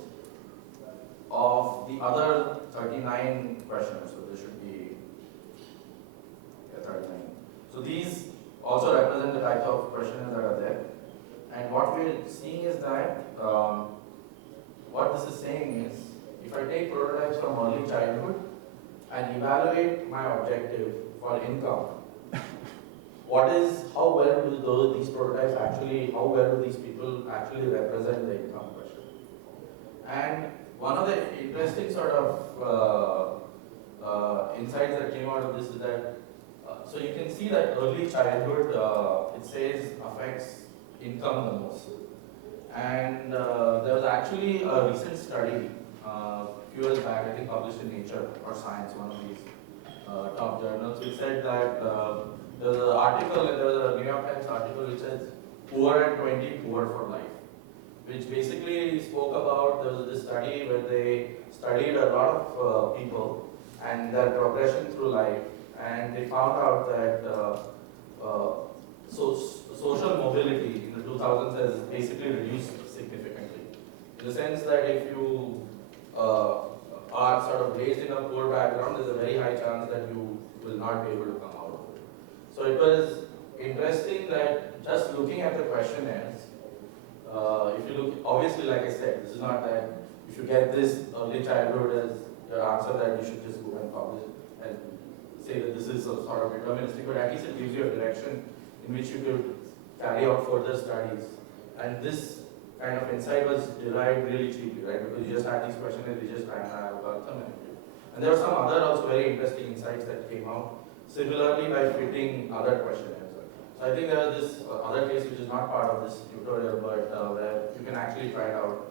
of the other 39 questionnaires. So this should be 39. So these also represent the type of questionnaires that are there. And what we're seeing is that what this is saying is, if I take prototypes from early childhood and evaluate my objective for income, how well do these prototypes actually, how well do these people actually represent the income question? And one of the interesting sort of insights that came out of this is that, so you can see that early childhood, it says, affects income the most. And there was actually a recent study a few years back, I think published in Nature or Science, one of these top journals, which said that there was an article, there was a New York Times article which says poor at 20, poor for life, which basically spoke about, there was this study where they studied a lot of people and their progression through life, and they found out that social mobility in the 2000s has basically reduced significantly. In the sense that if you are sort of raised in a poor background, there's a very high chance that you will not be able to come out of it. So it was interesting that just looking at the questionnaires, if you look, obviously like I said, this is not that if you get this early childhood as your answer that you should just go and publish and say that this is a sort of deterministic, but at least it gives you a direction in which you could carry out further studies. And this kind of insight was derived really cheaply, right? Because you just had these questionnaires, you just ran an algorithm and there were some other also very interesting insights that came out similarly by fitting other questionnaires. So I think there was this other case which is not part of this tutorial, but where you can actually try it out.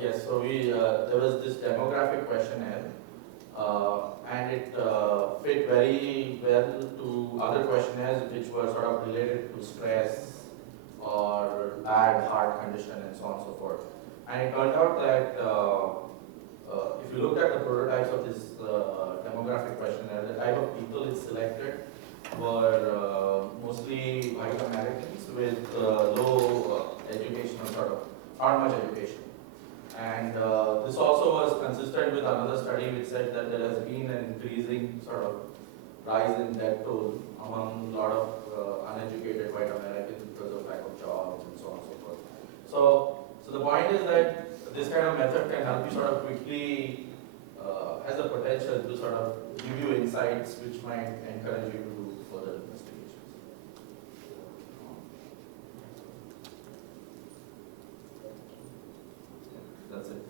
Yes, so there was this demographic questionnaire, and it fit very well to other questionnaires which were sort of related to stress or bad heart condition and so on and so forth. And it turned out that if you looked at the prototypes of this demographic questionnaire, the type of people it selected were mostly white Americans with low education or sort of not much education. And this also was consistent with another study which said that there has been an increasing sort of rise in death toll among a lot of uneducated white Americans because of lack of jobs and so on and so forth. So the point is that this kind of method can help you sort of quickly, has the potential to sort of give you insights which might encourage you to do further investigations. That's it.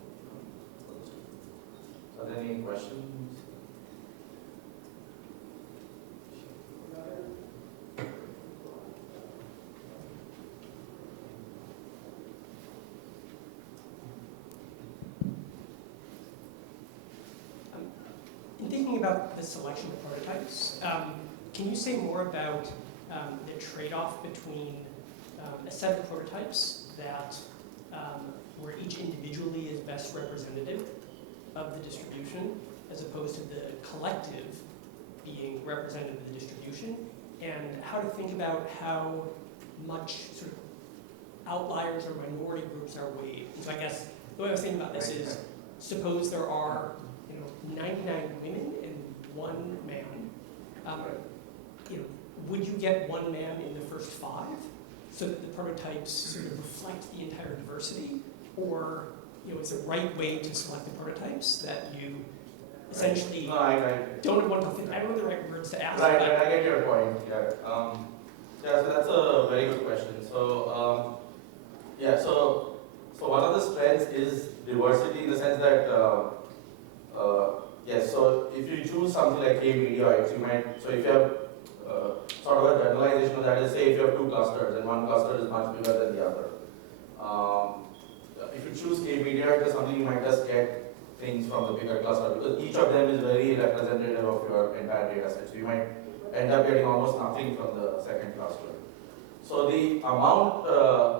Are there any questions? In thinking about the selection of prototypes, can you say more about the trade-off between a set of prototypes that where each individually is best representative of the distribution, as opposed to the collective being representative of the distribution, and how to think about how much sort of outliers or minority groups are weighed. And so I guess the way I was thinking about this is, suppose there are 99 women and 1 man. Would you get 1 man in the first 5 so that the prototypes sort of reflect the entire diversity? Or is the right way to select the prototypes that you essentially don't want to fit? I don't know the right words to ask. Right, I get your point. Yeah. Yeah, so that's a very good question. So so one of the strengths is diversity in the sense that yes, so if you choose something like K media X, you might, so if you have sort of a generalization of that is, say if you have 2 clusters and one cluster is much bigger than the other. If you choose K media X, something you might just get things from the bigger cluster because each of them is very representative of your entire data set. So you might end up getting almost nothing from the second cluster. So the amount,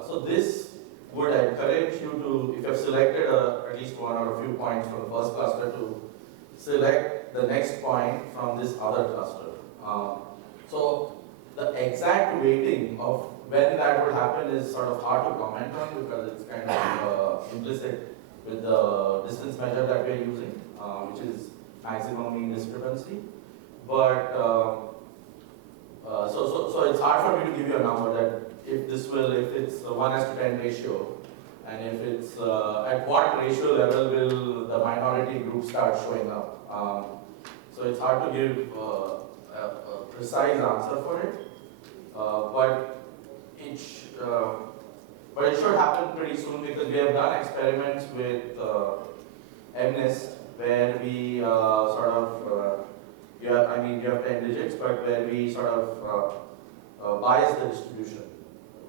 so this would encourage you to, if you have selected at least one or a few points from the first cluster, to select the next point from this other cluster. So the exact weighting of when that would happen is sort of hard to comment on because it's kind of implicit with the distance measure that we're using, which is maximum mean discrepancy. But so it's hard for me to give you a number that if it's a 1:10 ratio, and if it's at what ratio level will the minority group start showing up. So it's hard to give a precise answer for it, but it should happen pretty soon because we have done experiments with MNIST where we you have 10 digits, but where we sort of bias the distribution,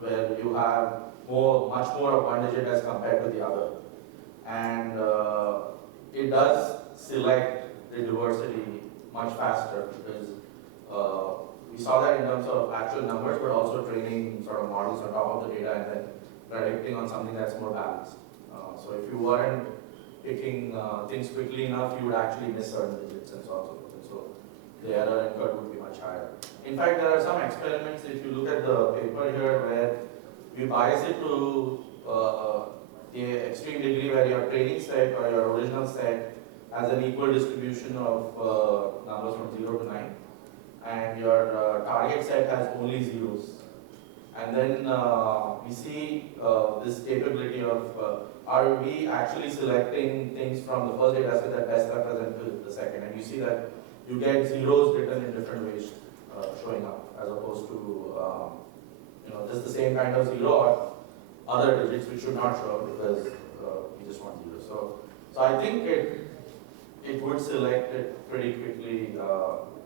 where you have much more of one digit as compared to the other. And it does select the diversity much faster because we saw that in terms of actual numbers, but also training sort of models on top of the data and then predicting on something that's more balanced. So if you weren't picking things quickly enough, you would actually miss certain digits and so on and so forth. And so the error incurred would be much higher. In fact, there are some experiments, if you look at the paper here, where we bias it to the extreme degree where your training set or your original set has an equal distribution of numbers from 0 to 9, and your target set has only zeros. And then we see this capability of are we actually selecting things from the first data set that best represent the second, and you see that you get zeros written in different ways showing up as opposed to just the same kind of zero or other digits which should not show up because we just want zero. So I think it would select it pretty quickly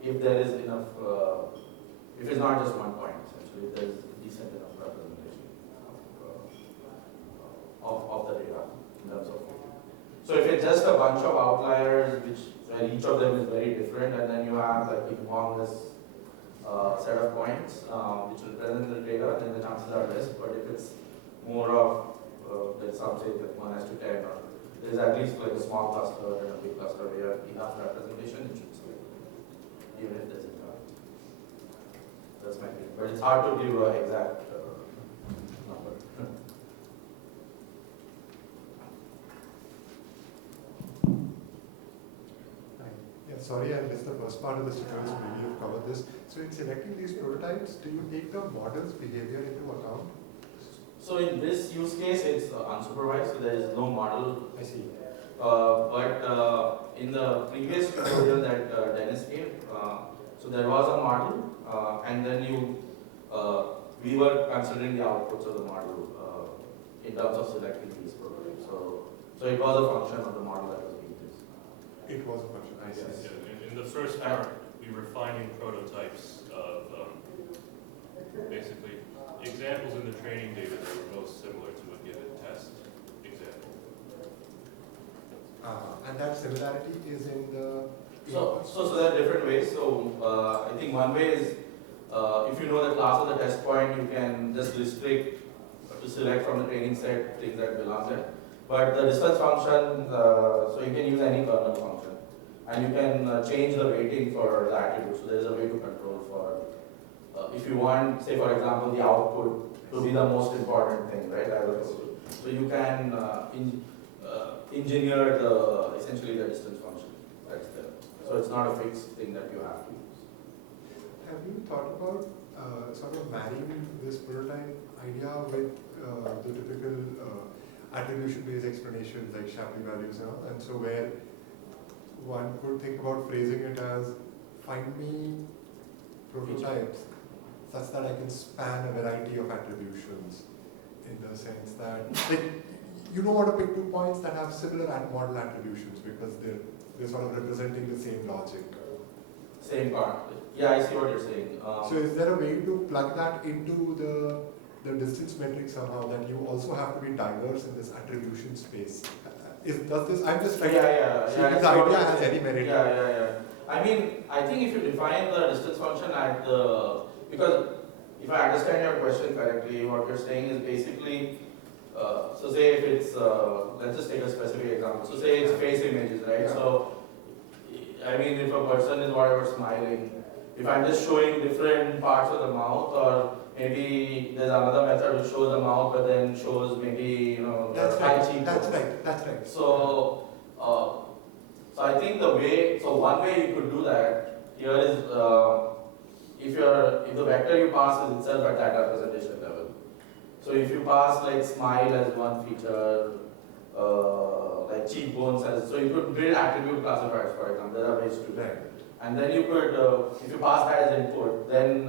if there is enough, if it's not just one point essentially, if there's decent enough representation of the data in terms of. So if it's just a bunch of outliers where each of them is very different, and then you have like a humongous set of points which represent the data, then the chances are less. But if it's more of, let's say like 1:10, or there's at least like a small cluster and a big cluster where you have enough representation, it should select, even if there's a That's my opinion. But it's hard to give an exact number. Yeah, sorry, I missed the first part of the tutorial, so maybe you've covered this. So in selecting these prototypes, do you take the model's behavior into account? So in this use case, it's unsupervised, so there is no model. I see. But in the previous tutorial that Dennis gave, so there was a model, and then we were considering the outputs of the model in terms of selecting these prototypes. So it was a function of the model that was being used. It was a function, I see. Yes. Yeah, in the first part, we were finding prototypes of basically examples in the training data that were most similar to a given test example. And that similarity is in the... So there are different ways. So I think one way is if you know the class of the test point, you can just restrict to select from the training set things that belong there. But the distance function, so you can use any kernel function, and you can change the weighting for the attribute. So there is a way to control for if you want, say for example, the output to be the most important thing, right? So you can engineer essentially the distance function that's there. So it's not a fixed thing that you have to use. Have you thought about sort of marrying this prototype idea with the typical attribution-based explanations like Shapley values and all? And so where one could think about phrasing it as, find me prototypes such that I can span a variety of attributions, in the sense that, like, you don't want to pick 2 points that have similar model attributions because they're sort of representing the same logic. Same part. Yeah, I see what you're saying. So is there a way to plug that into the distance metric somehow, that you also have to be diverse in this attribution space? Does this, I'm just trying yeah, to see if the idea has any merit. Yeah. I mean, I think if you define the distance function at the, because if I understand your question correctly, what you're saying is basically, so say if it's, let's just take a specific example. So say it's face images, right? Yeah. So, I mean, if a person is whatever smiling, if I'm just showing different parts of the mouth, or maybe there's another method which shows the mouth but then shows maybe, that's the high right. cheekbones. That's right. So, so I think one way you could do that here is if the vector you pass is itself at that representation level. So if you pass like smile as one feature, like cheekbones as, so you could build attribute classifiers, for example. There are ways to do that. And then you could, if you pass that as input, then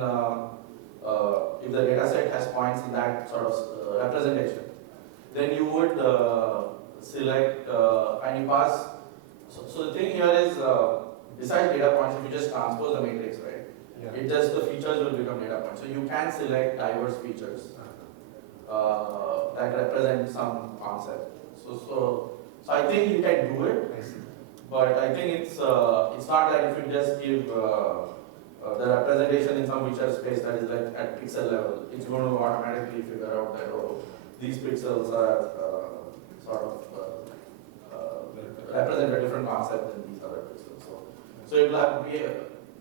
if the data set has points in that sort of representation, then you would select and you pass. So the thing here is, besides data points, if you just transpose the matrix, right? Yeah. It just, the features will become data points. So you can select diverse features that represent some concept. So I think you can do it. I see. But I think it's not that if you just give the representation in some feature space that is like at pixel level, it's going to automatically figure out that, oh, these pixels are sort of represent a different concept than these other pixels. So it will have to be,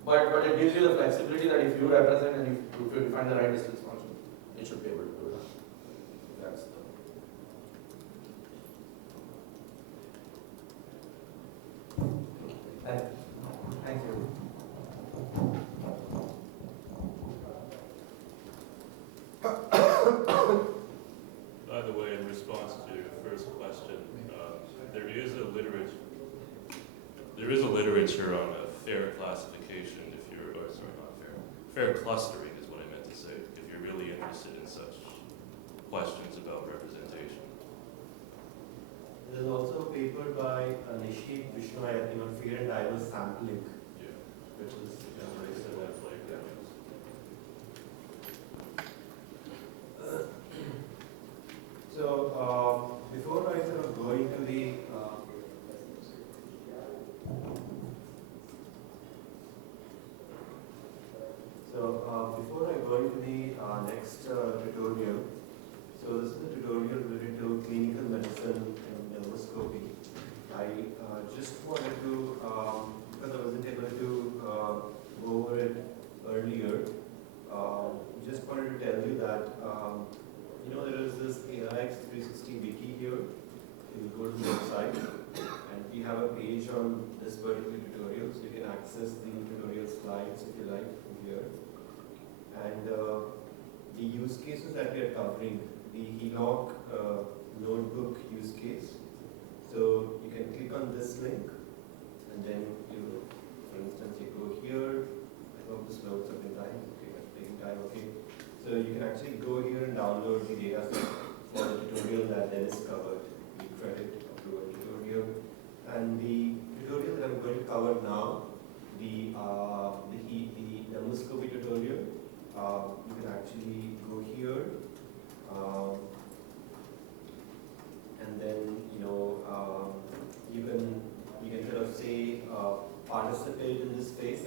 but it gives you the flexibility that if you represent and if you define the right distance function, it should be able to do that. That's the. there is a literature on a fair classification if you're, or sorry, not fair clustering is what I meant to say, if you're really interested in such questions about representation. There's also a paper by Nishit Vishnu, I think, on fair and diverse sampling, which is very similar. So before I sort of go into the next tutorial, so this is a tutorial related to clinical medicine and endoscopy. I just wanted to, because I wasn't able to go over it earlier, just wanted to tell you that there is this AIX 360 wiki here. You go to the website and we have a page on this particular tutorial, so you can access the tutorial slides if you like from here. And the use cases that we are covering, the HELOC notebook use case. So you can click on this link and then you, for instance, you go here. I hope this loads up in time. Okay, that's taking time, okay. So you can actually go here and download the data set for the tutorial that Dennis covered, the credit approval tutorial. And the tutorial that I'm going to cover now, the endoscopy tutorial, you can actually go here, and then you can sort of say participate in this phase.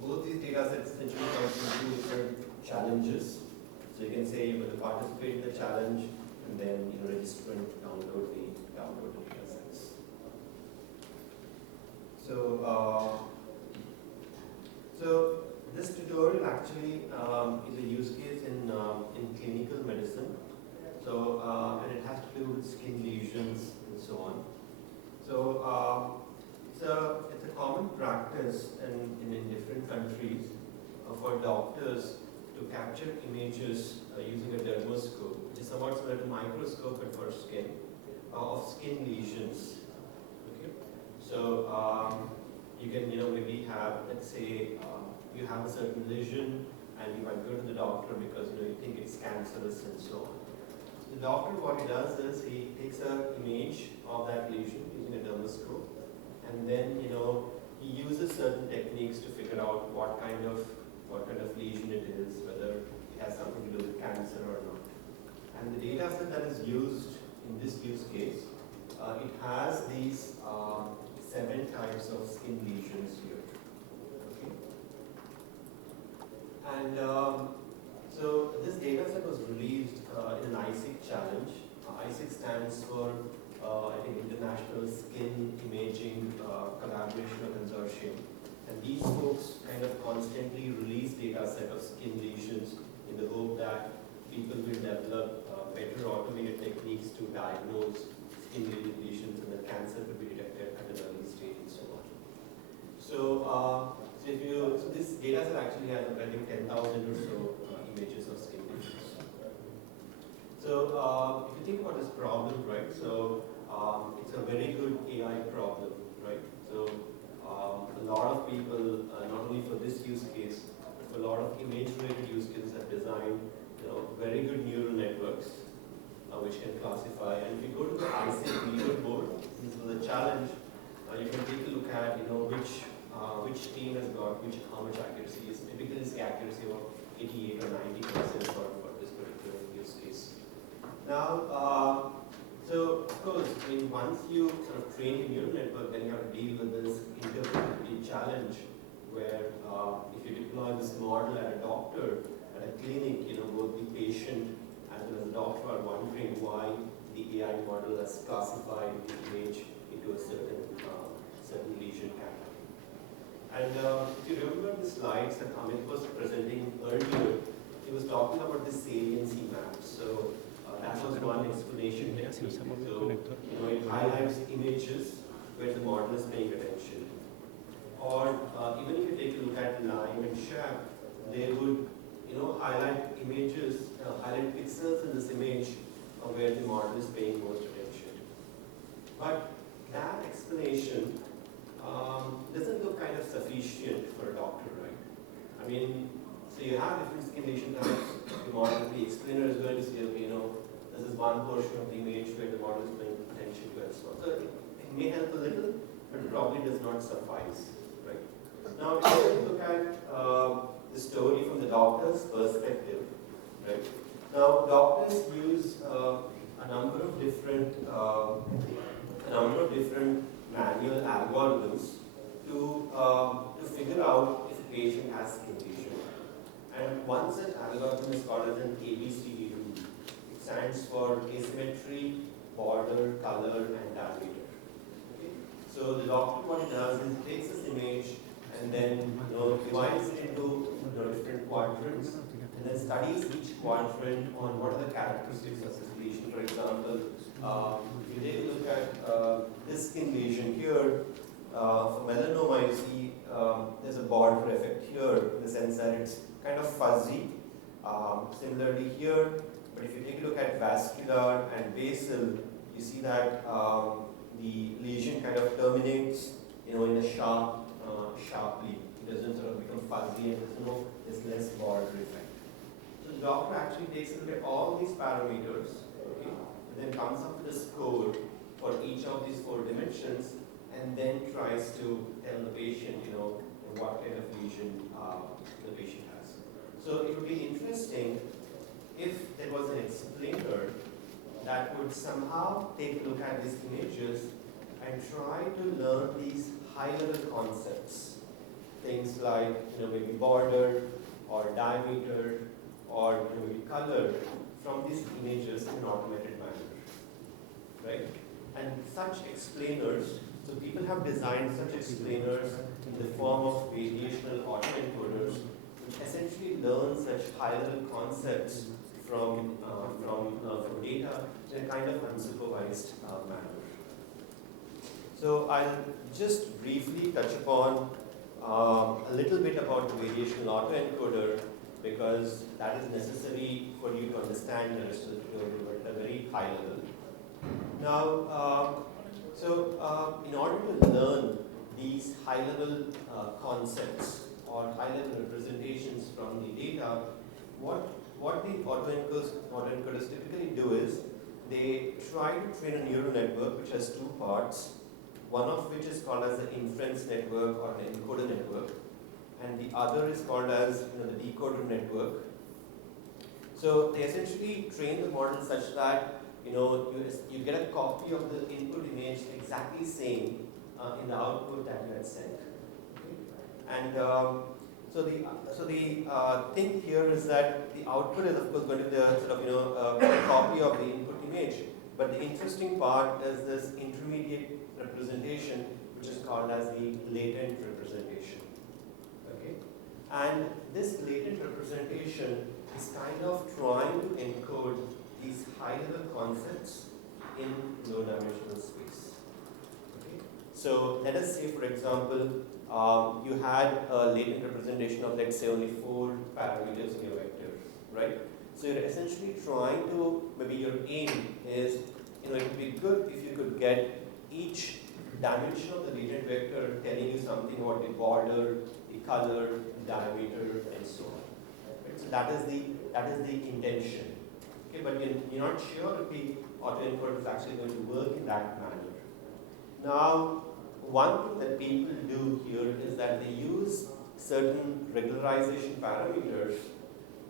Both these data sets essentially come from two different challenges. So you can say you're going to participate in the challenge and then register and download the data sets. So this tutorial actually is a use case in clinical medicine. So and it has to do with skin lesions and so on. So it's a common practice in different countries for doctors to capture images using a dermoscope, which is somewhat similar to microscope but for skin, of skin lesions. Okay, so you can maybe have, let's say you have a certain lesion and you might go to the doctor because you think it's cancerous and so on. The doctor, what he does is he takes an image of that lesion using a dermoscope, and then he uses certain techniques to figure out what kind of lesion it is, whether it has something to do with cancer or not. And the data set that is used in this use case, it has these 7 types of skin lesions here. Okay. And so this data set was released in an ISIC challenge. ISIC stands for I think International Skin Imaging Collaboration or Consortium. And these folks kind of constantly release data set of skin lesions in the hope that people will develop better automated techniques to diagnose skin lesions and that cancer could be detected at an early stage and so on. So, so this data set actually has, I think, 10,000 or so images of skin lesions. So if you think about this problem, right, so it's a very good AI problem, right? So a lot of people, not only for this use case, but for a lot of image-related use cases have designed very good neural networks which can classify. And if you go to the ISIC leaderboard, this is the challenge, you can take a look at which team has got how much accuracy is. Typically, it's the accuracy of 88 or 90% for this particular use case. Now, so of course, once you sort of train a neural network, then you have to deal with this interpretability challenge, where if you deploy this model at a doctor, at a clinic, both the patient as well as the doctor are wondering why the AI model has classified the image into a certain lesion category. And if you remember the slides that Amit was presenting earlier, he was talking about the saliency map. So that was one explanation here. So it highlights images where the model is paying attention. Or even if you take a look at Liao and Chen, they would highlight images, highlight pixels in this image where the model is paying most attention. But that explanation doesn't look kind of sufficient for a doctor, right? I mean, so you have different skin lesion types. The model, the explainer is going to say, okay, this is one portion of the image where the model is paying attention to it. So it may help a little, but it probably does not suffice, right? Now, if you look at the story from the doctor's perspective, right? Now, doctors use a number of different manual algorithms to figure out if a patient has skin lesion. And one such algorithm is called as an ABCD rule. It stands for asymmetry, border, color, and diameter. Okay? So the doctor, what he does is takes this image and then divides it into different quadrants, and then studies each quadrant on what are the characteristics of this lesion. For example, if you take a look at this skin lesion here, for melanoma, you see there's a border effect here in the sense that it's kind of fuzzy. Similarly here, but if you take a look at vascular and basal, you see that the lesion kind of terminates, in a sharply. It doesn't sort of become fuzzy, and there's less border effect. So the doctor actually takes a look at all these parameters, okay, and then comes up with a score for each of these 4 dimensions, and then tries to tell the patient, what kind of lesion the patient has. So it would be interesting if there was an explainer that would somehow take a look at these images and try to learn these high-level concepts. Things like, maybe border or diameter or maybe color from these images in an automated manner, right? And such explainers, so people have designed such explainers in the form of variational autoencoders, which essentially learn such high-level concepts from data in a kind of unsupervised manner. So I'll just briefly touch upon a little bit about the variational autoencoder, because that is necessary for you to understand the rest of the tutorial at a very high level. Now, in order to learn these high-level concepts or high-level representations from the data, what the autoencoders typically do is they try to train a neural network which has 2 parts. One of which is called as the inference network or the encoder network, and the other is called as the decoder network. So they essentially train the model such that you get a copy of the input image exactly same in the output that you had sent. Okay? And so the thing here is that the output is of course going to be the sort of a copy of the input image, but the interesting part is this intermediate representation, which is called as the latent representation. Okay? And this latent representation is kind of trying to encode these high-level concepts in low-dimensional space. Okay? So let us say, for example, you had a latent representation of, let's say, only 4 parameters in your vector, right? So you're essentially trying to, maybe your aim is, it would be good if you could get each dimension of the latent vector telling you something about the border, the color, the diameter, and so on. Right? So that is the intention. Okay, but you're not sure if the autoencoder is actually going to work in that manner. Now, one thing that people do here is that they use certain regularization parameters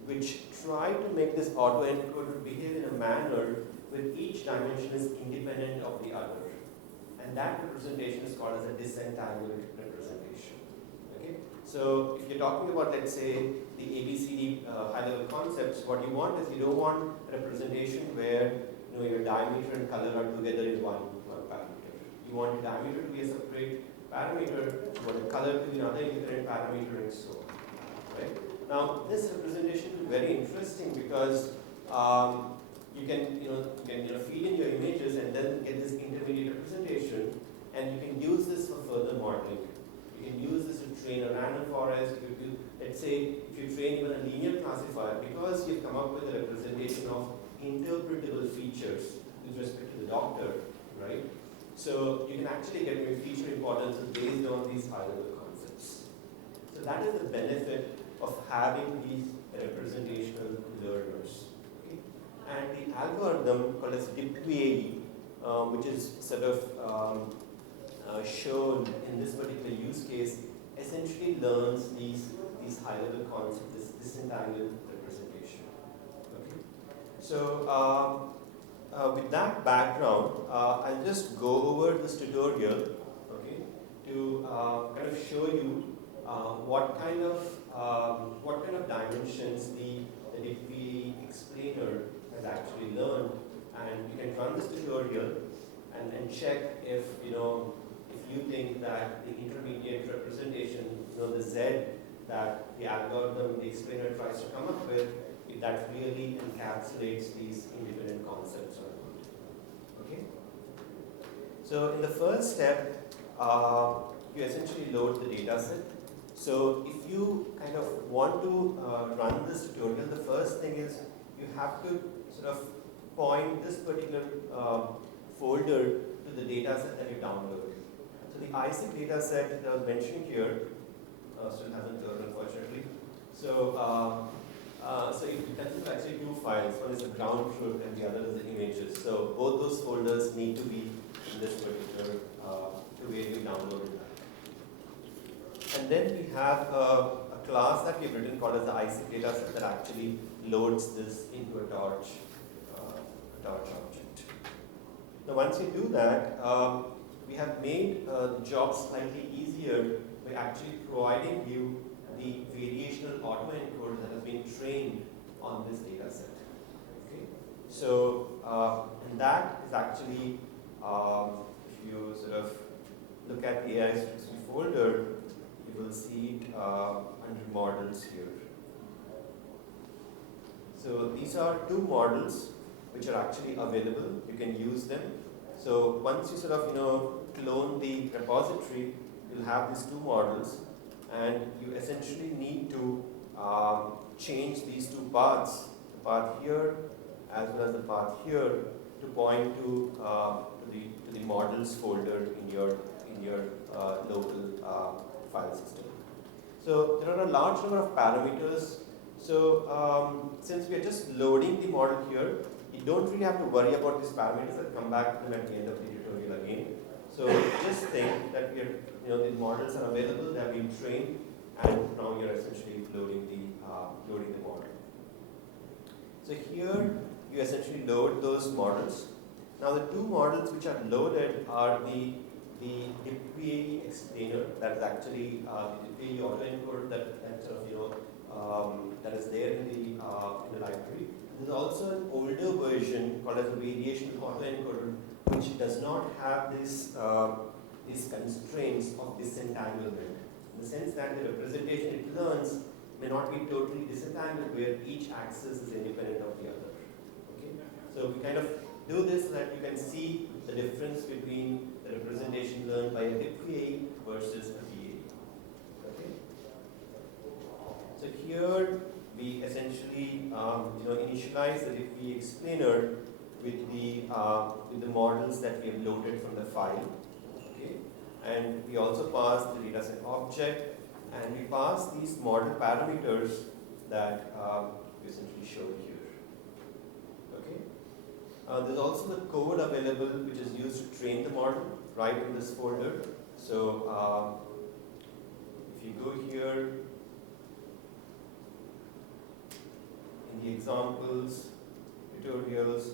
which try to make this autoencoder behave in a manner where each dimension is independent of the other. And that representation is called as a disentangled representation. Okay? So if you're talking about, let's say, the ABCD high-level concepts, what you want is you don't want a representation where your diameter and color are together in one parameter. You want your diameter to be a separate parameter, you want the color to be another independent parameter, and so on. Right? Now, this representation is very interesting because you can feed in your images and then get this intermediate representation, and you can use this for further modeling. You can use this to train a random forest. Let's say if you train even a linear classifier, because you've come up with a representation of interpretable features with respect to the doctor, right? So you can actually get your feature importances based on these high-level concepts. So that is the benefit of having these representational learners. Okay? And the algorithm called as DIPQAE, which is sort of shown in this particular use case, essentially learns these high-level concepts, this disentangled representation. Okay? So with that background, I'll just go over this tutorial, okay, to kind of show you what kind of dimensions the DIPQAE explainer has actually learned, and you can run this tutorial and check if you think that the intermediate representation, the Z that the algorithm, the explainer tries to come up with, if that really encapsulates these independent concepts or not. Okay? So in the first step, you essentially load the data set. So if you kind of want to run this tutorial, the first thing is you have to sort of point this particular folder to the data set that you downloaded. So the ISIC data set that I was mentioning here still hasn't loaded, unfortunately. So so it contains actually two files. One is the ground truth and the other is the images. So both those folders need to be in this particular where we downloaded that. And then we have a class that we've written called as the ISIC data set that actually loads this into a torch object. Now once you do that, we have made the job slightly easier by actually providing you the variational autoencoder that has been trained on this data set. Okay? So, and that is actually, if you sort of look at the AI statistic folder, you will see it under models here. So these are two models which are actually available. You can use them. So once you sort of clone the repository, you'll have these two models, and you essentially need to change these two paths, the path here as well as the path here, to point to the models folder in your local file system. So there are a large number of parameters. So since we are just loading the model here, you don't really have to worry about these parameters. I'll come back to them at the end of the tutorial again. So just think that we are, the models are available, they have been trained, and now you're essentially loading the model. So here you essentially load those models. Now the two models which are loaded are the DIPQAE explainer, that is actually the DIPQAE autoencoder that sort of that is there in the library. There's also an older version called as a variational autoencoder, which does not have these constraints of disentanglement, in the sense that the representation it learns may not be totally disentangled, where each axis is independent of the other. Okay? So we kind of do this so that you can see the difference between the representation learned by a DIPQAE versus a VAE. Okay? So here we essentially initialize the DIPQAE explainer with the models that we have loaded from the file. Okay? And we also pass the dataset object, and we pass these model parameters that we essentially showed here. Okay? There's also the code available which is used to train the model right in this folder. So if you go here in the examples, tutorials,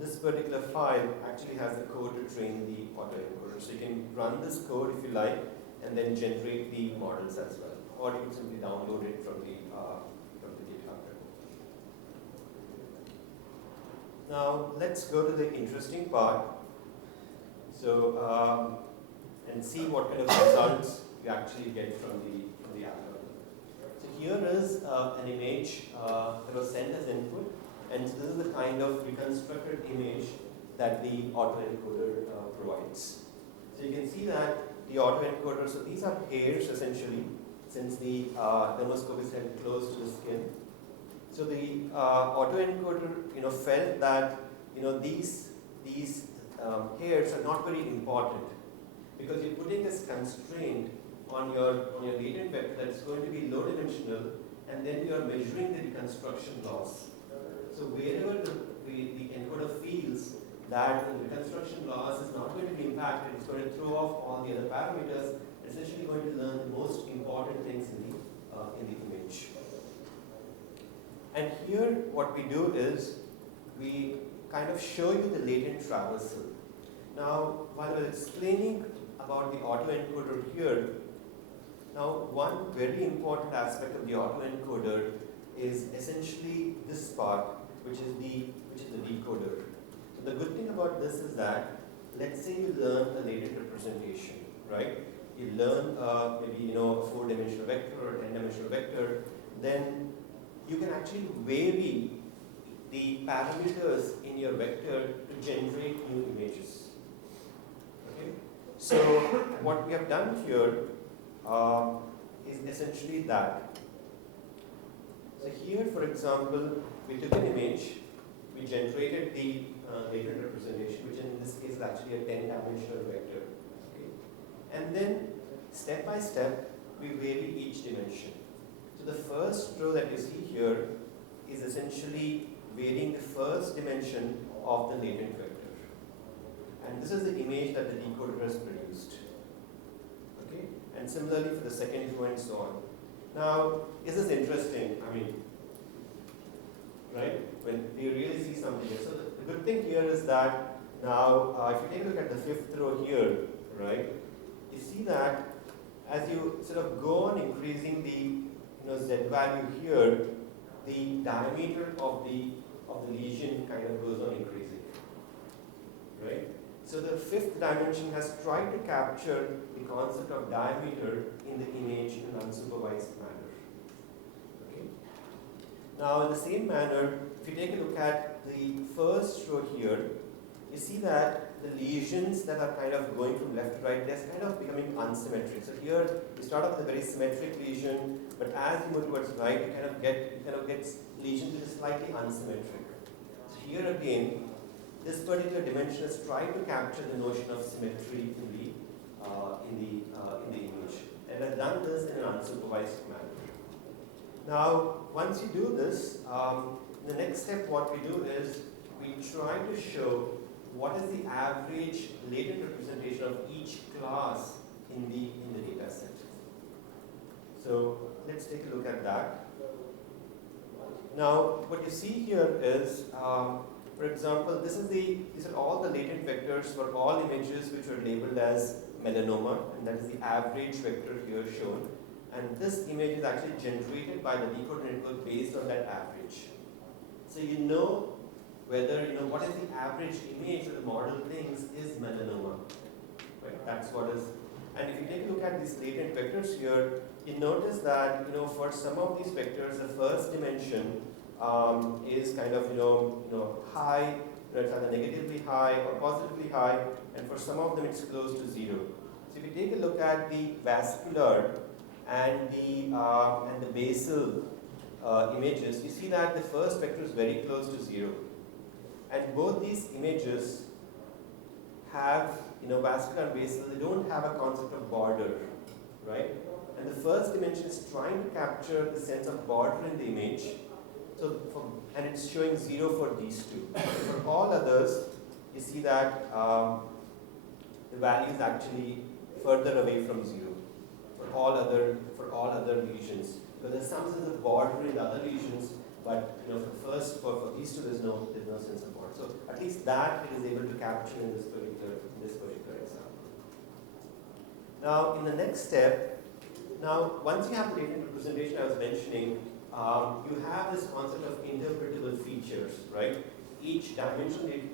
this particular file actually has the code to train the autoencoder. So you can run this code if you like, and then generate the models as well, or you can simply download it from the GitHub. Now let's go to the interesting part. So and see what kind of results you actually get from the algorithm. So here is an image that was sent as input. And so this is the kind of reconstructed image that the autoencoder provides. So you can see that the autoencoder, so these are hairs essentially, since the dermoscope is held close to the skin. So the autoencoder, felt that these hairs are not very important because you're putting this constraint on your latent vector that's going to be low dimensional, and then you are measuring the reconstruction loss. So wherever the encoder feels that the reconstruction loss is not going to be impacted, it's going to throw off all the other parameters, essentially going to learn the most important things in the image. And here what we do is we kind of show you the latent traversal. Now, while I was explaining about the autoencoder here, now one very important aspect of the autoencoder is essentially this part, which is the decoder. So the good thing about this is that, let's say you learn a latent representation, right? You learn maybe a 4-dimensional vector or a 10-dimensional vector, then you can actually vary the parameters in your vector to generate new images. Okay? So what we have done here is essentially that. So here, for example, we took an image, we generated the latent representation, which in this case is actually a 10-dimensional vector. Okay? And then, step by step, we vary each dimension. So the first row that you see here is essentially varying the first dimension of the latent vector. And this is the image that the decoder has produced. Okay? And similarly for the second row and so on. Now, is this interesting? I mean, right? When you really see something here. So the good thing here is that now, if you take a look at the fifth row here, right? You see that as you sort of go on increasing the Z value here, the diameter of the lesion kind of goes on increasing, right? So the fifth dimension has tried to capture the concept of diameter in the image in an unsupervised manner. Okay. Now, in the same manner, if you take a look at the first row here, you see that the lesions that are kind of going from left to right, they're kind of becoming unsymmetric. So here, you start off with a very symmetric lesion, but as you move towards right, you kind of get lesions which are slightly unsymmetric. So here again, this particular dimension is trying to capture the notion of symmetry in the image, and has done this in an unsupervised manner. Now, once you do this, the next step, what we do is we try to show what is the average latent representation of each class in the data set. So let's take a look at that. Now, what you see here is, for example, these are all the latent vectors for all images which are labeled as melanoma, and that is the average vector here shown. And this image is actually generated by the decoder network based on that average. So you know whether what is the average image that the model thinks is melanoma. Right? That's what is. And if you take a look at these latent vectors here, you notice that for some of these vectors, the first dimension is kind of high, it's either negatively high or positively high, and for some of them it's close to 0. So if you take a look at the vascular and the basal images, you see that the first vector is very close to 0. And both these images have, vascular and basal, they don't have a concept of border, right? And the first dimension is trying to capture the sense of border in the image. So, and it's showing 0 for these two. For all others, you see that the value is actually further away from 0 for all other lesions. So there's some sense of border in the other lesions, but for these two, there's no sense of border. So at least that it is able to capture in this particular example. Now, in the next step, once you have the latent representation I was mentioning, you have this concept of interpretable features, right? Each dimension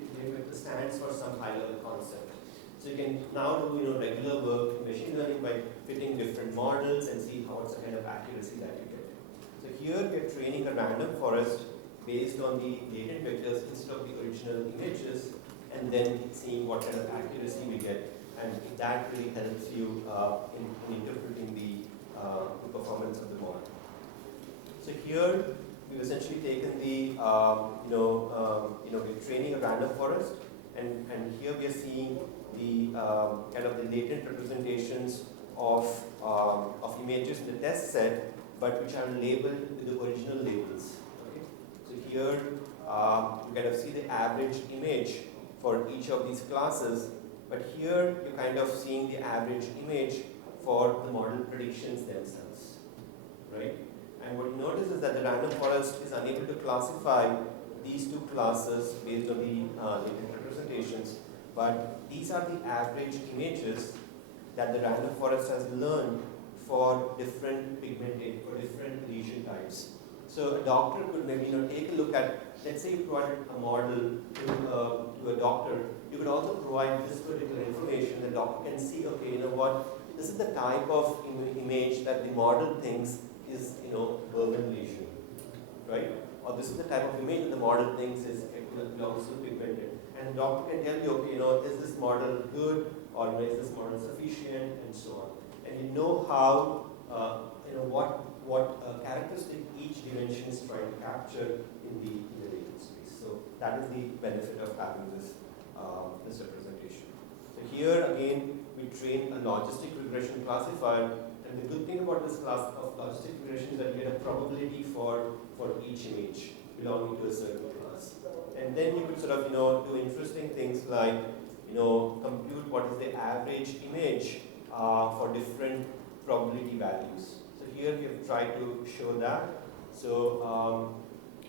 stands for some high-level concept. So you can now do regular work in machine learning by fitting different models and see what's the kind of accuracy that you get. So here we are training a random forest based on the latent vectors instead of the original images, and then seeing what kind of accuracy we get, and that really helps you in interpreting the performance of the model. So here we've essentially taken the we're training a random forest, And here we are seeing the kind of the latent representations of images in the test set, but which are labeled with the original labels. Okay? So here you kind of see the average image for each of these classes, but here you're kind of seeing the average image for the model predictions themselves, right? And what you notice is that the random forest is unable to classify these two classes based on the latent representations, but these are the average images that the random forest has learned for different pigmented, for different lesion types. So a doctor could maybe take a look at, let's say you provided a model to a doctor, you could also provide this particular information. The doctor can see, okay, you know what, this is the type of image that the model thinks is, urban lesion, right? Or this is the type of image that the model thinks is belongs to pigmented. And the doctor can tell you, okay, is this model good, or is this model sufficient, and so on. And you know how, what characteristic each dimension is trying to capture in the latent space. So that is the benefit of having this representation. So here again, we train a logistic regression classifier, and the good thing about this class of logistic regression is that you get a probability for each image belonging to a certain class. And then you could sort of, do interesting things like, compute what is the average image for different probability values. So here we have tried to show that. So,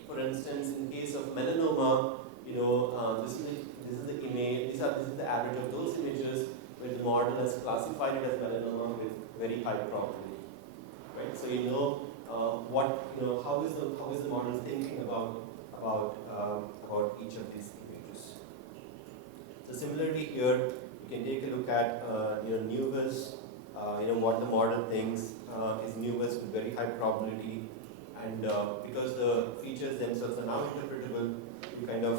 for instance, in case of melanoma, this is the image. This is the average of those images where the model has classified it as melanoma with very high probability, right? So how is the model thinking about each of these images? So similarly here, you can take a look at Newvis. What the model thinks is Newvis with very high probability, and because the features themselves are now interpretable, you kind of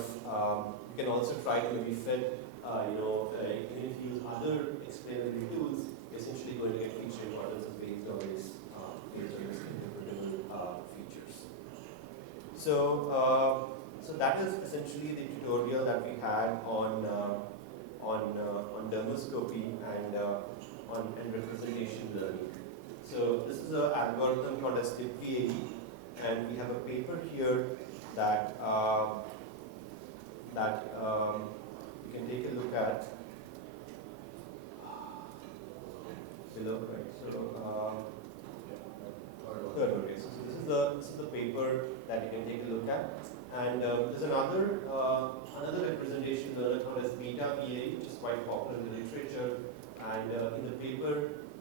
you can also try to maybe fit even if you use other explainability tools, you're essentially going to get feature models based on these interpretable features. So that is essentially the tutorial that we had on dermoscopy and on representation learning. So this is an algorithm called as FAccT, and we have a paper here that you can take a look at below, right? So this is the paper that you can take a look at, and there's another representation learner called as beta VA, which is quite popular in the literature, and in the paper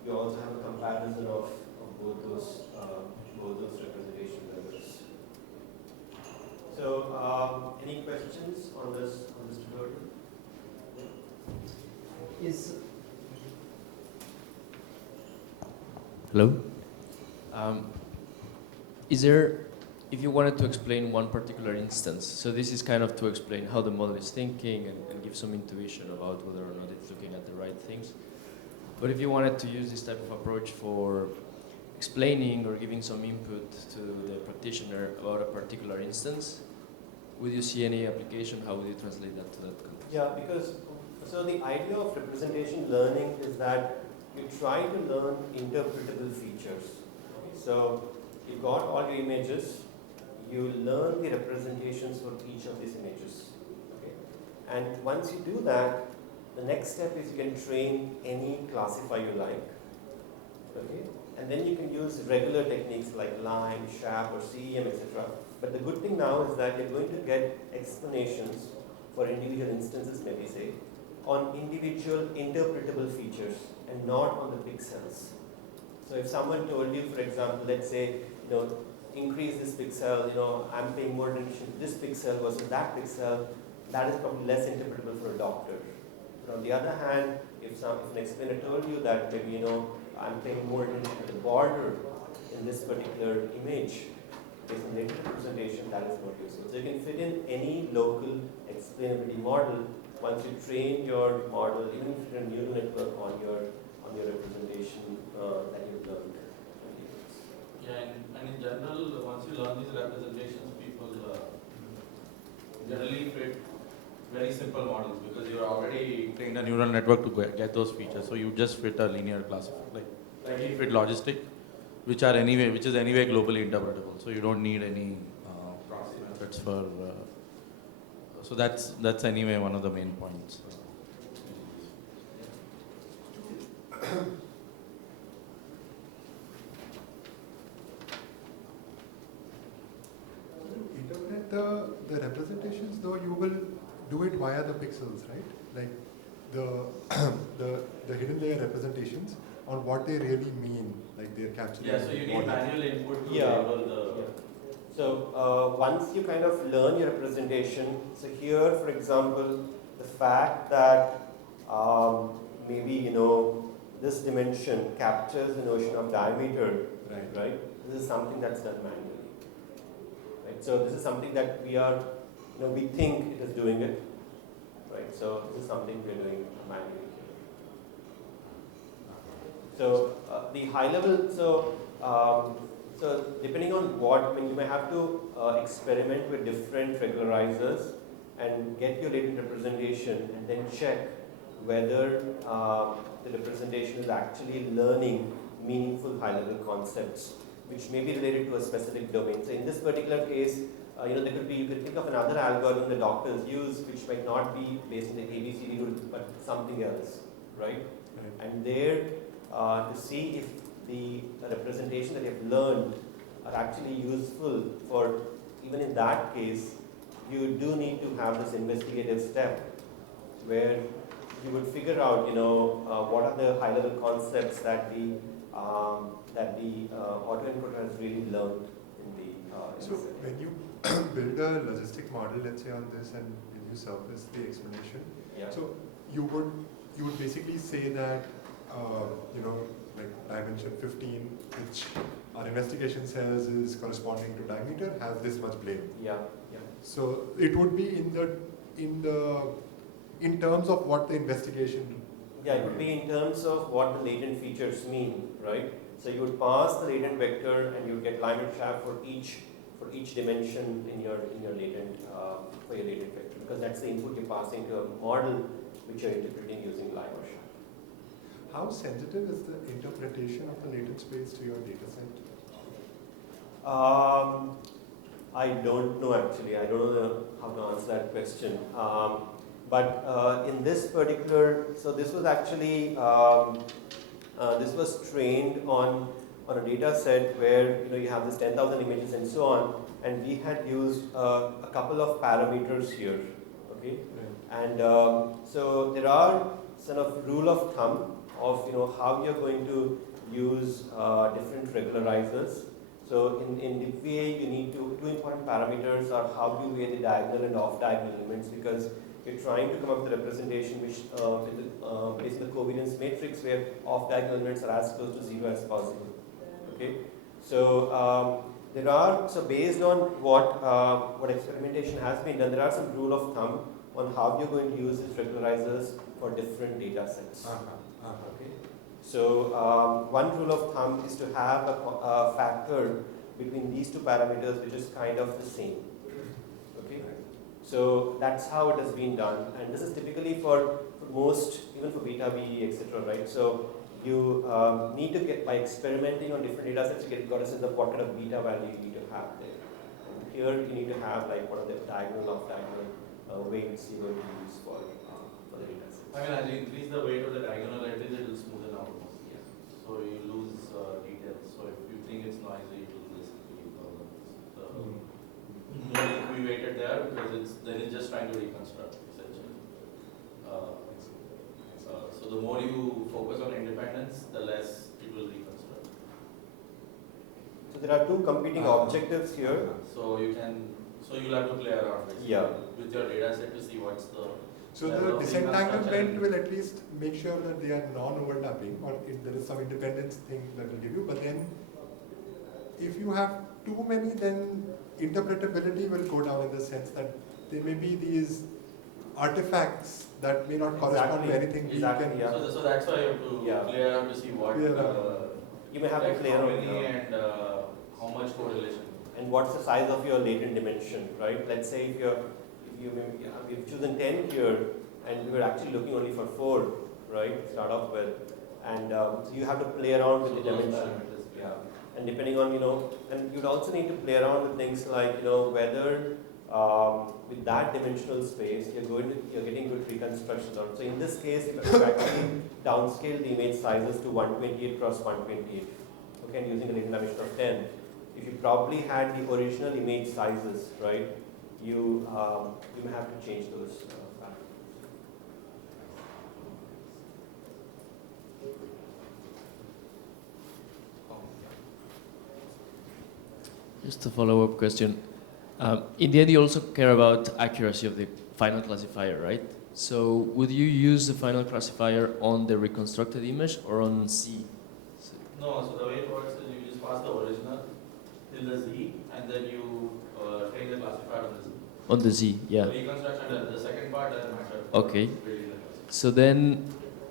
you also have a comparison of both those representation learners. So any questions on this tutorial? Hello? Is there, if you wanted to explain one particular instance, so this is kind of to explain how the model is thinking and give some intuition about whether or not it's looking at the right things. But if you wanted to use this type of approach for explaining or giving some input to the practitioner about a particular instance, would you see any application? How would you translate that to that context? Yeah, because so the idea of representation learning is that you try to learn interpretable features. So you got all your images, you learn the representations for each of these images. Okay? And once you do that, the next step is you can train any classifier you like. Okay? And then you can use regular techniques like Line, SHAP, or CEM, etc. But the good thing now is that you're going to get explanations for individual instances, maybe say, on individual interpretable features and not on the pixels. So if someone told you, for example, let's say, increase this pixel, I'm paying more attention to this pixel versus that pixel, that is probably less interpretable for a doctor. But on the other hand, if an explainer told you that maybe, I'm paying more attention to the border in this particular image, based on the representation, that is more useful. So you can fit in any local explainability model once you train your model, even if you're a neural network on your representation that you've learned. Yeah, and in general, once you learn these representations, people generally fit very simple models because you already trained a neural network to get those features. So you just fit a linear classifier, like you fit logistic, which is anyway globally interpretable. So you don't need any proxy methods for. So that's anyway one of the main points. Interpret the representations, though you will do it via the pixels, right? Like the hidden layer representations on what they really mean, like they're capturing. Yeah, so you need manual input to Yeah. label the. So once you kind of learn your representation, so here, for example, the fact that maybe this dimension captures the notion of diameter, right? This is something that's done manually, right? So this is something that we think it is doing it, right? So this is something we're doing manually. So the high level, so depending on you may have to experiment with different regularizers and get your latent representation and then check whether the representation is actually learning meaningful high-level concepts, which may be related to a specific domain. So in this particular case, you could think of another algorithm the doctors use, which might not be based on the ABCD rule, but something else, right? And there, to see if the representation that you have learned are actually useful for, even in that case, you do need to have this investigative step where you would figure out, what are the high-level concepts that the autoencoder has really learned in the. So when you build a logistic model, let's say on this, and when you surface the explanation, so you would basically say that like dimension 15, which our investigation says is corresponding to diameter, has this much blame. Yeah. So it would be in terms of what the investigation. Yeah, it would be in terms of what the latent features mean, right? So you would pass the latent vector, and you would get alignment shaft for each dimension in your latent for your latent vector, because that's the input you're passing to a model which you're interpreting using alignment shaft. How sensitive is the interpretation of the latent space to your data set? I don't know actually. I don't know how to answer that question. But in this particular, so this was actually, this was trained on a data set where you have this 10,000 images and so on, and we had used a couple of parameters here, okay? And so there are sort of rule of thumb of how you're going to use different regularizers. So in DeepVA, you need two important parameters are how do you weigh the diagonal and off-diagonal elements, because you're trying to come up with a representation which based on the covariance matrix where off-diagonal elements are as close to 0 as possible. Okay, so there are, so based on what experimentation has been done, there are some rule of thumb on how you're going to use these regularizers for different data sets. Okay. So one rule of thumb is to have a factor between these two parameters which is kind of the same. Okay. So that's how it has been done, and this is typically for most, even for beta B, etc. Right. So you need to get, by experimenting on different data sets, you got a sense of what kind of beta value you need to have there. And here you need to have like what are the diagonal, off diagonal weights you're going to use for the data sets. I mean, as you increase the weight of the diagonal edges, it will smoothen out. So you lose details. So if you think it's noisy, it will basically more equally weighted there, because it's just trying to reconstruct essentially. So the more you focus on independence, the less it will reconstruct. So there are two competing objectives here. So you'll have to play around with your data set to see what's the. So the disentanglement will at least make sure that they are non-overlapping, or if there is some independence thing that will give you. But then, if you have too many, then interpretability will go down in the sense that there may be these artifacts that may not correspond to anything. Exactly. Yeah. So that's why you have to play around to see what you may have to play around and how much correlation. And what's the size of your latent dimension, right? Let's say if we've chosen 10 here, and we were actually looking only for 4, right, to start off with. And so you have to play around with the dimension. Yeah. And depending on, and you'd also need to play around with things like, whether with that dimensional space, you're getting good reconstructions out. So in this case, if you actually downscale the image sizes to 128 cross 128, okay, and using a latent dimension of 10, if you probably had the original image sizes, right, you may have to change those factors. Just a follow-up question. In the end, you also care about accuracy of the final classifier, right? So would you use the final classifier on the reconstructed image or on Z? No, so the way it works is you just pass the original till the Z, and then you train the classifier on the Z. On the Z, yeah. So reconstruction, the second part doesn't matter. Okay. So then,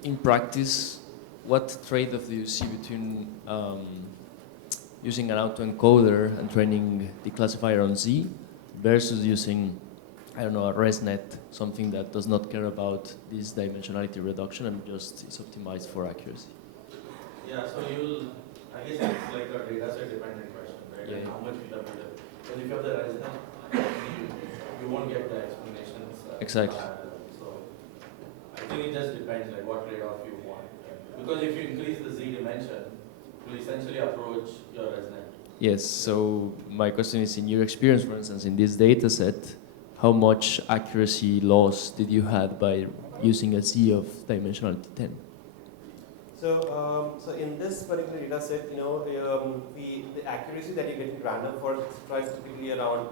in practice, what trade-off do you see between using an autoencoder and training the classifier on Z versus using, I don't know, a ResNet, something that does not care about this dimensionality reduction and just is optimized for accuracy? Yeah, so I guess it's like a dataset dependent question, right? Yeah. Like how much data build up. Because if you have the ResNet, you won't get the explanations. Exactly. So I think it just depends like what trade-off you want. Because if you increase the Z dimension, you will essentially approach your ResNet. Yes, so my question is, in your experience, for instance, in this data set, how much accuracy loss did you have by using a Z of dimensionality 10? So, so in this particular data set, the accuracy that you get in random forest classifier is typically around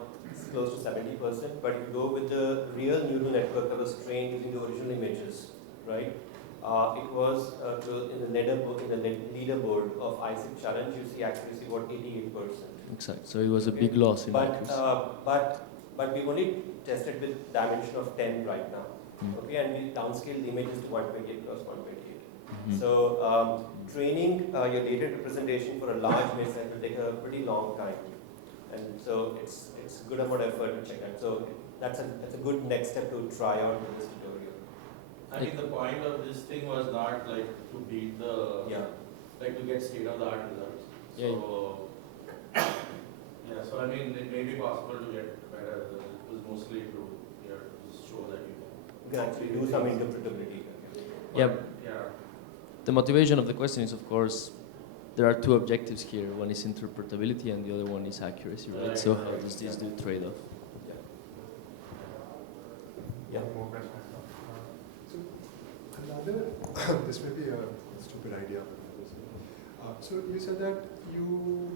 close to 70%, but if you go with the real neural network that was trained using the original images, right? It was in the leaderboard of ISIC challenge, you see accuracy about 88%. Exactly. So it was a big loss in accuracy. But we only tested with dimension of 10 right now. Okay, and we downscaled the images to 128 cross 128. So training your data representation for a large image set will take a pretty long time, and so it's a good amount of effort to check that. So that's a good next step to try out with this tutorial. I think the point of this thing was not like to beat the, like to get state-of-the-art results. So, yeah, so I mean, it may be possible to get better results. It was mostly to just show that you can actually do some interpretability. Yeah. Yeah. The motivation of the question is, of course, there are two objectives here. One is interpretability and the other one is accuracy, right? So how does this do trade-off? Yeah. More questions? So another, this may be a stupid idea. So you said that you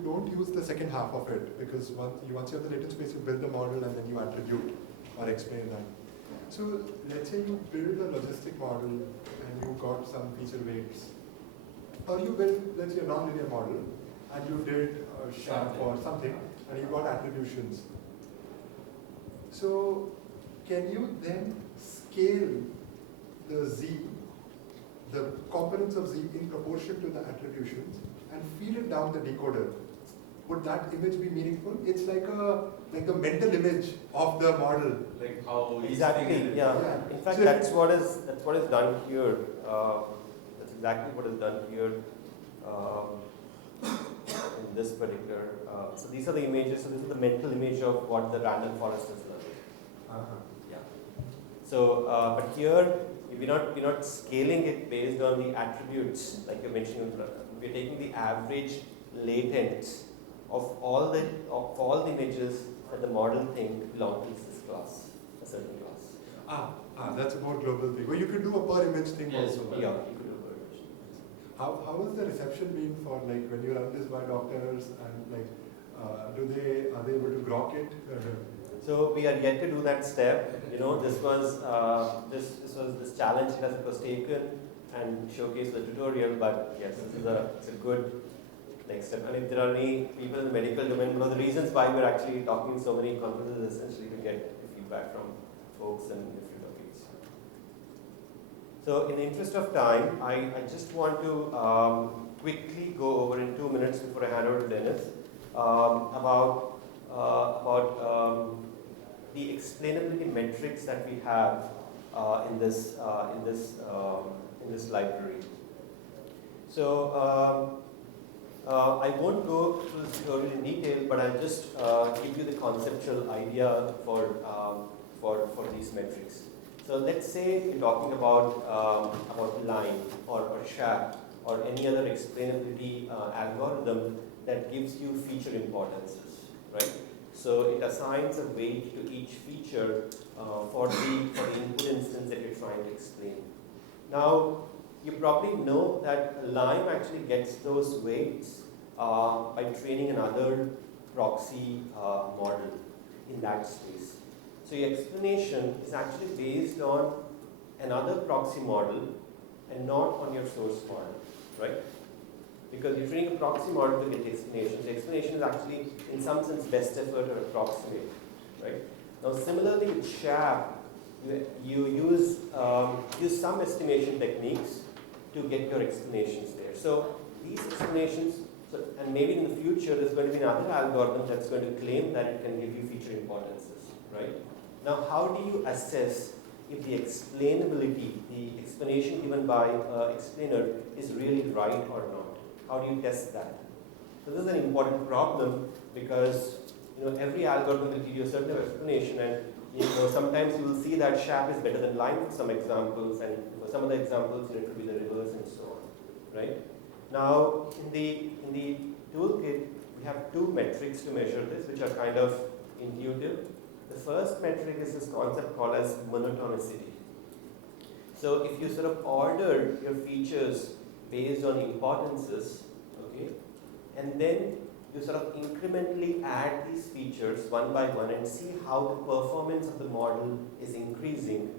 don't use the second half of it because once you have the latent space, you build the model and then you attribute or explain that. So let's say you build a logistic model and you got some feature weights, or you build, let's say, a nonlinear model and you did a sharp or something and you got attributions. So can you then scale the Z, the components of Z in proportion to the attributions and feed it down the decoder? Would that image be meaningful? It's like a mental image of the model. Like how exactly, yeah. In fact, so that's what is done here. That's exactly what is done here in this particular. So these are the images. So this is the mental image of what the random forest is learning. Yeah. So, but here we're not scaling it based on the attributes like you mentioned. We're taking the average latents of all the images that the model think belong to this class, a certain class. That's a more global thing. Well, you could do a per image thing also. Yeah, you could do a per image. How has the reception been for like when you run this by doctors and like are they able to grok it? So we are yet to do that step. This was this challenge that was taken and showcased the tutorial. But yes, it's a good next step. And if there are any people in the medical domain, one of the reasons why we're actually talking in so many conferences is essentially to get feedback from folks and different topics. So in the interest of time, I just want to quickly go over in 2 minutes before I hand over to Dennis about the explainability metrics that we have in this library. So I won't go through this tutorial in detail, but I'll just give you the conceptual idea for these metrics. So let's say you're talking about line or SHAP or any other explainability algorithm that gives you feature importances, right? So it assigns a weight to each feature for the input instance that you're trying to explain. Now, you probably know that Lime actually gets those weights by training another proxy model in that space. So your explanation is actually based on another proxy model and not on your source model, right? Because you're training a proxy model to get the explanation. The explanation is actually, in some sense, best effort or approximate, right? Now, similarly with SHAP, you use some estimation techniques to get your explanations there. So these explanations, and maybe in the future, there's going to be another algorithm that's going to claim that it can give you feature importances, right? Now, how do you assess if the explainability, the explanation given by explainer is really right or not? How do you test that? So this is an important problem because every algorithm will give you a certain explanation, and sometimes you will see that SHAP is better than Lime for some examples, and for some other examples it could be the reverse and so on, right? Now in the toolkit we have two metrics to measure this, which are kind of intuitive. The first metric is this concept called as monotonicity. So if you sort of order your features based on importances, okay, and then you sort of incrementally add these features one by one and see how the performance of the model is increasing.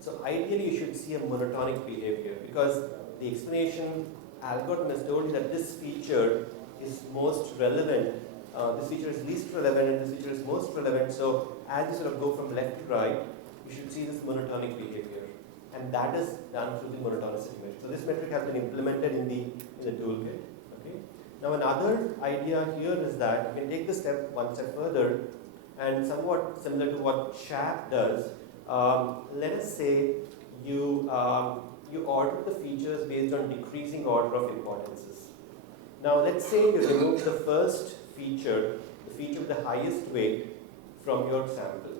So ideally you should see a monotonic behavior, because the explanation algorithm has told you that this feature is most relevant, this feature is least relevant, and this feature is most relevant. So as you sort of go from left to right, you should see this monotonic behavior. And that is done through the monotonicity metric. So this metric has been implemented in the toolkit. Okay. Now another idea here is that you can take this step one step further, and somewhat similar to what SHAP does. Let us say you order the features based on decreasing order of importances. Now let's say you remove the first feature, the feature with the highest weight, from your sample.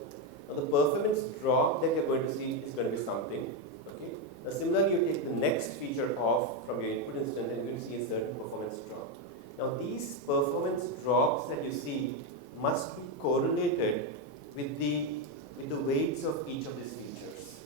Now the performance drop that you're going to see is going to be something. Okay. Now similarly, you take the next feature off from your input instance, and you're going to see a certain performance drop. Now these performance drops that you see must be correlated with the weights of each of these features,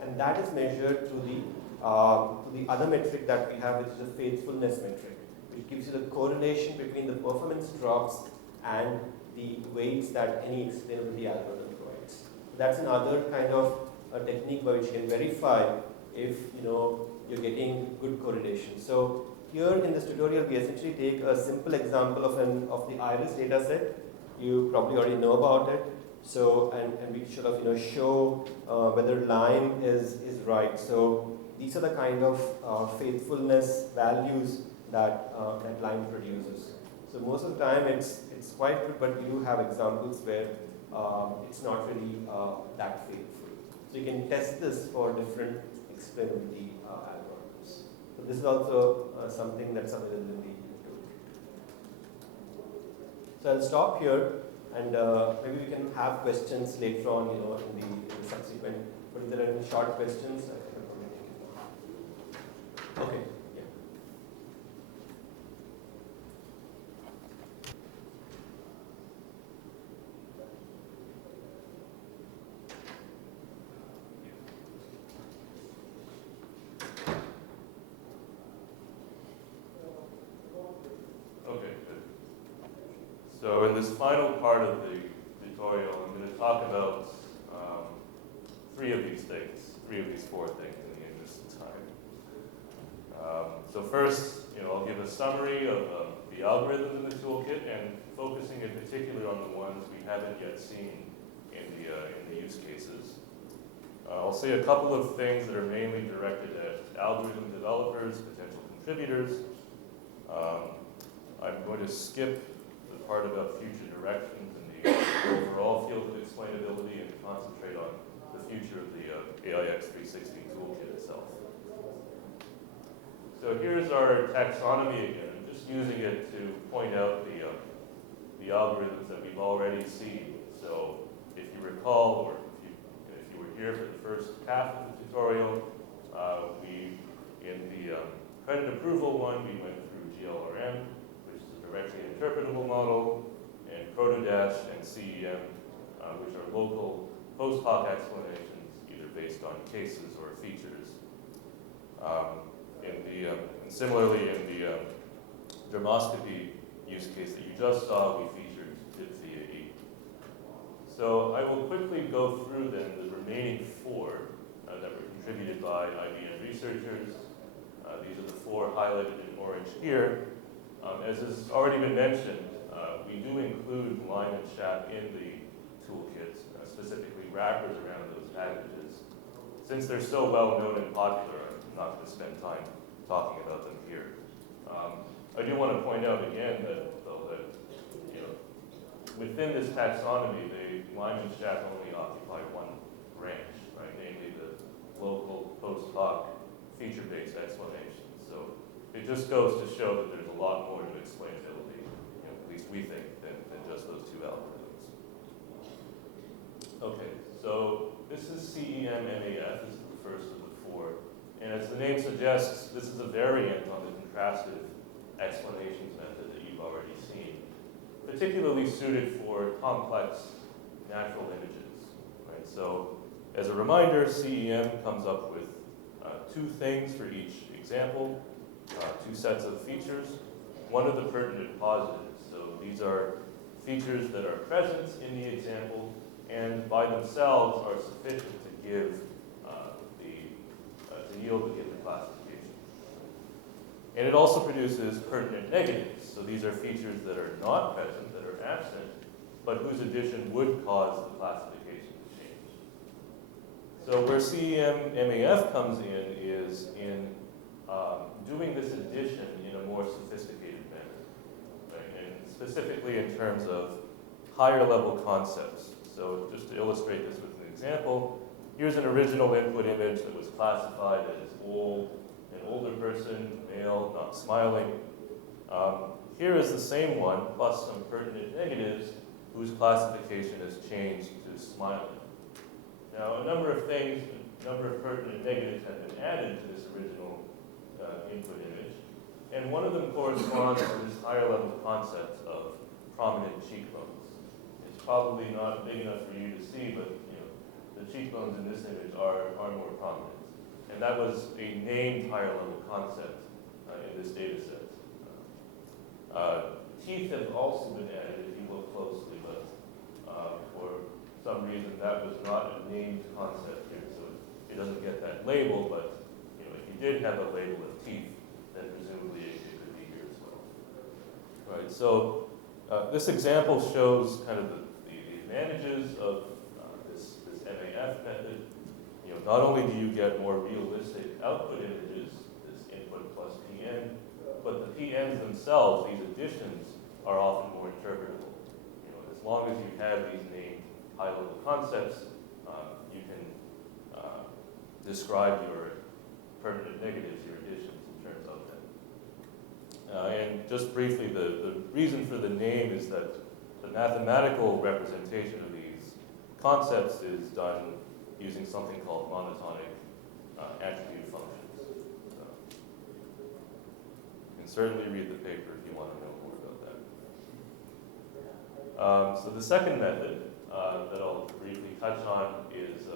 and that is measured through the other metric that we have, which is the faithfulness metric, which gives you the correlation between the performance drops and the weights that any explainability algorithm provides. That's another kind of a technique by which you can verify if you're getting good correlation. So here in this tutorial, we essentially take a simple example of the iris data set. You probably already know about it. So and we sort of show whether Lime is right. So these are the kind of faithfulness values that Lime produces. So most of the time it's quite good, but we do have examples where it's not really that faithful. So you can test this for different explainability algorithms. So this is also something that's available in the toolkit. So I'll stop here, and maybe we can have questions later on, in the subsequent. But if there are any short questions, I can probably take it. Okay. So in this final part of the tutorial, I'm going to talk about three of these four things in the interest of time. So first, I'll give a summary of the algorithms in the toolkit, and focusing in particular on the ones we haven't yet seen in the use cases. I'll say a couple of things that are mainly directed at algorithm developers, potential contributors. I'm going to skip the part about future directions and the overall field of explainability and concentrate on the future of the AIX 360 toolkit itself. So here's our taxonomy again. I'm just using it to point out the algorithms that we've already seen. So if you recall, or if you were here for the first half of the tutorial, in the credit approval one, we went through GLRM, which is a directly interpretable model, and Protodash and CEM, which are local post hoc explanations, either based on cases or features. And similarly, in the dermoscopy use case that you just saw, we featured DIPVAE. So I will quickly go through then the remaining four that were contributed by IBM researchers. These are the four highlighted in orange here. As has already been mentioned, we do include line and chat in the toolkit, specifically wrappers around those packages. Since they're so well known and popular, I'm not going to spend time talking about them here. I do want to point out again that, though, that within this taxonomy, the line and chat only occupy one branch, right? Namely the local post hoc feature-based explanation. So it just goes to show that there's a lot more to explainability, at least we think, than just those two algorithms. Okay, so this is CEM MAF. This is the first of the four. And as the name suggests, this is a variant on the contrastive explanations method that you've already seen, particularly suited for complex natural images. Right? So as a reminder, CEM comes up with two things for each example, two sets of features. One of the pertinent positives. So these are features that are present in the example and by themselves are sufficient to give to yield the given classification. And it also produces pertinent negatives. So these are features that are not present, that are absent, but whose addition would cause the classification to change. So where CEM MAF comes in is in doing this addition in a more sophisticated manner, right? And specifically in terms of higher level concepts. So just to illustrate this with an example, here's an original input image that was classified as old, an older person, male, not smiling. Here is the same one, plus some pertinent negatives, whose classification has changed to smiling. Now, a number of things, a number of pertinent negatives have been added to this original input image, and one of them corresponds to this higher level concept of prominent cheekbones. It's probably not big enough for you to see, but the cheekbones in this image are more prominent. And that was a named higher level concept in this data set. Teeth have also been added if you look closely, but for some reason that was not a named concept here, so it doesn't get that label, but if you did have a label of teeth, then presumably it could be here as well. Right, so this example shows kind of the advantages of this MAF method. Not only do you get more realistic output images, this input plus PN, but the PNs themselves, these additions, are often more interpretable. As long as you have these named high-level concepts, you can describe your pertinent negatives, your additions in terms of them. And just briefly, the reason for the name is that the mathematical representation of these concepts is done using something called monotonic attribute functions. You can certainly read the paper if you want to know more about that. So the second method that I'll briefly touch on is,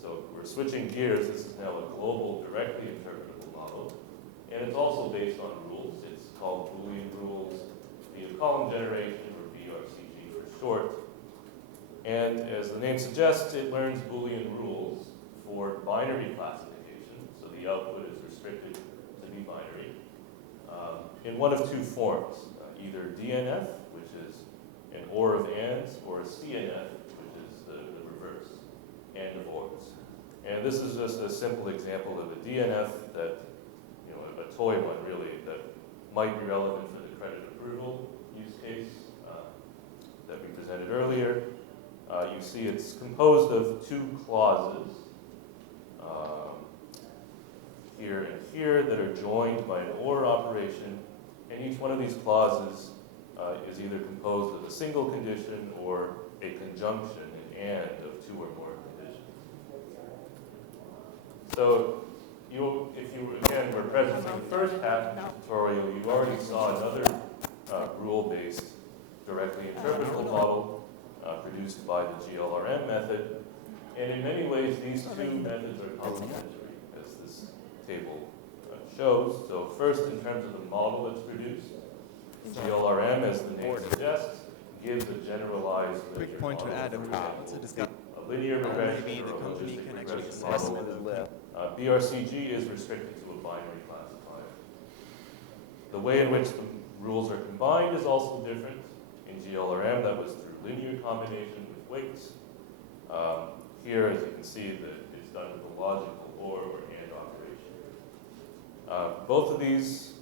so we're switching gears. This is now a global directly interpretable model, and it's also based on rules. It's called Boolean rules, via column generation, or BRCG for short. And as the name suggests, it learns Boolean rules for binary classification. So the output is restricted to be binary in one of two forms, either DNF, which is an OR of ANDs, or a CNF, which is the reverse, AND of ORs. And this is just a simple example of a DNF that, a toy one really, that might be relevant for the credit approval use case. that we presented earlier. You see it's composed of two clauses, here and here, that are joined by an OR operation, and each one of these clauses is either composed of a single condition or a conjunction, an and, of two or more conditions. So if you, again, were present in the first half of the tutorial, you already saw another rule-based, directly interpretable model produced by the GLRM method. And in many ways, these two methods are complementary, as this table shows. So first, in terms of the model that's produced, GLRM, as the name suggests, gives a generalized Quick point to add, a linear regression maybe the or a company logistic can actually regression assess model. BRCG is restricted to a binary classifier. The way in which the rules are combined is also different. In GLRM, that was through linear combination with weights. Here, as you can see, that it's done with a logical or and operation. Both of these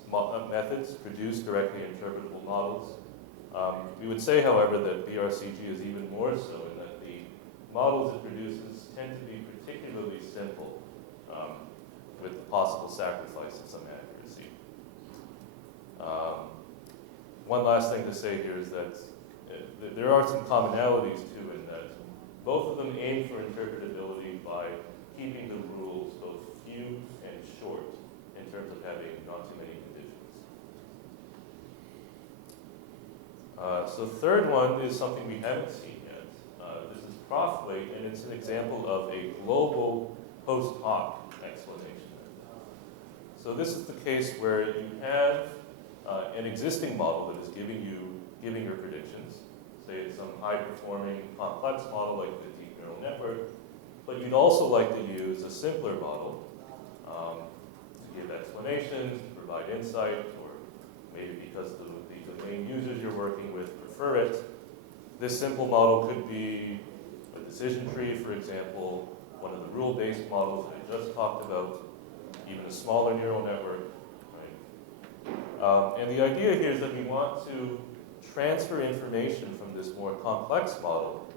methods produce directly interpretable models. We would say, however, that BRCG is even more so in that the models it produces tend to be particularly simple, with the possible sacrifice of some accuracy. One last thing to say here is that there are some commonalities too, in that both of them aim for interpretability by keeping the rules both few and short in terms of having not too many conditions. So the third one is something we haven't seen yet. This is prof weight, and it's an example of a global post hoc explanation. So this is the case where you have an existing model that is giving your predictions. Say it's some high-performing complex model like the deep neural network, but you'd also like to use a simpler model to give explanations, to provide insight, or maybe because the domain users you're working with prefer it. This simple model could be a decision tree, for example, one of the rule-based models that I just talked about, even a smaller neural network. Right? And the idea here is that we want to transfer information from this more complex model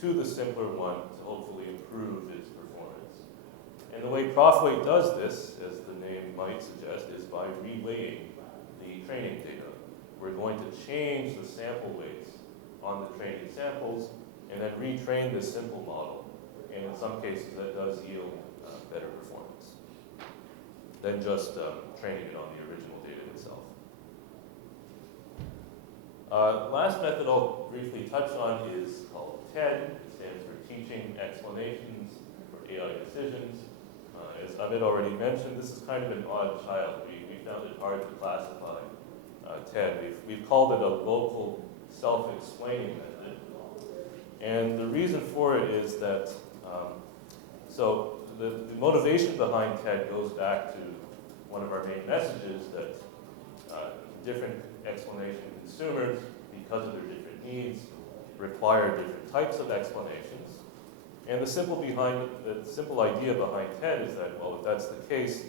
to the simpler one to hopefully improve its performance. And the way prof weight does this, as the name might suggest, is by reweighting the training data. We're going to change the sample weights on the training samples and then retrain this simple model. And in some cases, that does yield better performance than just training it on the original data itself. Last method I'll briefly touch on is called TED. It stands for Teaching Explanations for AI Decisions. As Amit already mentioned, this is kind of an odd child. We found it hard to classify TED. We've called it a local self-explaining method. And the reason for it is that, so the motivation behind TED goes back to one of our main messages that different explanation consumers, because of their different needs, require different types of explanations. And the simple idea behind TED is that, well, if that's the case,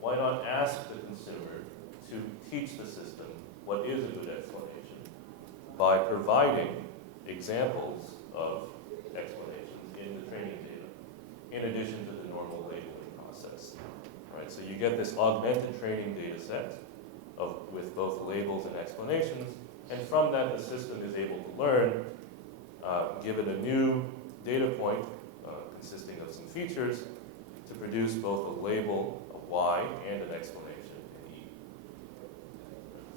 why not ask the consumer to teach the system what is a good explanation by providing examples of explanations in the training data, in addition to the normal labeling process. Right? So you get this augmented training data set with both labels and explanations, and from that the system is able to learn, given a new data point consisting of some features, to produce both a label, a Y, and an explanation, an E.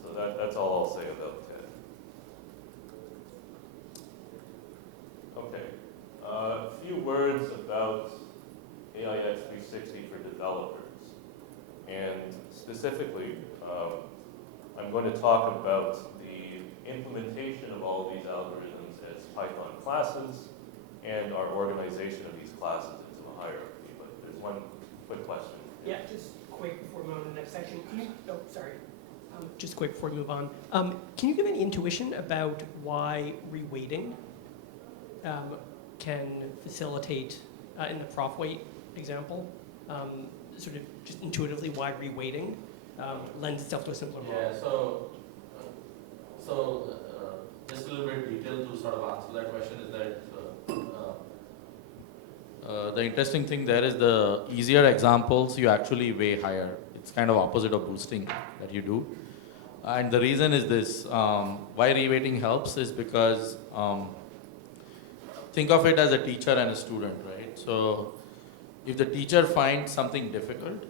So that's all I'll say about TED. Okay, a few words about AIX 360 for developers. And specifically, I'm going to talk about the implementation of all of these algorithms as Python classes and our organization of these classes into a hierarchy. But there's one quick question. Yeah, just quick before we move on to the next section. Just quick before we move on. Can you give any intuition about why reweighting can facilitate, in the prof weight example, sort of just intuitively why reweighting lends itself to a simpler model? Yeah, so just a little bit detail to sort of answer that question is that the interesting thing there is the easier examples you actually weigh higher. It's kind of opposite of boosting that you do. And the reason is this, why reweighting helps is because think of it as a teacher and a student, right? So if the teacher finds something difficult,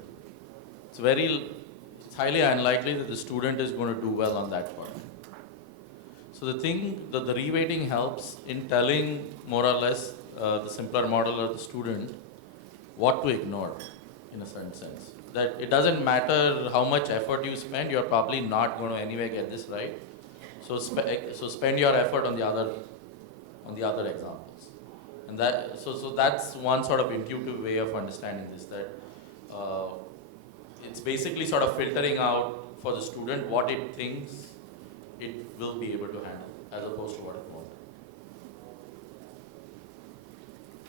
it's highly unlikely that the student is going to do well on that part. So the thing that the reweighting helps in telling more or less the simpler model or the student what to ignore in a certain sense. That it doesn't matter how much effort you spend, you're probably not going to anyway get this right. So spend your effort on the other examples. And that so that's one sort of intuitive way of understanding this, that it's basically sort of filtering out for the student what it thinks it will be able to handle as opposed to what it won't.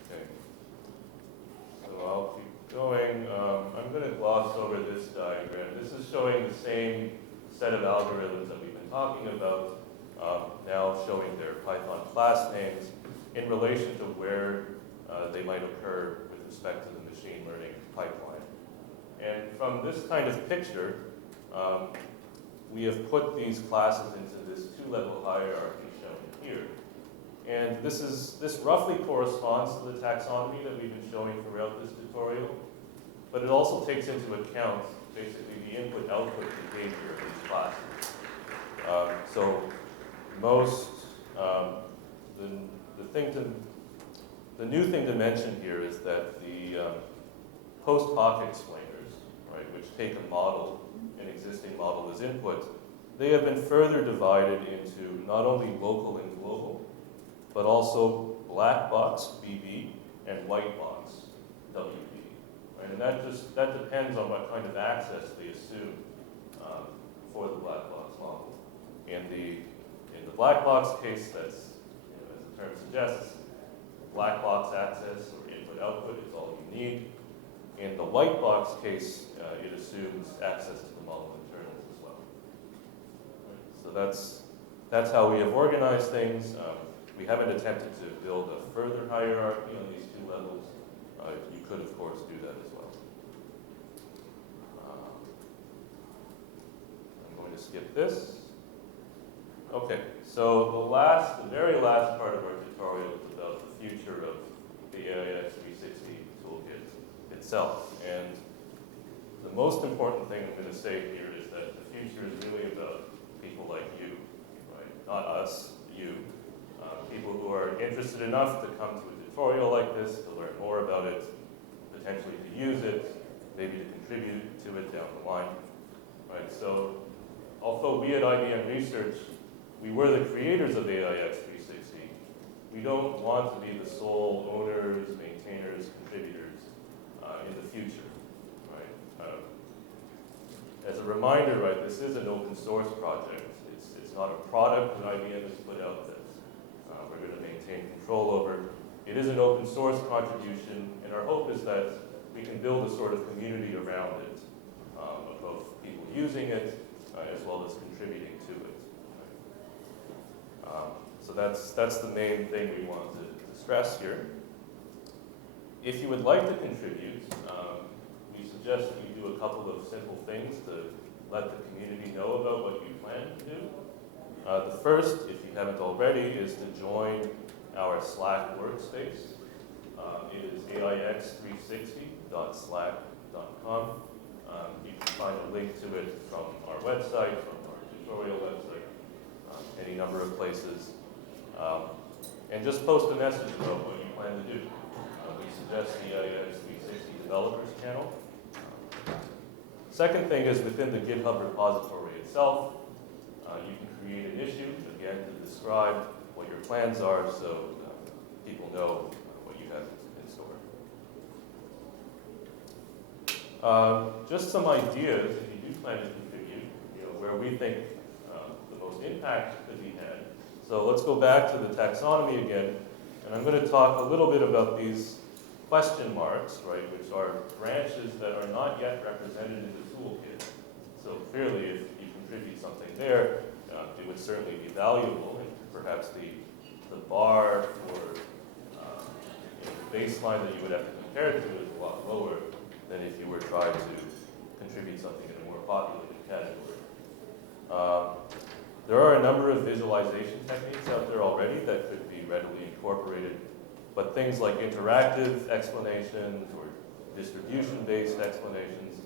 Okay. So I'll keep going. I'm going to gloss over this diagram. This is showing the same set of algorithms that we've been talking about, now showing their Python class names in relation to where they might occur with respect to the machine learning pipeline. And from this kind of picture, we have put these classes into this two-level hierarchy shown here. And this roughly corresponds to the taxonomy that we've been showing throughout this tutorial, but it also takes into account basically the input-output behavior of these classes. So most, the new thing to mention here is that the post hoc explainers, right, which take a model, an existing model as input, they have been further divided into not only local and global, but also black box BB and white box WB. Right? And that depends on what kind of access they assume for the black box model. In the black box case, that's, as the term suggests, black box access or input output is all you need. In the white box case, it assumes access to the model internals as well. Right? So that's how we have organized things. We haven't attempted to build a further hierarchy on these two levels. You could, of course, do that as well. I'm going to skip this. Okay, so the very last part of our tutorial is about the future of the AIX 360 toolkit itself. And the most important thing I'm going to say here is that the future is really about people like you, right? Not us, you. People who are interested enough to come to a tutorial like this, to learn more about it, potentially to use it, maybe to contribute to it down the line. Right? So, although we at IBM Research, we were the creators of AIX 360, we don't want to be the sole owners, maintainers, contributors in the future. Right? As a reminder, right, this is an open source project. It's not a product that IBM has put out that we're going to maintain control over. It is an open source contribution, and our hope is that we can build a sort of community around it, of both people using it as well as contributing to it. So that's the main thing we want to stress here. If you would like to contribute, we suggest that you do a couple of simple things to let the community know about what you plan to do. The first, if you haven't already, is to join our Slack workspace. It is aix360.slack.com. You can find a link to it from our website, from our tutorial website, any number of places. And just post a message about what you plan to do. We suggest the AIX360 developers channel. Second thing is within the GitHub repository itself, you can create an issue, again, to describe what your plans are so people know what you have in store. Just some ideas, if you do plan to contribute, where we think the most impact could be had. So let's go back to the taxonomy again, and I'm going to talk a little bit about these question marks, right, which are branches that are not yet represented in the toolkit. So clearly, if you contribute something there, it would certainly be valuable, and perhaps the bar for baseline that you would have to compare it to is a lot lower than if you were trying to contribute something in a more populated category. There are a number of visualization techniques out there already that could be readily incorporated, but things like interactive explanations or distribution-based explanations,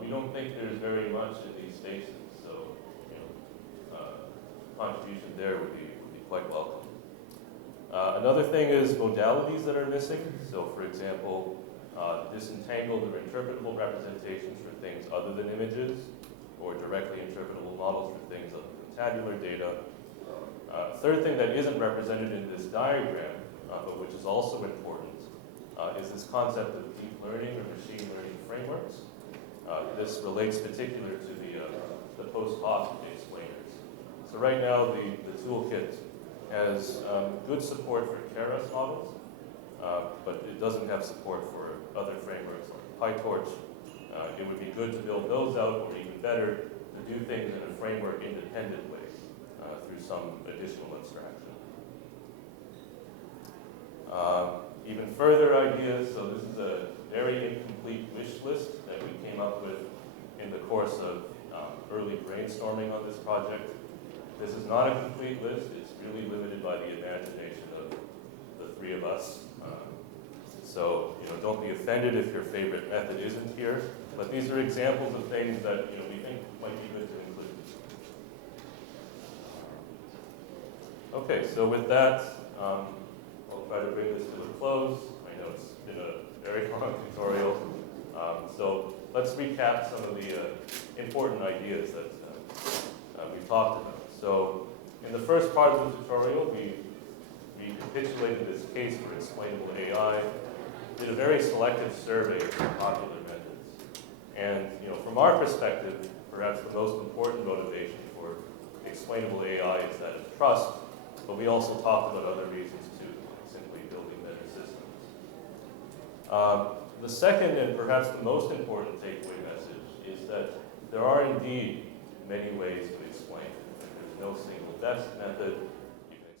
we don't think there's very much in these spaces, so contribution there would be quite welcome. Another thing is modalities that are missing. So for example, disentangled or interpretable representations for things other than images, or directly interpretable models for things other than tabular data. Third thing that isn't represented in this diagram, but which is also important, is this concept of deep learning or machine learning frameworks. This relates particularly to the post hoc explainers. So right now, the toolkit has good support for Keras models, but it doesn't have support for other frameworks like PyTorch. It would be good to build those out, or even better, to do things in a framework-independent way through some additional abstraction. Even further ideas, so this is a very incomplete wish list that we came up with in the course of early brainstorming on this project. This is not a complete list. It's really limited by the imagination of the three of us. So, don't be offended if your favorite method isn't here, but these are examples of things that, we think might be good to include. Okay, so with that, I'll try to bring this to a close. I know it's been a very long tutorial. So let's recap some of the important ideas that we've talked about. So in the first part of the tutorial, we recapitulated this case for explainable AI, did a very selective survey of popular methods. And from our perspective, perhaps the most important motivation for explainable AI is that of trust, but we also talked about other reasons too, like simply building better systems. The second and perhaps the most important takeaway message is that there are indeed many ways to explain. There's no single best method.